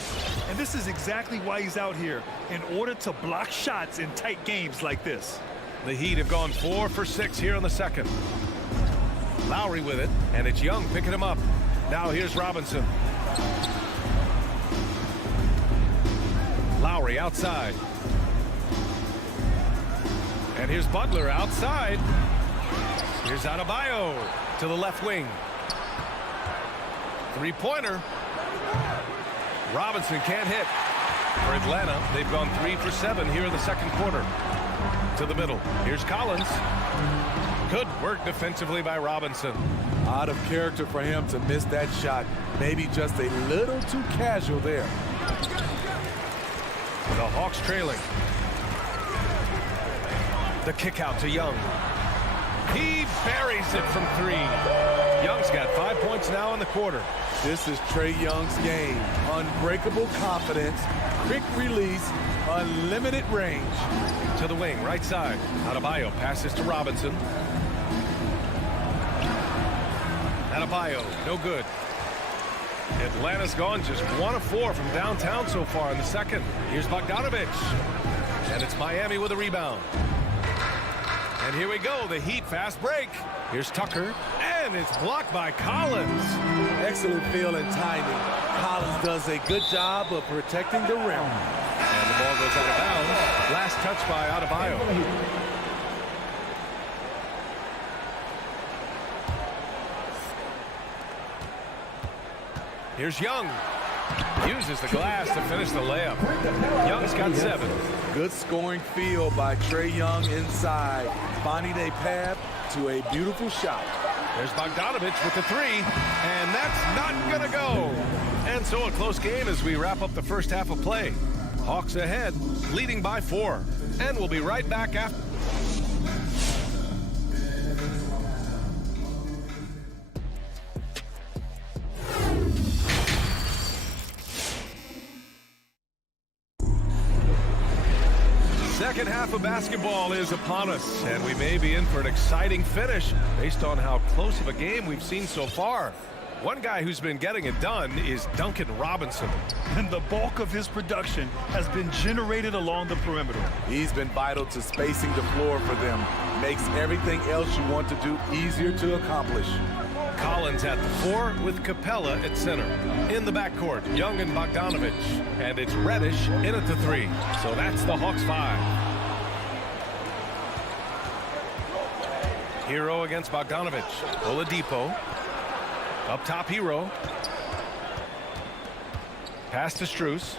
And this is exactly why he's out here, in order to block shots in tight games like this. The Heat have gone 4 for 6 here in the second. Lowry with it, and it's Young picking him up. Now here's Robinson. Lowry Lowry outside. And here's Butler outside. Here's Adebayo to the left wing. Three-pointer. Robinson can't hit. For Atlanta, they've gone 3 for 7 here in the second quarter. To the middle. Here's Collins. Good work defensively by Robinson. Out of character for him to miss that shot. Maybe just a little too casual there. The Hawks trailing. The kick out to Young. He buries it from 3. Young's got 5 points now in the quarter. This is Trae Young's game. Unbreakable confidence, quick release, unlimited range. To the wing, right side. Adebayo passes to Robinson. Adebayo, no good. Atlanta's gone just 1 of 4 from downtown so far in the second. Here's Bogdanovich. And it's Miami with a rebound. And here we go, the Heat fast break. Here's Tucker, and it's blocked by Collins. Excellent feel and timing. Collins does a good job of protecting the rim. And the ball goes out of bounds. Last touch by Adebayo. Here's Young. Uses the glass to finish the layup. Young's got 7. Good scoring feel by Trae Young inside, finding a path to a beautiful shot. There's Bogdanovich with the 3, and that's not going to go. And so a close game as we wrap up the first half of play. Hawks ahead, leading by 4. And we'll be right back after. Second half of basketball is upon us, and we may be in for an exciting finish based on how close of a game we've seen so far. One guy who's been getting it done is Duncan Robinson. And the bulk of his production has been generated along the perimeter. He's been vital to spacing the floor for them. Makes everything else you want to do easier to accomplish. Collins at the 4 with Capella at center. In the backcourt, Young and Bogdanovich. And it's Reddish in at the 3. So that's the Hawks 5. Hero against Bogdanovich. Oladipo. Up top, Hero. Pass to Strus.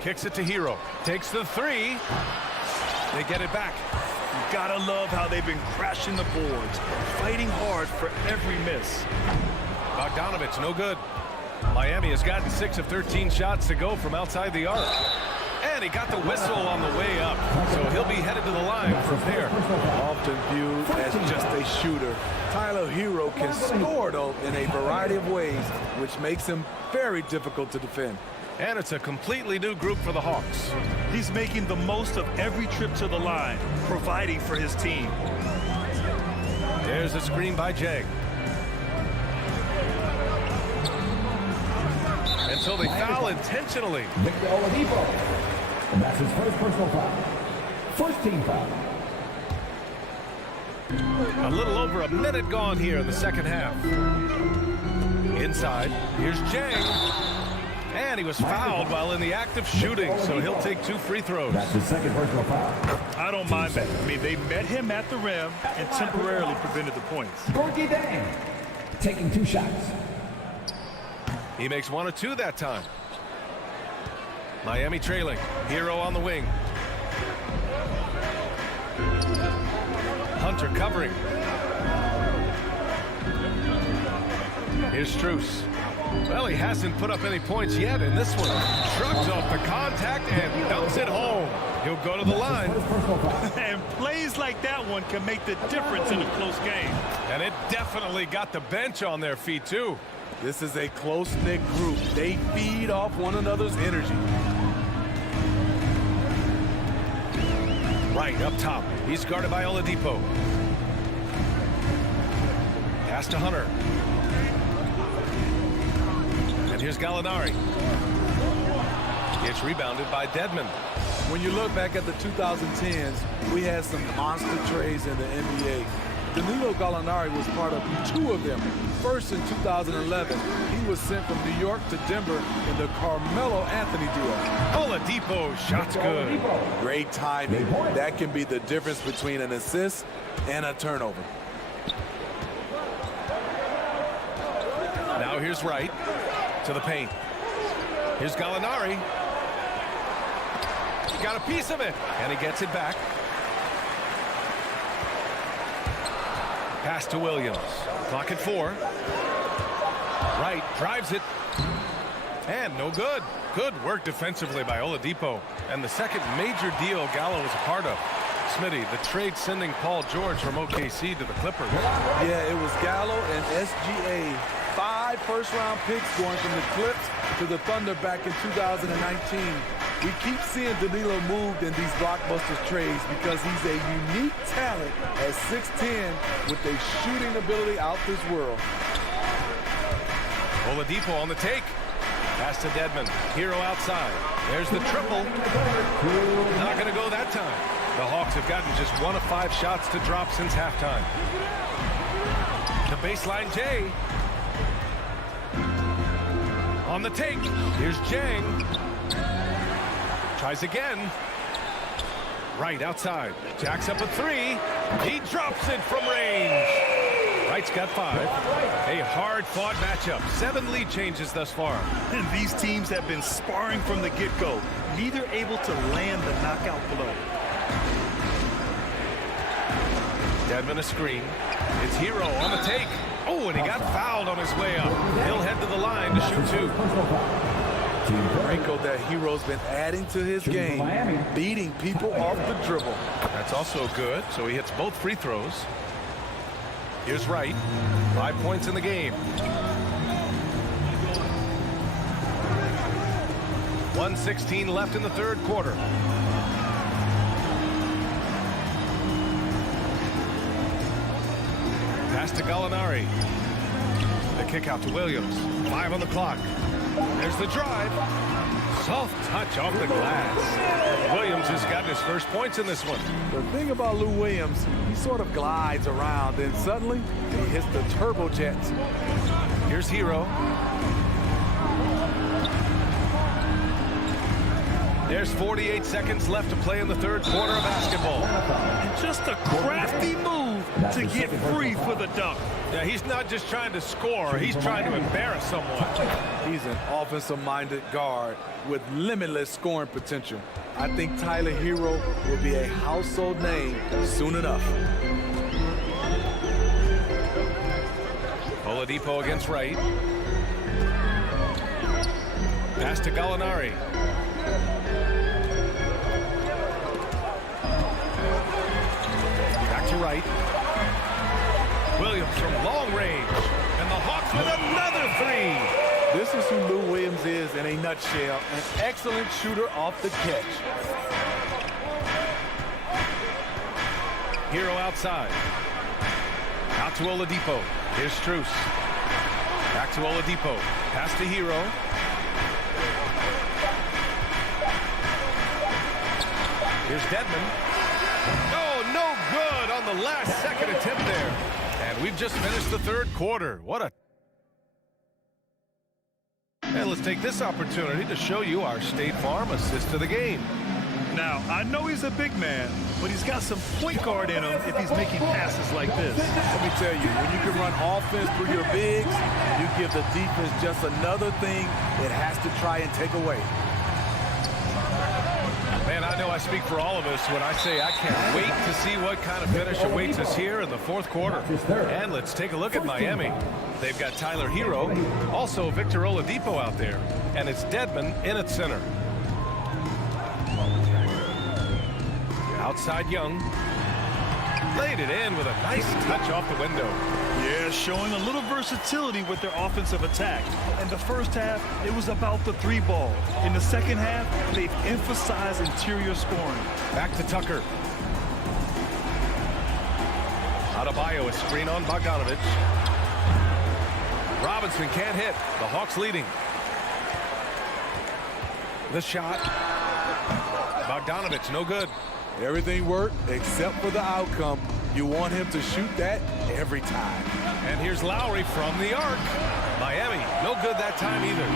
Kicks it to Hero. Takes the 3. They get it back. You gotta love how they've been crashing the boards, fighting hard for every miss. Bogdanovich, no good. Miami has gotten 6 of 13 shots to go from outside the arc. And he got the whistle on the way up, so he'll be headed to the line for a pair. Often viewed as just a shooter, Tyler Hero can score, though, in a variety of ways, which makes him very difficult to defend. And it's a completely new group for the Hawks. He's making the most of every trip to the line, providing for his team. There's a screen by Jag. And so they foul intentionally. Victor Oladipo. And that's his first personal foul. First team foul. A little over a minute gone here in the second half. Inside, here's Jang. And he was fouled while in the act of shooting, so he'll take 2 free throws. That's his second personal foul. I don't mind that. I mean, they met him at the rim and temporarily prevented the points. Gorgie Dang taking 2 shots. He makes 1 or 2 that time. Miami trailing. Hero on the wing. Hunter covering. Here's Strus. Well, he hasn't put up any points yet in this one. Shrugs off the contact and dumps it home. He'll go to the line. And plays like that one can make the difference in a close game. And it definitely got the bench on their feet, too. This is a close-knit group. They feed off one another's energy. Right up top. He's guarded by Oladipo. Pass to Hunter. And here's Gallinari. It's rebounded by Dedmon. When you look back at the 2010s, we had some monster trades in the NBA. Danilo Gallinari was part of 2 of them. First in 2011, he was sent from New York to Denver in the Carmelo Anthony duo. Oladipo, shot's good. Great timing. That can be the difference between an assist and a turnover. Now here's Wright to the paint. Here's Gallinari. He got a piece of it, and he gets it back. Pass to Williams. Clock at 4. Wright drives it. And no good. Good work defensively by Oladipo. And the second major deal Gallo was a part of. Smitty, the trade sending Paul George from OKC to the Clippers. Yeah, it was Gallo and SGA. 5 first-round picks going from the Clips to the Thunder back in 2019. We keep seeing Danilo moved in these blockbuster trades because he's a unique talent at 6'10" with a shooting ability out this world. Oladipo on the take. Pass to Dedmon. Hero outside. There's the triple. Not going to go that time. The Hawks have gotten just 1 of 5 shots to drop since halftime. The baseline Jay. On the take. Here's Jang. Tries again. Wright outside. Jacks up a 3. He drops it from range. Wright's got 5. A hard-fought matchup. 7 lead changes thus far. And these teams have been sparring from the get-go. Neither able to land the knockout blow. Dedmon a screen. It's Hero on the take. Oh, and he got fouled on his way up. He'll head to the line to shoot 2. Wrinkle that Hero's been adding to his game, beating people off the dribble. That's also good, so he hits both free throws. Here's Wright. 5 points in the game. 1:16 left in the third quarter. Pass to Gallinari. The kick out to Williams. 5 on the clock. There's the drive. Soft touch off the glass. Williams has gotten his first points in this one. The thing about Lou Williams, he sort of glides around, and suddenly he hits the turbojet. Here's Hero. There's 48 seconds left to play in the third quarter of basketball. And just a crafty move to get free for the dunk. Yeah, he's not just trying to score, he's trying to embarrass someone. He's an offensive-minded guard with limitless scoring potential. I think Tyler Hero will be a household name soon enough. Oladipo against Wright. Pass to Gallinari. Back to Wright. Williams from long range. And the Hawks with another 3. This is who Lou Williams is in a nutshell. An excellent shooter off the catch. Hero outside. Out to Oladipo. Here's Strus. Back to Oladipo. Pass to Hero. Here's Dedmon. Oh, no good on the last second attempt there. And we've just finished the third quarter. What a... And let's take this opportunity to show you our State Farm assist to the game. Now, I know he's a big man, but he's got some point guard in him if he's making passes like this. Let me tell you, when you can run offense through your bigs, you give the defense just another thing it has to try and take away. Man, I know I speak for all of us when I say I can't wait to see what kind of finish awaits us here in the fourth quarter. And let's take a look at Miami. They've got Tyler Hero, also Victor Oladipo out there, and it's Dedmon in at center. Outside Young. Laid it in with a nice touch off the window. Yeah, showing a little versatility with their offensive attack. In the first half, it was about the 3 ball. In the second half, they've emphasized interior scoring. Back to Tucker. Adebayo, a screen on Bogdanovic. Robinson can't hit. The Hawks leading. The shot. Bogdanovic, no good. Everything worked except for the outcome. You want him to shoot that every time. And here's Lowry from the arc. Miami, no good that time either.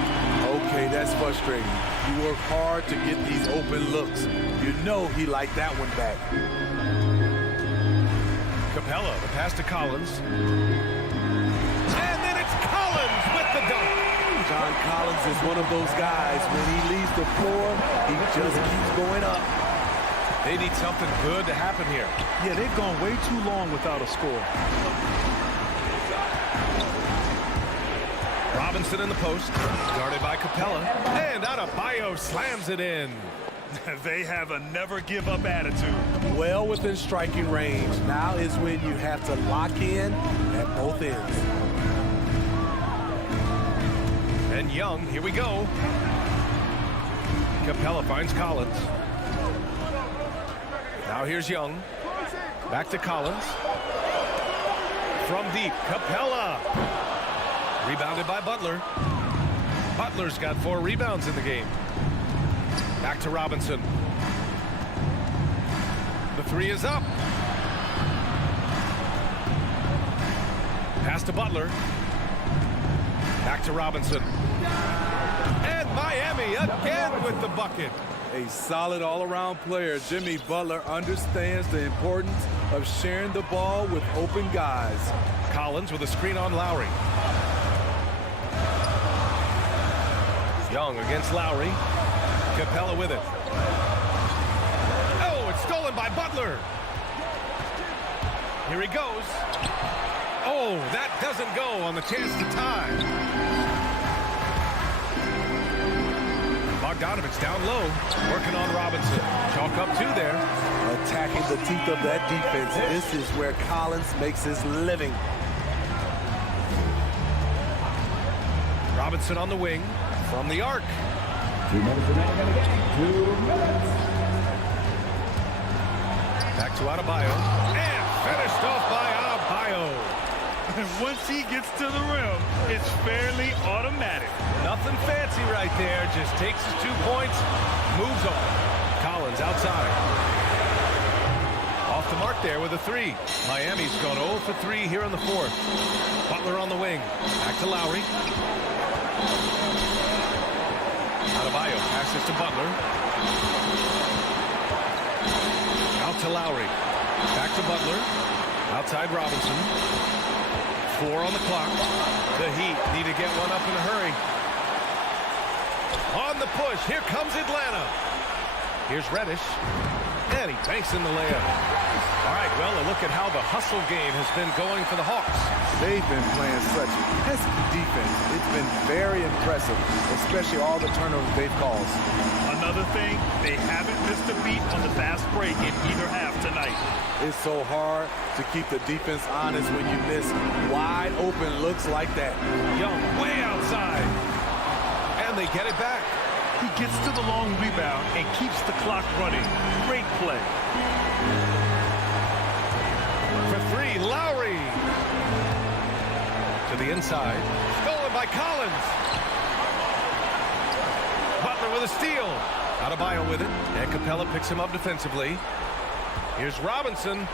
Okay, that's frustrating. You work hard to get these open looks. You know he liked that one back. Capella, the pass to Collins. And then it's Collins with the dunk. John Collins is one of those guys. When he leaves the floor, he just keeps going up. They need something good to happen here. Yeah, they've gone way too long without a score. Robinson in the post, guarded by Capella. And Adebayo slams it in. They have a never-give-up attitude. Well within striking range. Now is when you have to lock in at both ends. And Young, here we go. Capella finds Collins. Now here's Young. Back to Collins. From deep, Capella. Rebounded by Butler. Butler's got 4 rebounds in the game. Back to Robinson. The 3 is up. Pass to Butler. Back to Robinson. And Miami again with the bucket. A solid all-around player. Jimmy Butler understands the importance of sharing the ball with open guys. Collins with a screen on Lowry. Young against Lowry. Capella with it. Oh, it's stolen by Butler. Here he goes. Oh, that doesn't go on the chance to tie. Bogdanovich down low, working on Robinson. Chalk up 2 there. Attacking the teeth of that defense. This is where Collins makes his living. Robinson on the wing from the arc. 2 minutes remaining in the game. 2 minutes. Back to Adebayo. And finished off by Adebayo. And once he gets to the rim, it's fairly automatic. Nothing fancy right there. Just takes his 2 points, moves on. Collins outside. Off the mark there with a 3. Miami's gone 0 for 3 here in the 4th. Butler on the wing. Back to Lowry. Adebayo passes to Butler. Out to Lowry. Back to Butler. Outside Robinson. 4 on the clock. The Heat need to get one up in a hurry. On the push. Here comes Atlanta. Here's Reddish. And he banks in the layup. All right, well, a look at how the hustle game has been going for the Hawks. They've been playing such pesky defense. It's been very impressive, especially all the turnovers they've caused. Another thing, they haven't missed a beat on the fast break in either half tonight. It's so hard to keep the defense honest when you miss wide open looks like that. Young way outside. And they get it back. He gets to the long rebound and keeps the clock running. Great play. For 3, Lowry. To the inside. Stolen by Collins. Butler with a steal. Adebayo with it. And Capella picks him up defensively. Here's Robinson.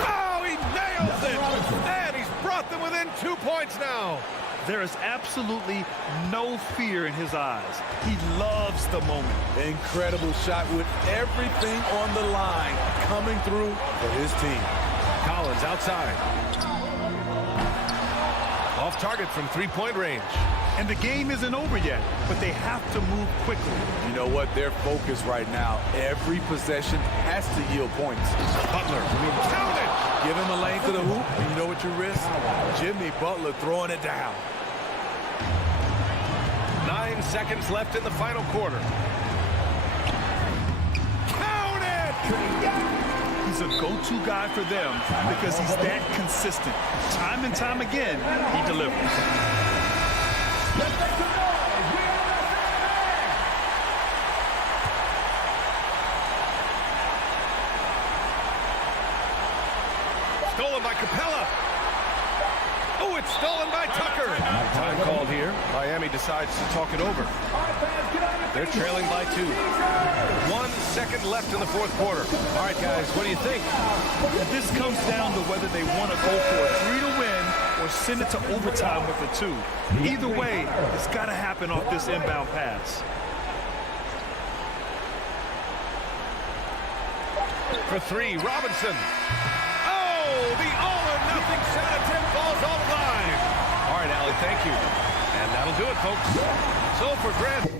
Oh, he nails it. And he's brought them within 2 points now. There is absolutely no fear in his eyes. He loves the moment. Incredible shot with everything on the line coming through for his team. Collins outside. Off target from 3-point range. And the game isn't over yet, but they have to move quickly. You know what? Their focus right now, every possession has to yield points. Butler. Count it. Give him a lane to the hoop, and you know what you risk? Jimmy Butler throwing it down. 9 seconds left in the final quarter. Count it! He's a go-to guy for them because he's that consistent. Time and time again, he delivers. Stolen by Capella. Oh, it's stolen by Tucker. Time called here. Miami decides to talk it over. They're trailing by 2. 1 second left in the fourth quarter. All right, guys, what do you think? This comes down to whether they want to go for a 3 to win or send it to overtime with a 2. Either way, it's got to happen off this inbound pass. For 3, Robinson. Oh, the all-or-nothing shot attempt falls off the line. All right, Allie, thank you. And that'll do it, folks. So for Grant.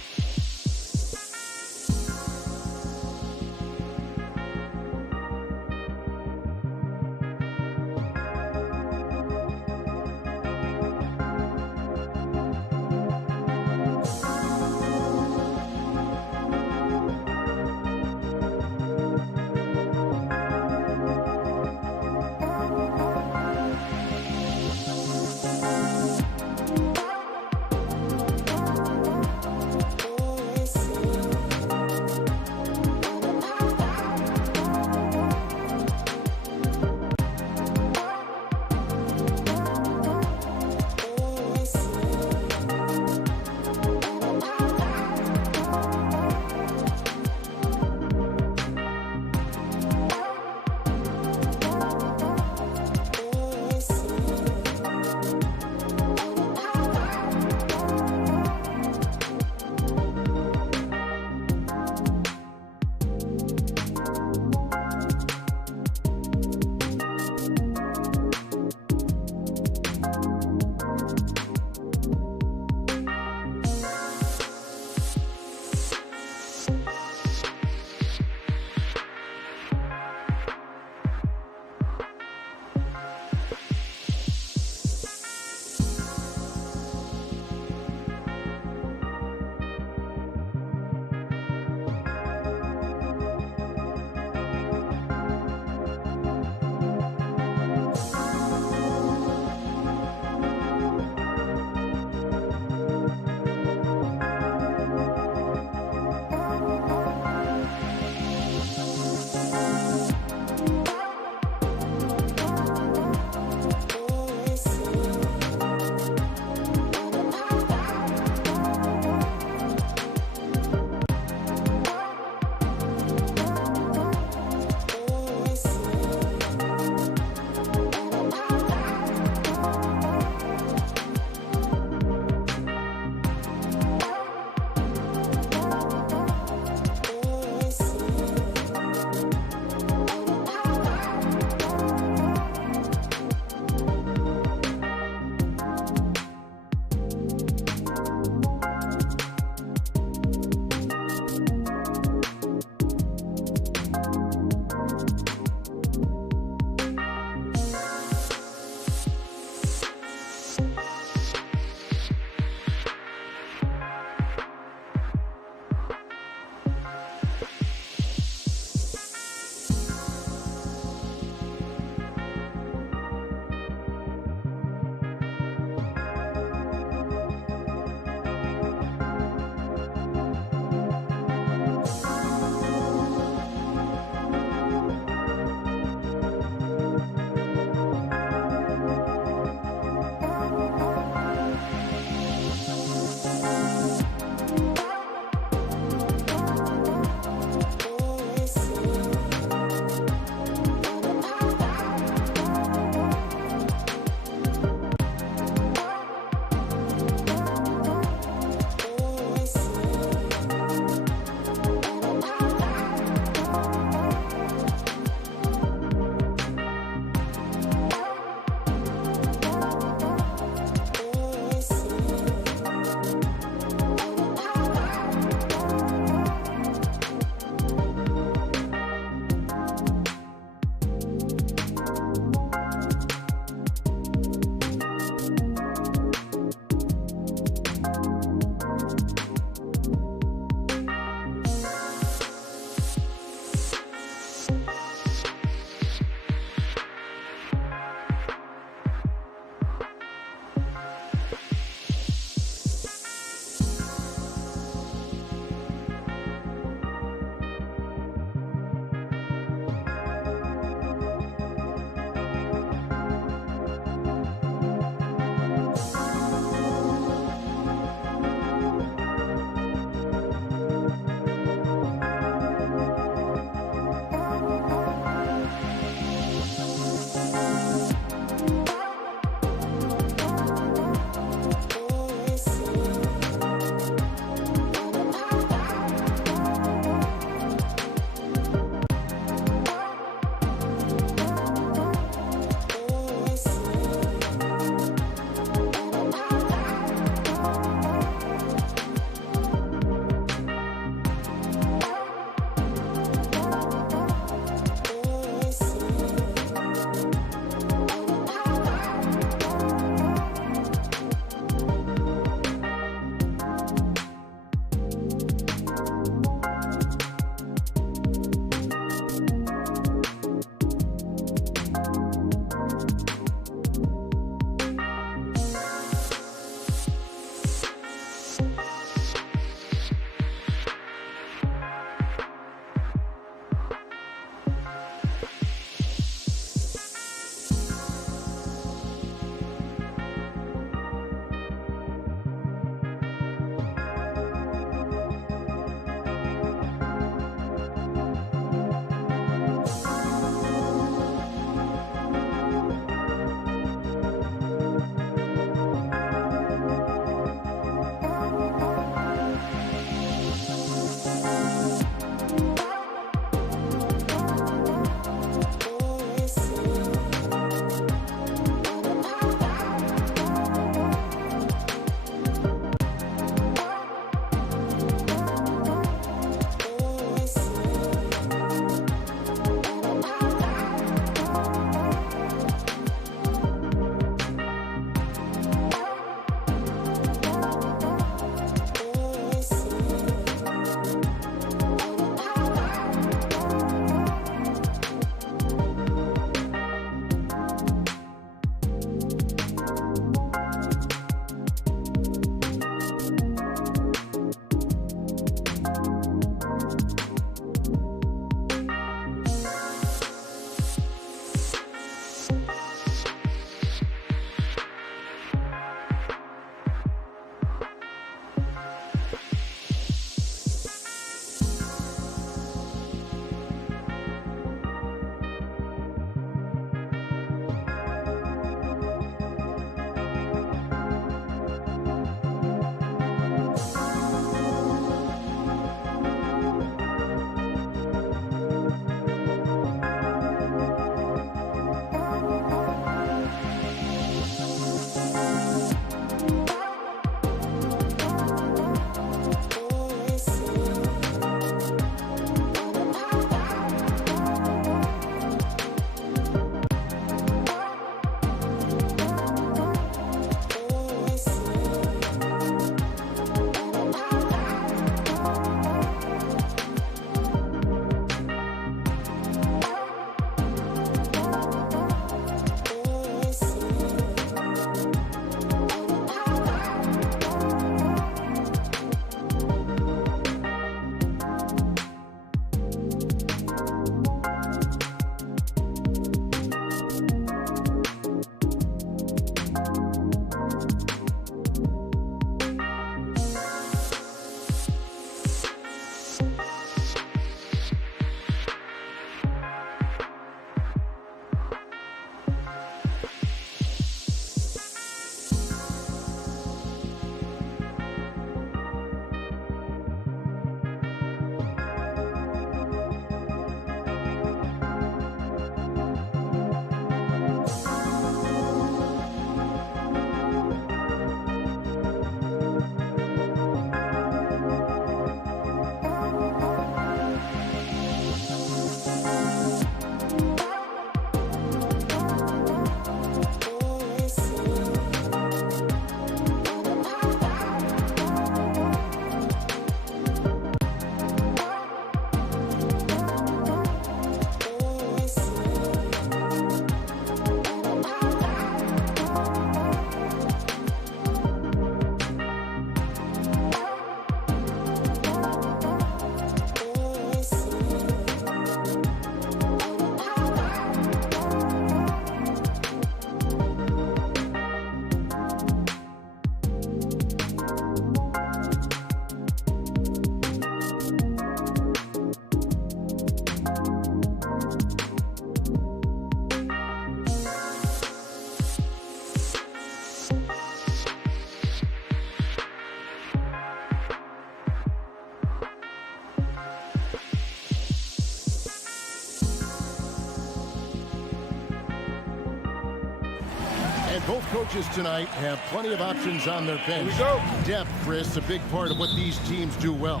And both coaches tonight have plenty of options on their bench. Here we go. Depth, Chris, a big part of what these teams do well.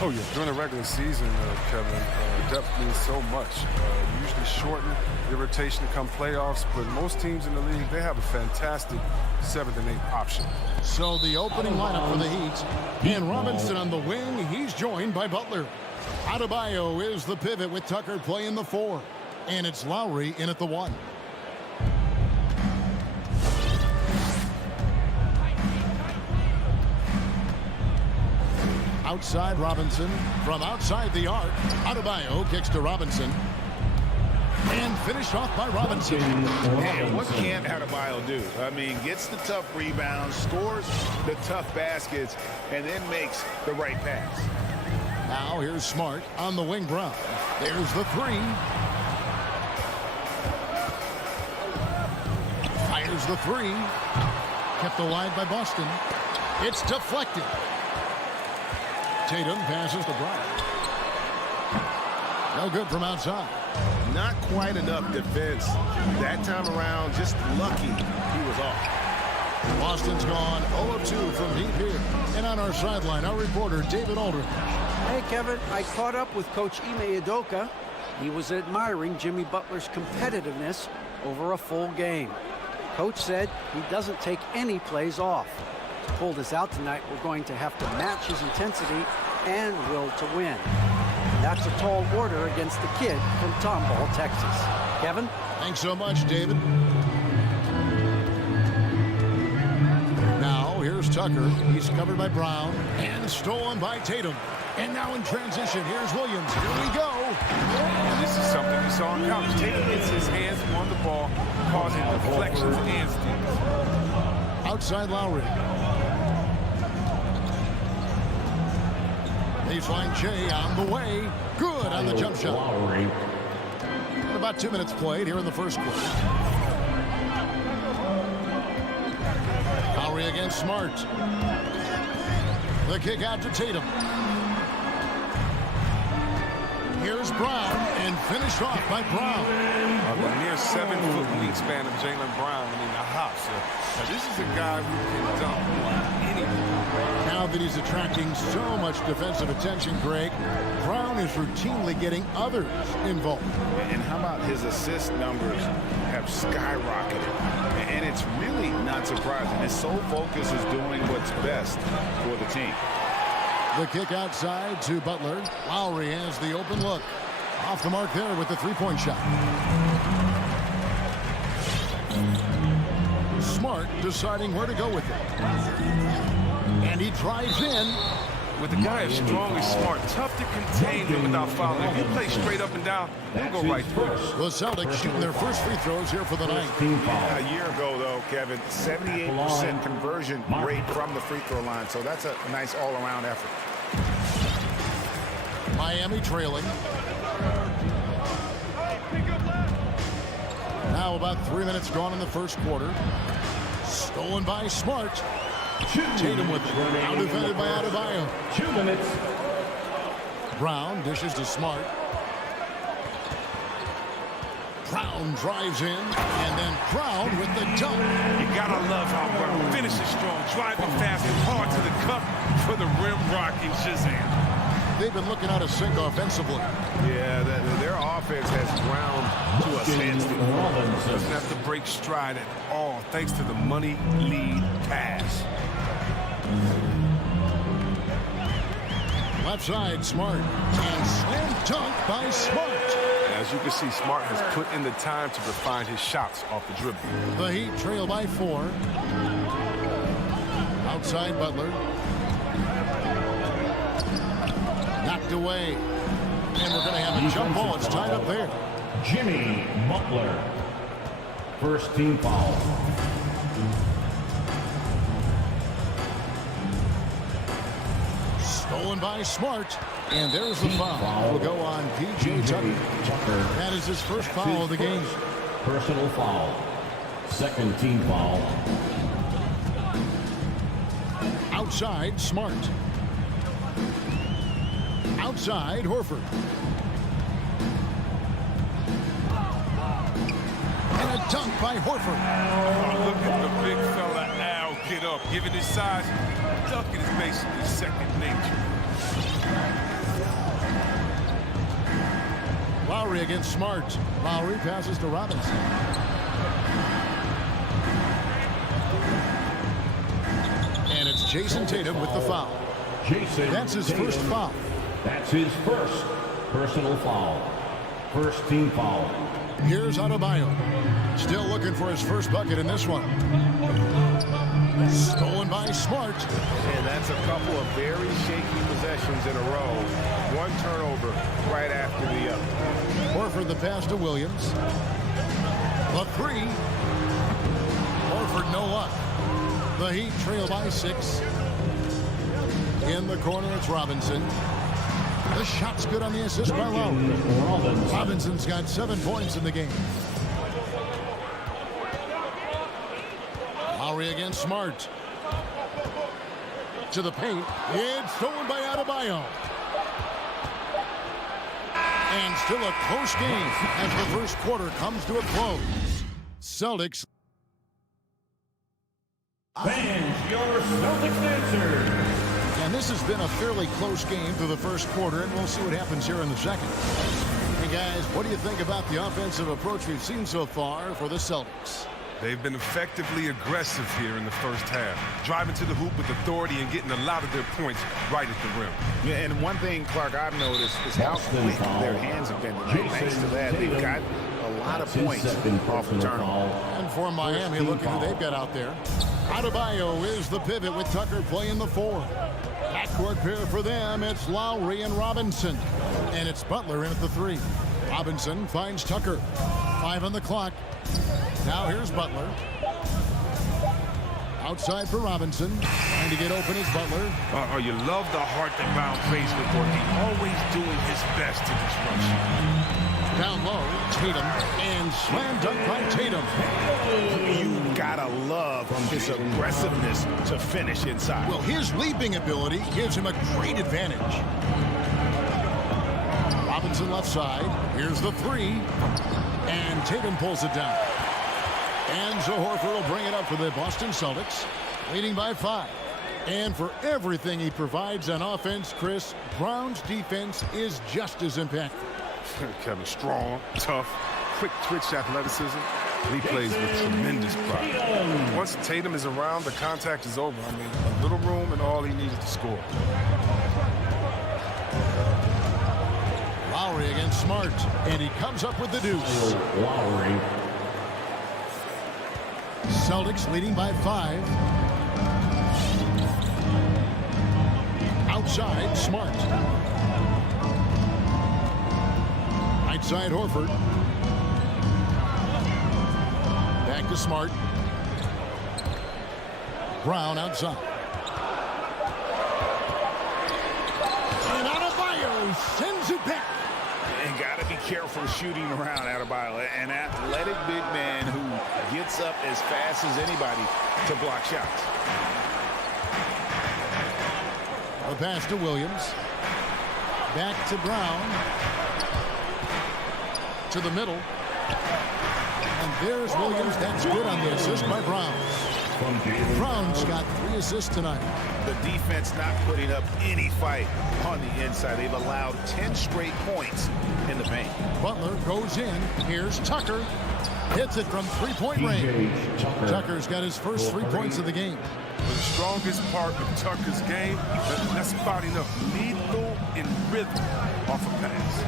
Oh, yeah. During the regular season, Kevin, depth means so much. Usually shorten the rotation come playoffs, but most teams in the league, they have a fantastic 7th and 8th option. So the opening lineup for the Heat. And Robinson on the wing. He's joined by Butler. Adebayo is the pivot with Tucker playing the 4. And it's Lowry in at the 1. Outside Robinson. From outside the arc, Adebayo kicks to Robinson. And finished off by Robinson. And what can't Adebayo do? I mean, gets the tough rebounds, scores the tough baskets, and then makes the right pass. Now here's Smart on the wing. Brown. There's the 3. Fires the 3. Kept alive by Boston. It's deflected. Tatum passes to Brown. No good from outside. Not quite enough defense. That time around, just lucky he was off. Boston's gone 0 of 2 from deep here. And on our sideline, our reporter, David Aldridge. Hey, Kevin, I caught up with Coach Ime Udoka. He was admiring Jimmy Butler's competitiveness over a full game. Coach said he doesn't take any plays off. To pull this out tonight, we're going to have to match his intensity and will to win. That's a tall order against the kid from Tomball, Texas. Kevin? Thanks so much, David. Now, here's Tucker. He's covered by Brown and stolen by Tatum. And now in transition, here's Williams. Here we go. And this is something we saw in college. Tatum gets his hands on the ball, causing deflections and steals. Outside Lowry. Baseline Shea on the way. Good on the jump shot. Lowry. About 2 minutes played here in the first quarter. Lowry against Smart. The kick out to Tatum. Here's Brown and finished off by Brown. The near 7-foot wingspan of Jaylen Brown. I mean, the hops. Now, this is a guy who can dunk on anyone. Now that he's attracting so much defensive attention, Greg, Brown is routinely getting others involved. And how about his assist numbers have skyrocketed? And it's really not surprising. His sole focus is doing what's best for the team. The kick outside to Butler. Lowry has the open look. Off the mark there with the three-point shot. Smart deciding where to go with it. And he drives in. With a guy as strong as Smart, tough to contain him without fouling. If you play straight up and down, he'll go right through. The Celtics shooting their first free throws here for the night. A year ago, though, Kevin, 78% conversion rate from the free throw line. So that's a nice all-around effort. Miami trailing. Now about 3 minutes gone in the first quarter. Stolen by Smart. Tatum with it. Now defended by Adebayo. 2 minutes. Brown dishes to Smart. Brown drives in, and then Brown with the dunk. You gotta love how Brown finishes strong, driving fast and hard to the cup for the rim rocking Shazam. They've been looking out of sync offensively. Yeah, their offense has ground to a standstill. Doesn't have to break stride at all, thanks to the money lead pass. Left side, Smart. And slam dunk by Smart. As you can see, Smart has put in the time to refine his shots off the dribble. The Heat trail by 4. Outside Butler. Knocked away. And we're going to have a jump ball. It's tied up there. Jimmy Butler. First team foul. Stolen by Smart. And there's the foul. Will go on P.J. Tucker. That is his first foul of the game. Personal foul. Second team foul. Outside, Smart. Outside, Horford. And a Dunk by Horford. Oh, look at the big fella Al get up. Given his size, dunking is basically second nature. Lowry against Smart. Lowry passes to Robinson. And it's Jason Tatum with the foul. That's his first foul. That's his first personal foul. First team foul. Here's Adebayo. Still looking for his first bucket in this one. Stolen by Smart. And that's a couple of very shaky possessions in a row. One turnover right after the other. Horford the pass to Williams. The three. Horford no luck. The Heat trail by 6. In the corner, it's Robinson. The shot's good on the assist by Lowry. Robinson's got 7 points in the game. Lowry against Smart. To the paint. It's stolen by Adebayo. And still a close game as the first quarter comes to a close. Celtics. Fans, your Celtics answer. And this has been a fairly close game through the first quarter, and we'll see what happens here in the second. Hey, guys, what do you think about the offensive approach we've seen so far for the Celtics? They've been effectively aggressive here in the first half, driving to the hoop with authority and getting a lot of their points right at the rim. Yeah, and one thing, Clark, I've noticed is how quick their hands have been tonight. Thanks to that, they've got a lot of points off the turnover. And for Miami, look at who they've got out there. Adebayo is the pivot with Tucker playing the 4. Backcourt pair for them, it's Lowry and Robinson. And it's Butler in at the 3. Robinson finds Tucker. 5 on the clock. Now here's Butler. Outside for Robinson. Trying to get open is Butler. Oh, you love the heart that Brown plays with, Gordy. Always doing his best to disrupt you. Down low, Tatum, and slam dunk by Tatum. You gotta love his aggressiveness to finish inside. Well, his leaping ability gives him a great advantage. Robinson left side. Here's the 3. And Tatum pulls it down. And so Horford will bring it up for the Boston Celtics, leading by 5. And for everything he provides on offense, Chris, Brown's defense is just as impactful. Kevin, strong, tough, quick twitch athleticism. He plays with tremendous pride. Once Tatum is around, the contact is over. I mean, a little room and all he needed to score. Lowry against Smart, and he comes up with the deuce. Lowry. Celtics leading by 5. Outside, Smart. Right side, Horford. Back to Smart. Brown outside. And Adebayo sends it back. And got to be careful shooting around Adebayo. An athletic big man who gets up as fast as anybody to block shots. The pass to Williams. Back to Brown. To the middle. And there's Williams. That's good on the assist by Brown. Brown's got 3 assists tonight. The defense not putting up any fight on the inside. They've allowed 10 straight points in the paint. Butler goes in. Here's Tucker. Hits it from 3-point range. Tucker's got his first 3 points of the game. The strongest part of Tucker's game, that's spotting up lethal in rhythm off a pass.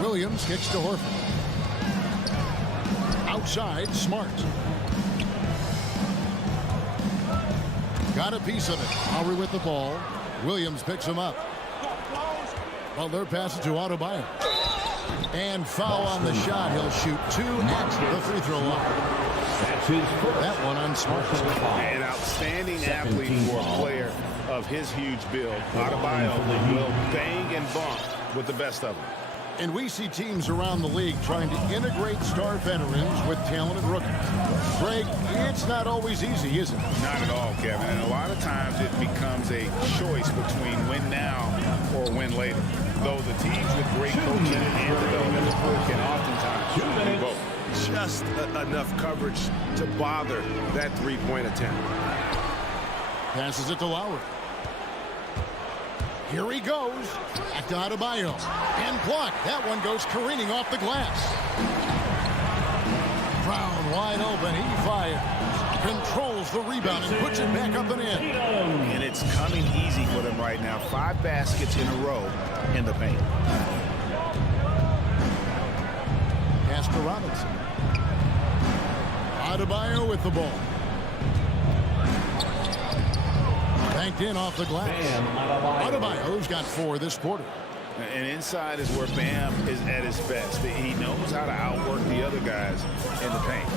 Williams kicks to Horford. Outside, Smart. Got a piece of it. Lowry with the ball. Williams picks him up. Butler passes to Adebayo. And foul on the shot. He'll shoot 2 at the free throw line. That one on Smart. An outstanding athlete for a player of his huge build. Adebayo will bang and bump with the best of them. And we see teams around the league trying to integrate star veterans with talented rookies. Greg, it's not always easy, is it? Not at all, Kevin. And a lot of times it becomes a choice between win now or win later. Though the teams with great coaching and development can oftentimes do both. just enough coverage to bother that three-point attempt. Passes it to Lowry. Here he goes. Back to Adebayo. And blocked. That one goes careening off the glass. Brown wide open. He fires. Controls the rebound and puts it back up and in. And it's coming easy for them right now. 5 baskets in a row in the paint. Pass to Robinson. Adebayo with the ball. Banked in off the glass. Adebayo's got 4 this quarter. And inside is where Bam is at his best. He knows how to outwork the other guys in the paint.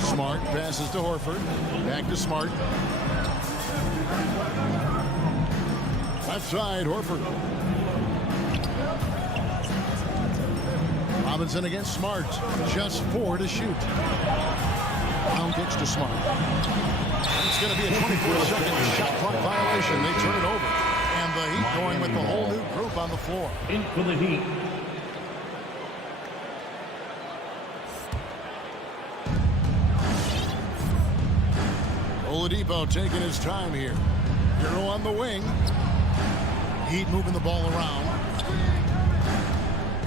Smart passes to Horford. Back to Smart. Left side, Horford. Robinson against Smart. Just 4 to shoot. Brown kicks to Smart. It's going to be a 24-second shot clock violation. They turn it over. And the Heat going with the whole new group on the floor. In for the Heat. Oladipo taking his time here. Hero on the wing. Heat moving the ball around.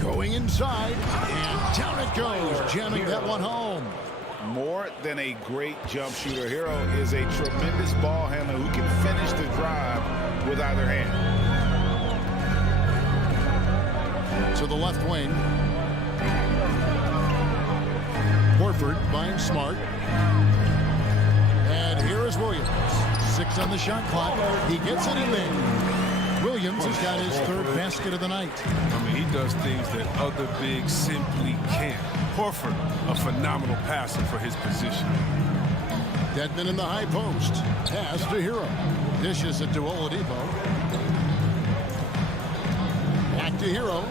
Going inside. And down it goes. Jamming that one home. More than a great jump shooter, Hero is a tremendous ball handler who can finish the drive with either hand. To the left wing. Horford buying Smart. And here is Williams. 6 on the shot clock. He gets it in there. Williams has got his 3rd basket of the night. I mean, he does things that other bigs simply can't. Horford, a phenomenal passer for his position. Dedmon in the high post. Pass to Hero. Dishes it to Oladipo. Back to Hero.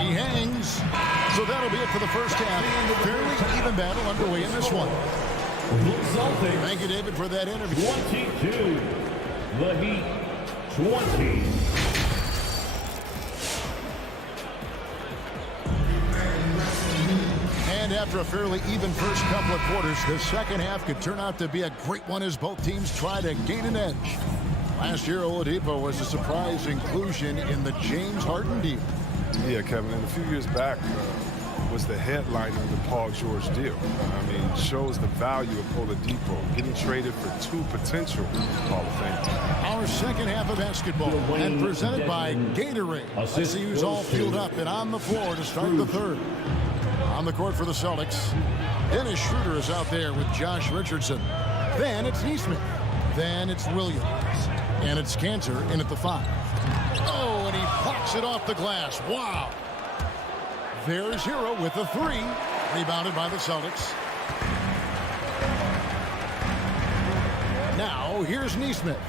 He hangs. So that'll be it for the first half. Fairly even battle underway in this one. Thank you, David, for that interview. 22. The Heat 20. And after a fairly even first couple of quarters, the second half could turn out to be a great one as both teams try to gain an edge. Last year, Oladipo was a surprise inclusion in the James Harden deal. Yeah, Kevin, and a few years back was the headliner of the Paul George deal. I mean, shows the value of Oladipo getting traded for 2 potential Hall of Fame. Our second half of basketball and presented by Gatorade. Let's see who's all fueled up and on the floor to start the third. On the court for the Celtics, Dennis Schroeder is out there with Josh Richardson. Then it's Neesmith. Then it's Williams. And it's Cantor in at the 5. Oh, and he blocks it off the glass. Wow. There's Hero with the 3. Rebounded by the Celtics. Now, here's Neesmith.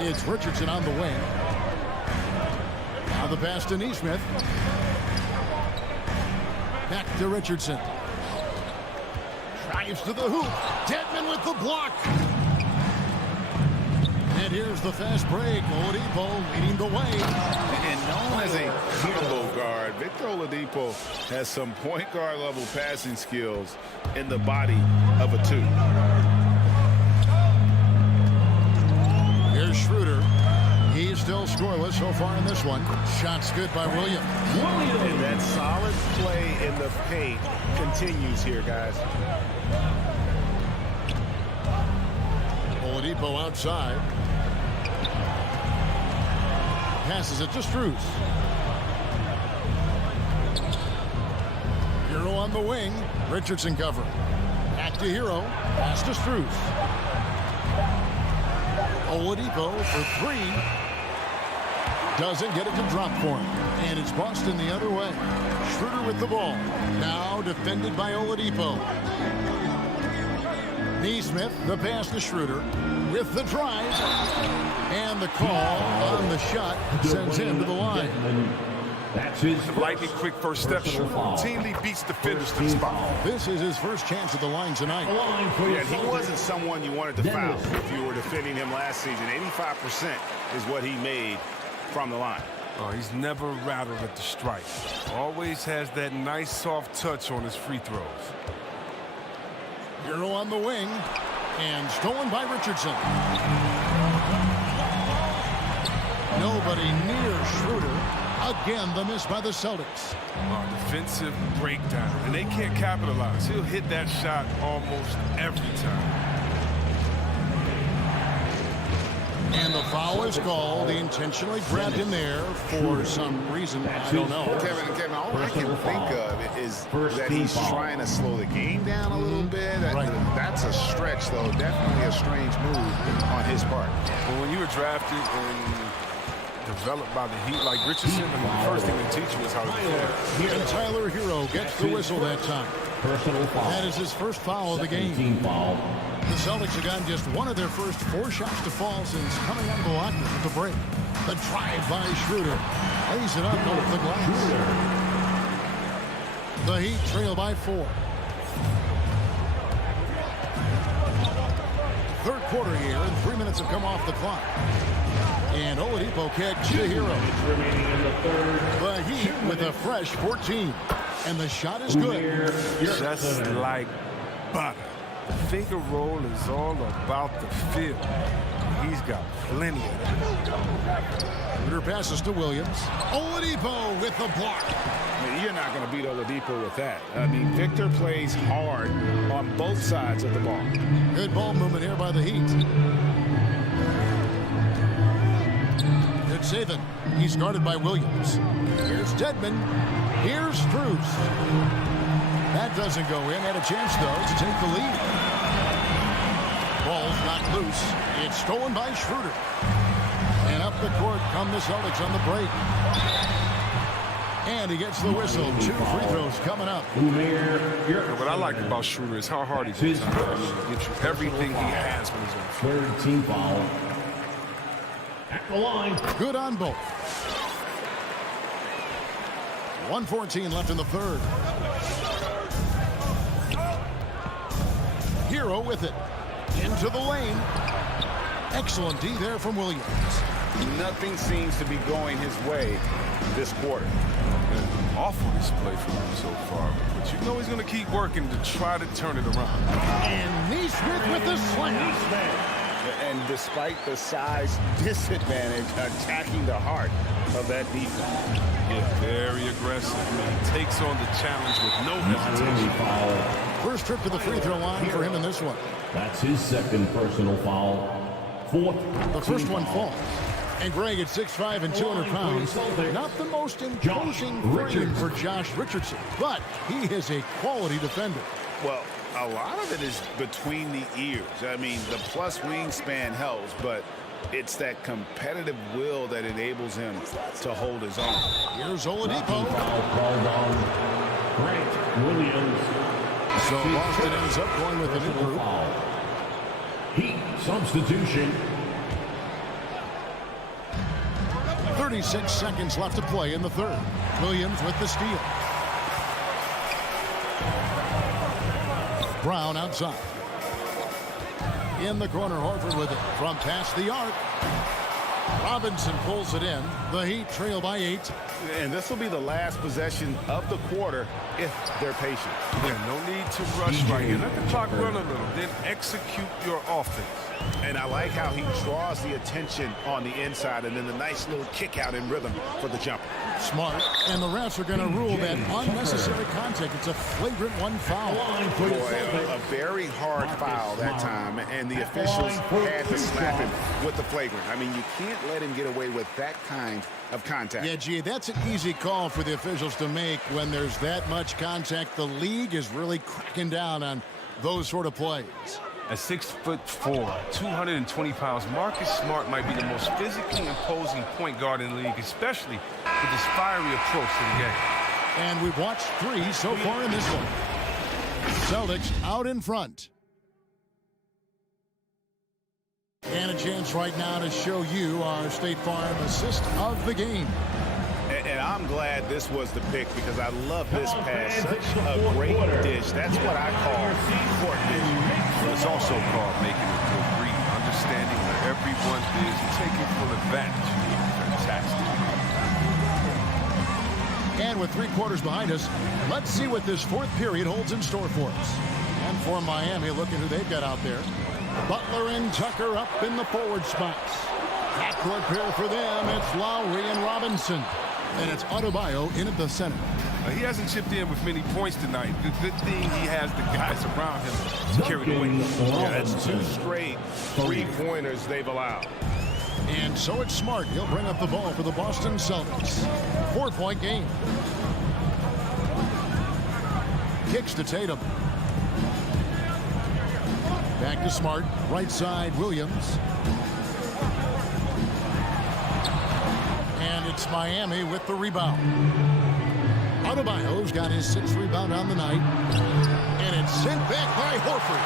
It's Richardson on the wing. Now the pass to Neesmith. Back to Richardson. Drives to the hoop. Dedmon with the block. And here's the fast break. Oladipo leading the way. And known as a combo guard, Victor Oladipo has some point guard level passing skills in the body of a 2. Here's Schroeder. He's still scoreless so far in this one. Shots good by Williams. And that solid play in the paint continues here, guys. Oladipo outside. Passes it to Strus. Hero on the wing. Richardson cover. Back to Hero. Pass to Strus. Oladipo for 3. Doesn't get it to drop for him. And it's Boston the other way. Schroeder with the ball. Now defended by Oladipo. Neesmith, the pass to Schroeder. With the drive. And the call on the shot sends him to the line. That's his lightning quick first step shooter routinely beats defenders to the spot. This is his first chance at the line tonight. Yeah, he wasn't someone you wanted to foul if you were defending him last season. 85% is what he made from the line. He's never rattled at the strike. Always has that nice soft touch on his free throws. Hero on the wing, and stolen by Richardson. Nobody near Schroeder. Again, the miss by the Celtics. Defensive breakdown, and they can't capitalize. He'll hit that shot almost every time. And the foul is called. He intentionally grabbed him there for some reason. I don't know. Kevin, all I can think of is that he's trying to slow the game down a little bit. That's a stretch, though. Definitely a strange move on his part. But when you were drafted and developed by the Heat like Richardson, the first thing they teach you is how to play. And Tyler Hero gets the whistle that time. That is his first foul of the game. The Celtics have gotten just one of their first 4 shots to fall since coming out of the locker room at the break. The drive by Schroeder. Lays it up off the glass. The Heat trail by 4. Third quarter here, and 3 minutes have come off the clock. And Oladipo kicks to Hero. The Heat with a fresh 14. And the shot is good. Just like butter. The finger roll is all about the feel. He's got plenty of that. Schroeder passes to Williams. Oladipo with the block. I mean, you're not going to beat Oladipo with that. I mean, Victor plays hard on both sides of the ball. Good ball movement here by the Heat. Good Sathan. He's guarded by Williams. Here's Dedmon. Here's Strus. That doesn't go in. Had a chance, though, to take the lead. Ball's knocked loose. It's stolen by Schroeder. And up the court come the Celtics on the break. And he gets the whistle. 2 free throws coming up. What I like about Schroeder is how hard he plays. He gives you everything he has when he's on the floor. Third team foul. At the line. Good on both. 1:14 left in the third. Hero with it. Into the lane. Excellent D there from Williams. Nothing seems to be going his way this quarter. Awful display from him so far. But you know he's going to keep working to try to turn it around. And Neesmith with the slam. And despite the size disadvantage, attacking the heart of that defense. Yeah, very aggressive. He takes on the challenge with no hesitation. First trip to the free throw line for him in this one. That's his second personal foul. Fourth. The first one falls. And Greg at 6'5" and 200 pounds. Not the most imposing frame for Josh Richardson, but he is a quality defender. Well, a lot of it is between the ears. I mean, the plus wingspan helps, but it's that competitive will that enables him to hold his own. Here's Oladipo. Called on Grant Williams. So Boston ends up going with a new group. Heat substitution. 36 seconds left to play in the third. Williams with the steal. Brown outside. In the corner, Horford with it from past the arc. Robinson pulls it in. The Heat trail by 8. And this will be the last possession of the quarter if they're patient. Yeah, no need to rush right here. Let the clock run a little, then execute your offense. And I like how he draws the attention on the inside and then the nice little kick out in rhythm for the jumper. Smart. And the refs are going to rule that unnecessary contact. It's a flagrant 1 foul. Boy, a very hard foul that time, and the officials had to slap him with the flagrant. I mean, you can't let him get away with that kind of contact. Yeah, gee, that's an easy call for the officials to make when there's that much contact. The league is really cracking down on those sort of plays. At 6'4", 220 pounds, Marcus Smart might be the most physically imposing point guard in the league, especially with his fiery approach to the game. And we've watched 3 so far in this one. Celtics out in front. And a chance right now to show you our State Farm assist of the game. And I'm glad this was the pick because I love this pass. Such a great dish. That's what I call court vision. It's also called making a good read, understanding where everyone is and taking full advantage. Fantastic. with 3 quarters behind us. Let's see what this 4th period holds in store for us. And for Miami, look at who they've got out there. Butler and Tucker up in the forward spots. Backcourt pair for them, it's Lowry and Robinson. And it's Adebayo in at the center. He hasn't chipped in with many points tonight. The good thing he has the guys around him to carry the weight. Yeah, that's 2 straight 3-pointers they've allowed. And so it's Smart. He'll bring up the ball for the Boston Celtics. 4-point game. Kicks to Tatum. Back to Smart. Right side, Williams. And it's Miami with the rebound. Adebayo's got his 6th rebound on the night. And it's sent back by Horford.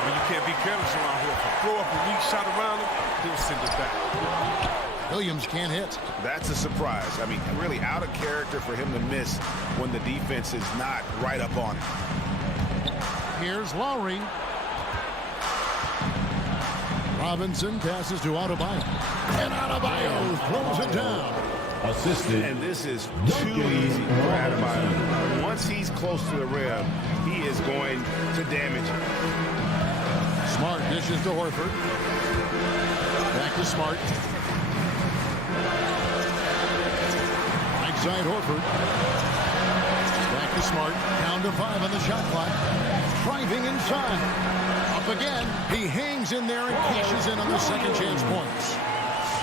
I mean, you can't be careless around Horford. Throw up a weak shot around him, he'll send it back. Williams can't hit. That's a surprise. I mean, really out of character for him to miss when the defense is not right up on him. Here's Lowry. Robinson passes to Adebayo. And Adebayo throws it down. Assisted. And this is too easy for Adebayo. Once he's close to the rim, he is going to damage it. Smart dishes to Horford. Back to Smart. Right side Horford. Back to Smart. Down to 5 on the shot clock. Driving inside. Up again. He hangs in there and cashes in on the second chance points.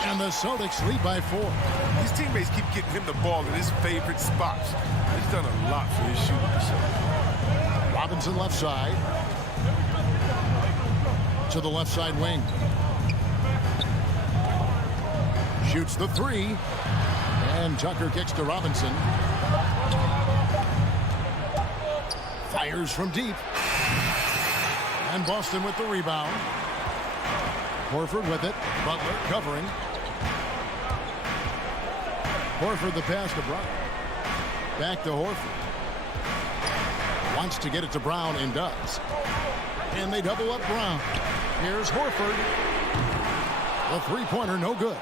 And the Celtics lead by 4. His teammates keep getting him the ball in his favorite spots. He's done a lot for his shooting percentage. Robinson left side. To the left side wing. Shoots the 3. And Tucker kicks to Robinson. Fires from deep. And Boston with the rebound. Horford with it. Butler covering. Horford the pass to Brown. Back to Horford. Wants to get it to Brown and does. And they double up Brown. Here's Horford. The 3-pointer no good.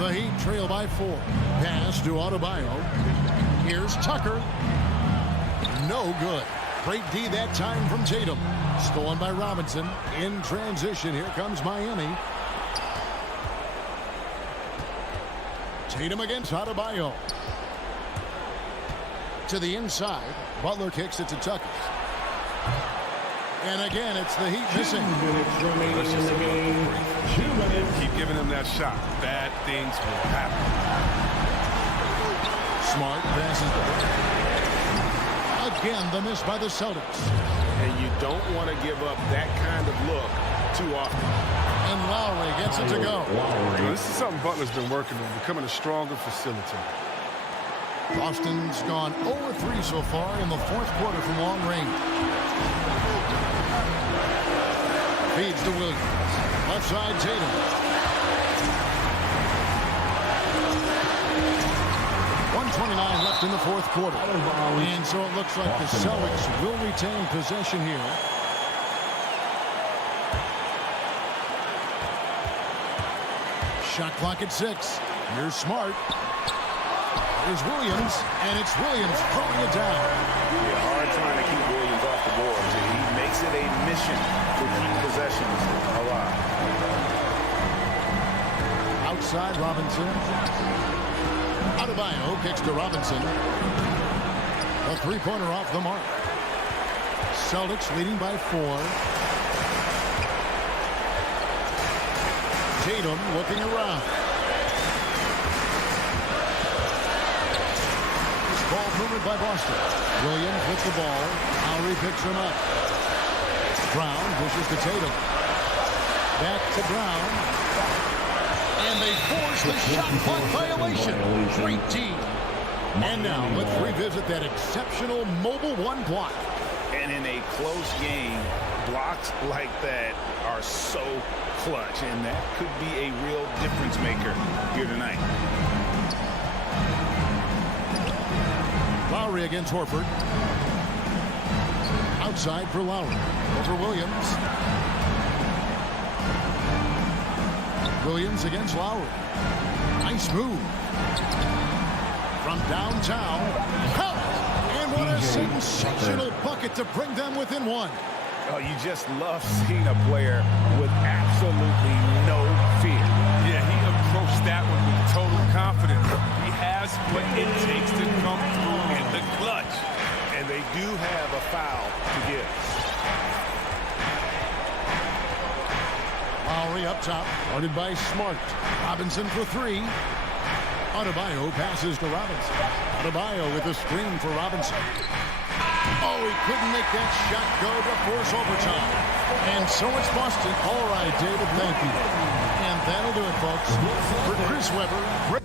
The Heat trail by 4. Pass to Adebayo. Here's Tucker. No good. Great D that time from Tatum. Stolen by Robinson. In transition, here comes Miami. Tatum against Adebayo. To the inside. Butler kicks it to Tucker. And again, it's the Heat missing. 2 minutes remaining in the game. 2 minutes. Keep giving him that shot. Bad things will happen. Smart passes the again, the miss by the Celtics. And you don't want to give up that kind of look too often. And Lowry gets it to go. Well, this is something Butler's been working on, becoming a stronger facilitator. Boston's gone 0-3 so far in the 4th quarter from long range. Feeds to Williams. Left side, Tatum. 1:29 left in the 4th quarter. And so it looks like the Celtics will retain possession here. Shot clock at 6. Here's Smart. Here's Williams, and it's Williams throwing it down. Yeah, hard trying to keep Williams off the boards, and he makes it a mission to keep possessions alive. Outside, Robinson. Adebayo kicks to Robinson. A 3-pointer off the mark. Celtics leading by 4. Tatum looking around. Ball movement by Boston. Williams with the ball. Lowry picks him up. Brown pushes to Tatum. Back to Brown. And they force the shot clock violation. Great team. And now let's revisit that exceptional mobile 1 block. And in a close game, blocks like that are so clutch. And that could be a real difference maker here tonight. Lowry against Horford. Outside for Lowry. Over Williams. Williams against Lowry. Nice move. from downtown. Count! And what a sensational bucket to bring them within one. Oh, you just love seeing a player with absolutely no fear. Yeah, he approached that one with total confidence. He has what it takes to come through in the clutch. And they do have a foul to give. Lowry up top, guarded by Smart. Robinson for three. Adebayo passes to Robinson. Adebayo with a screen for Robinson. Oh, he couldn't make that shot go to force overtime. And so it's Boston. All right, David, thank you. And that'll do it, folks. For Chris Webber.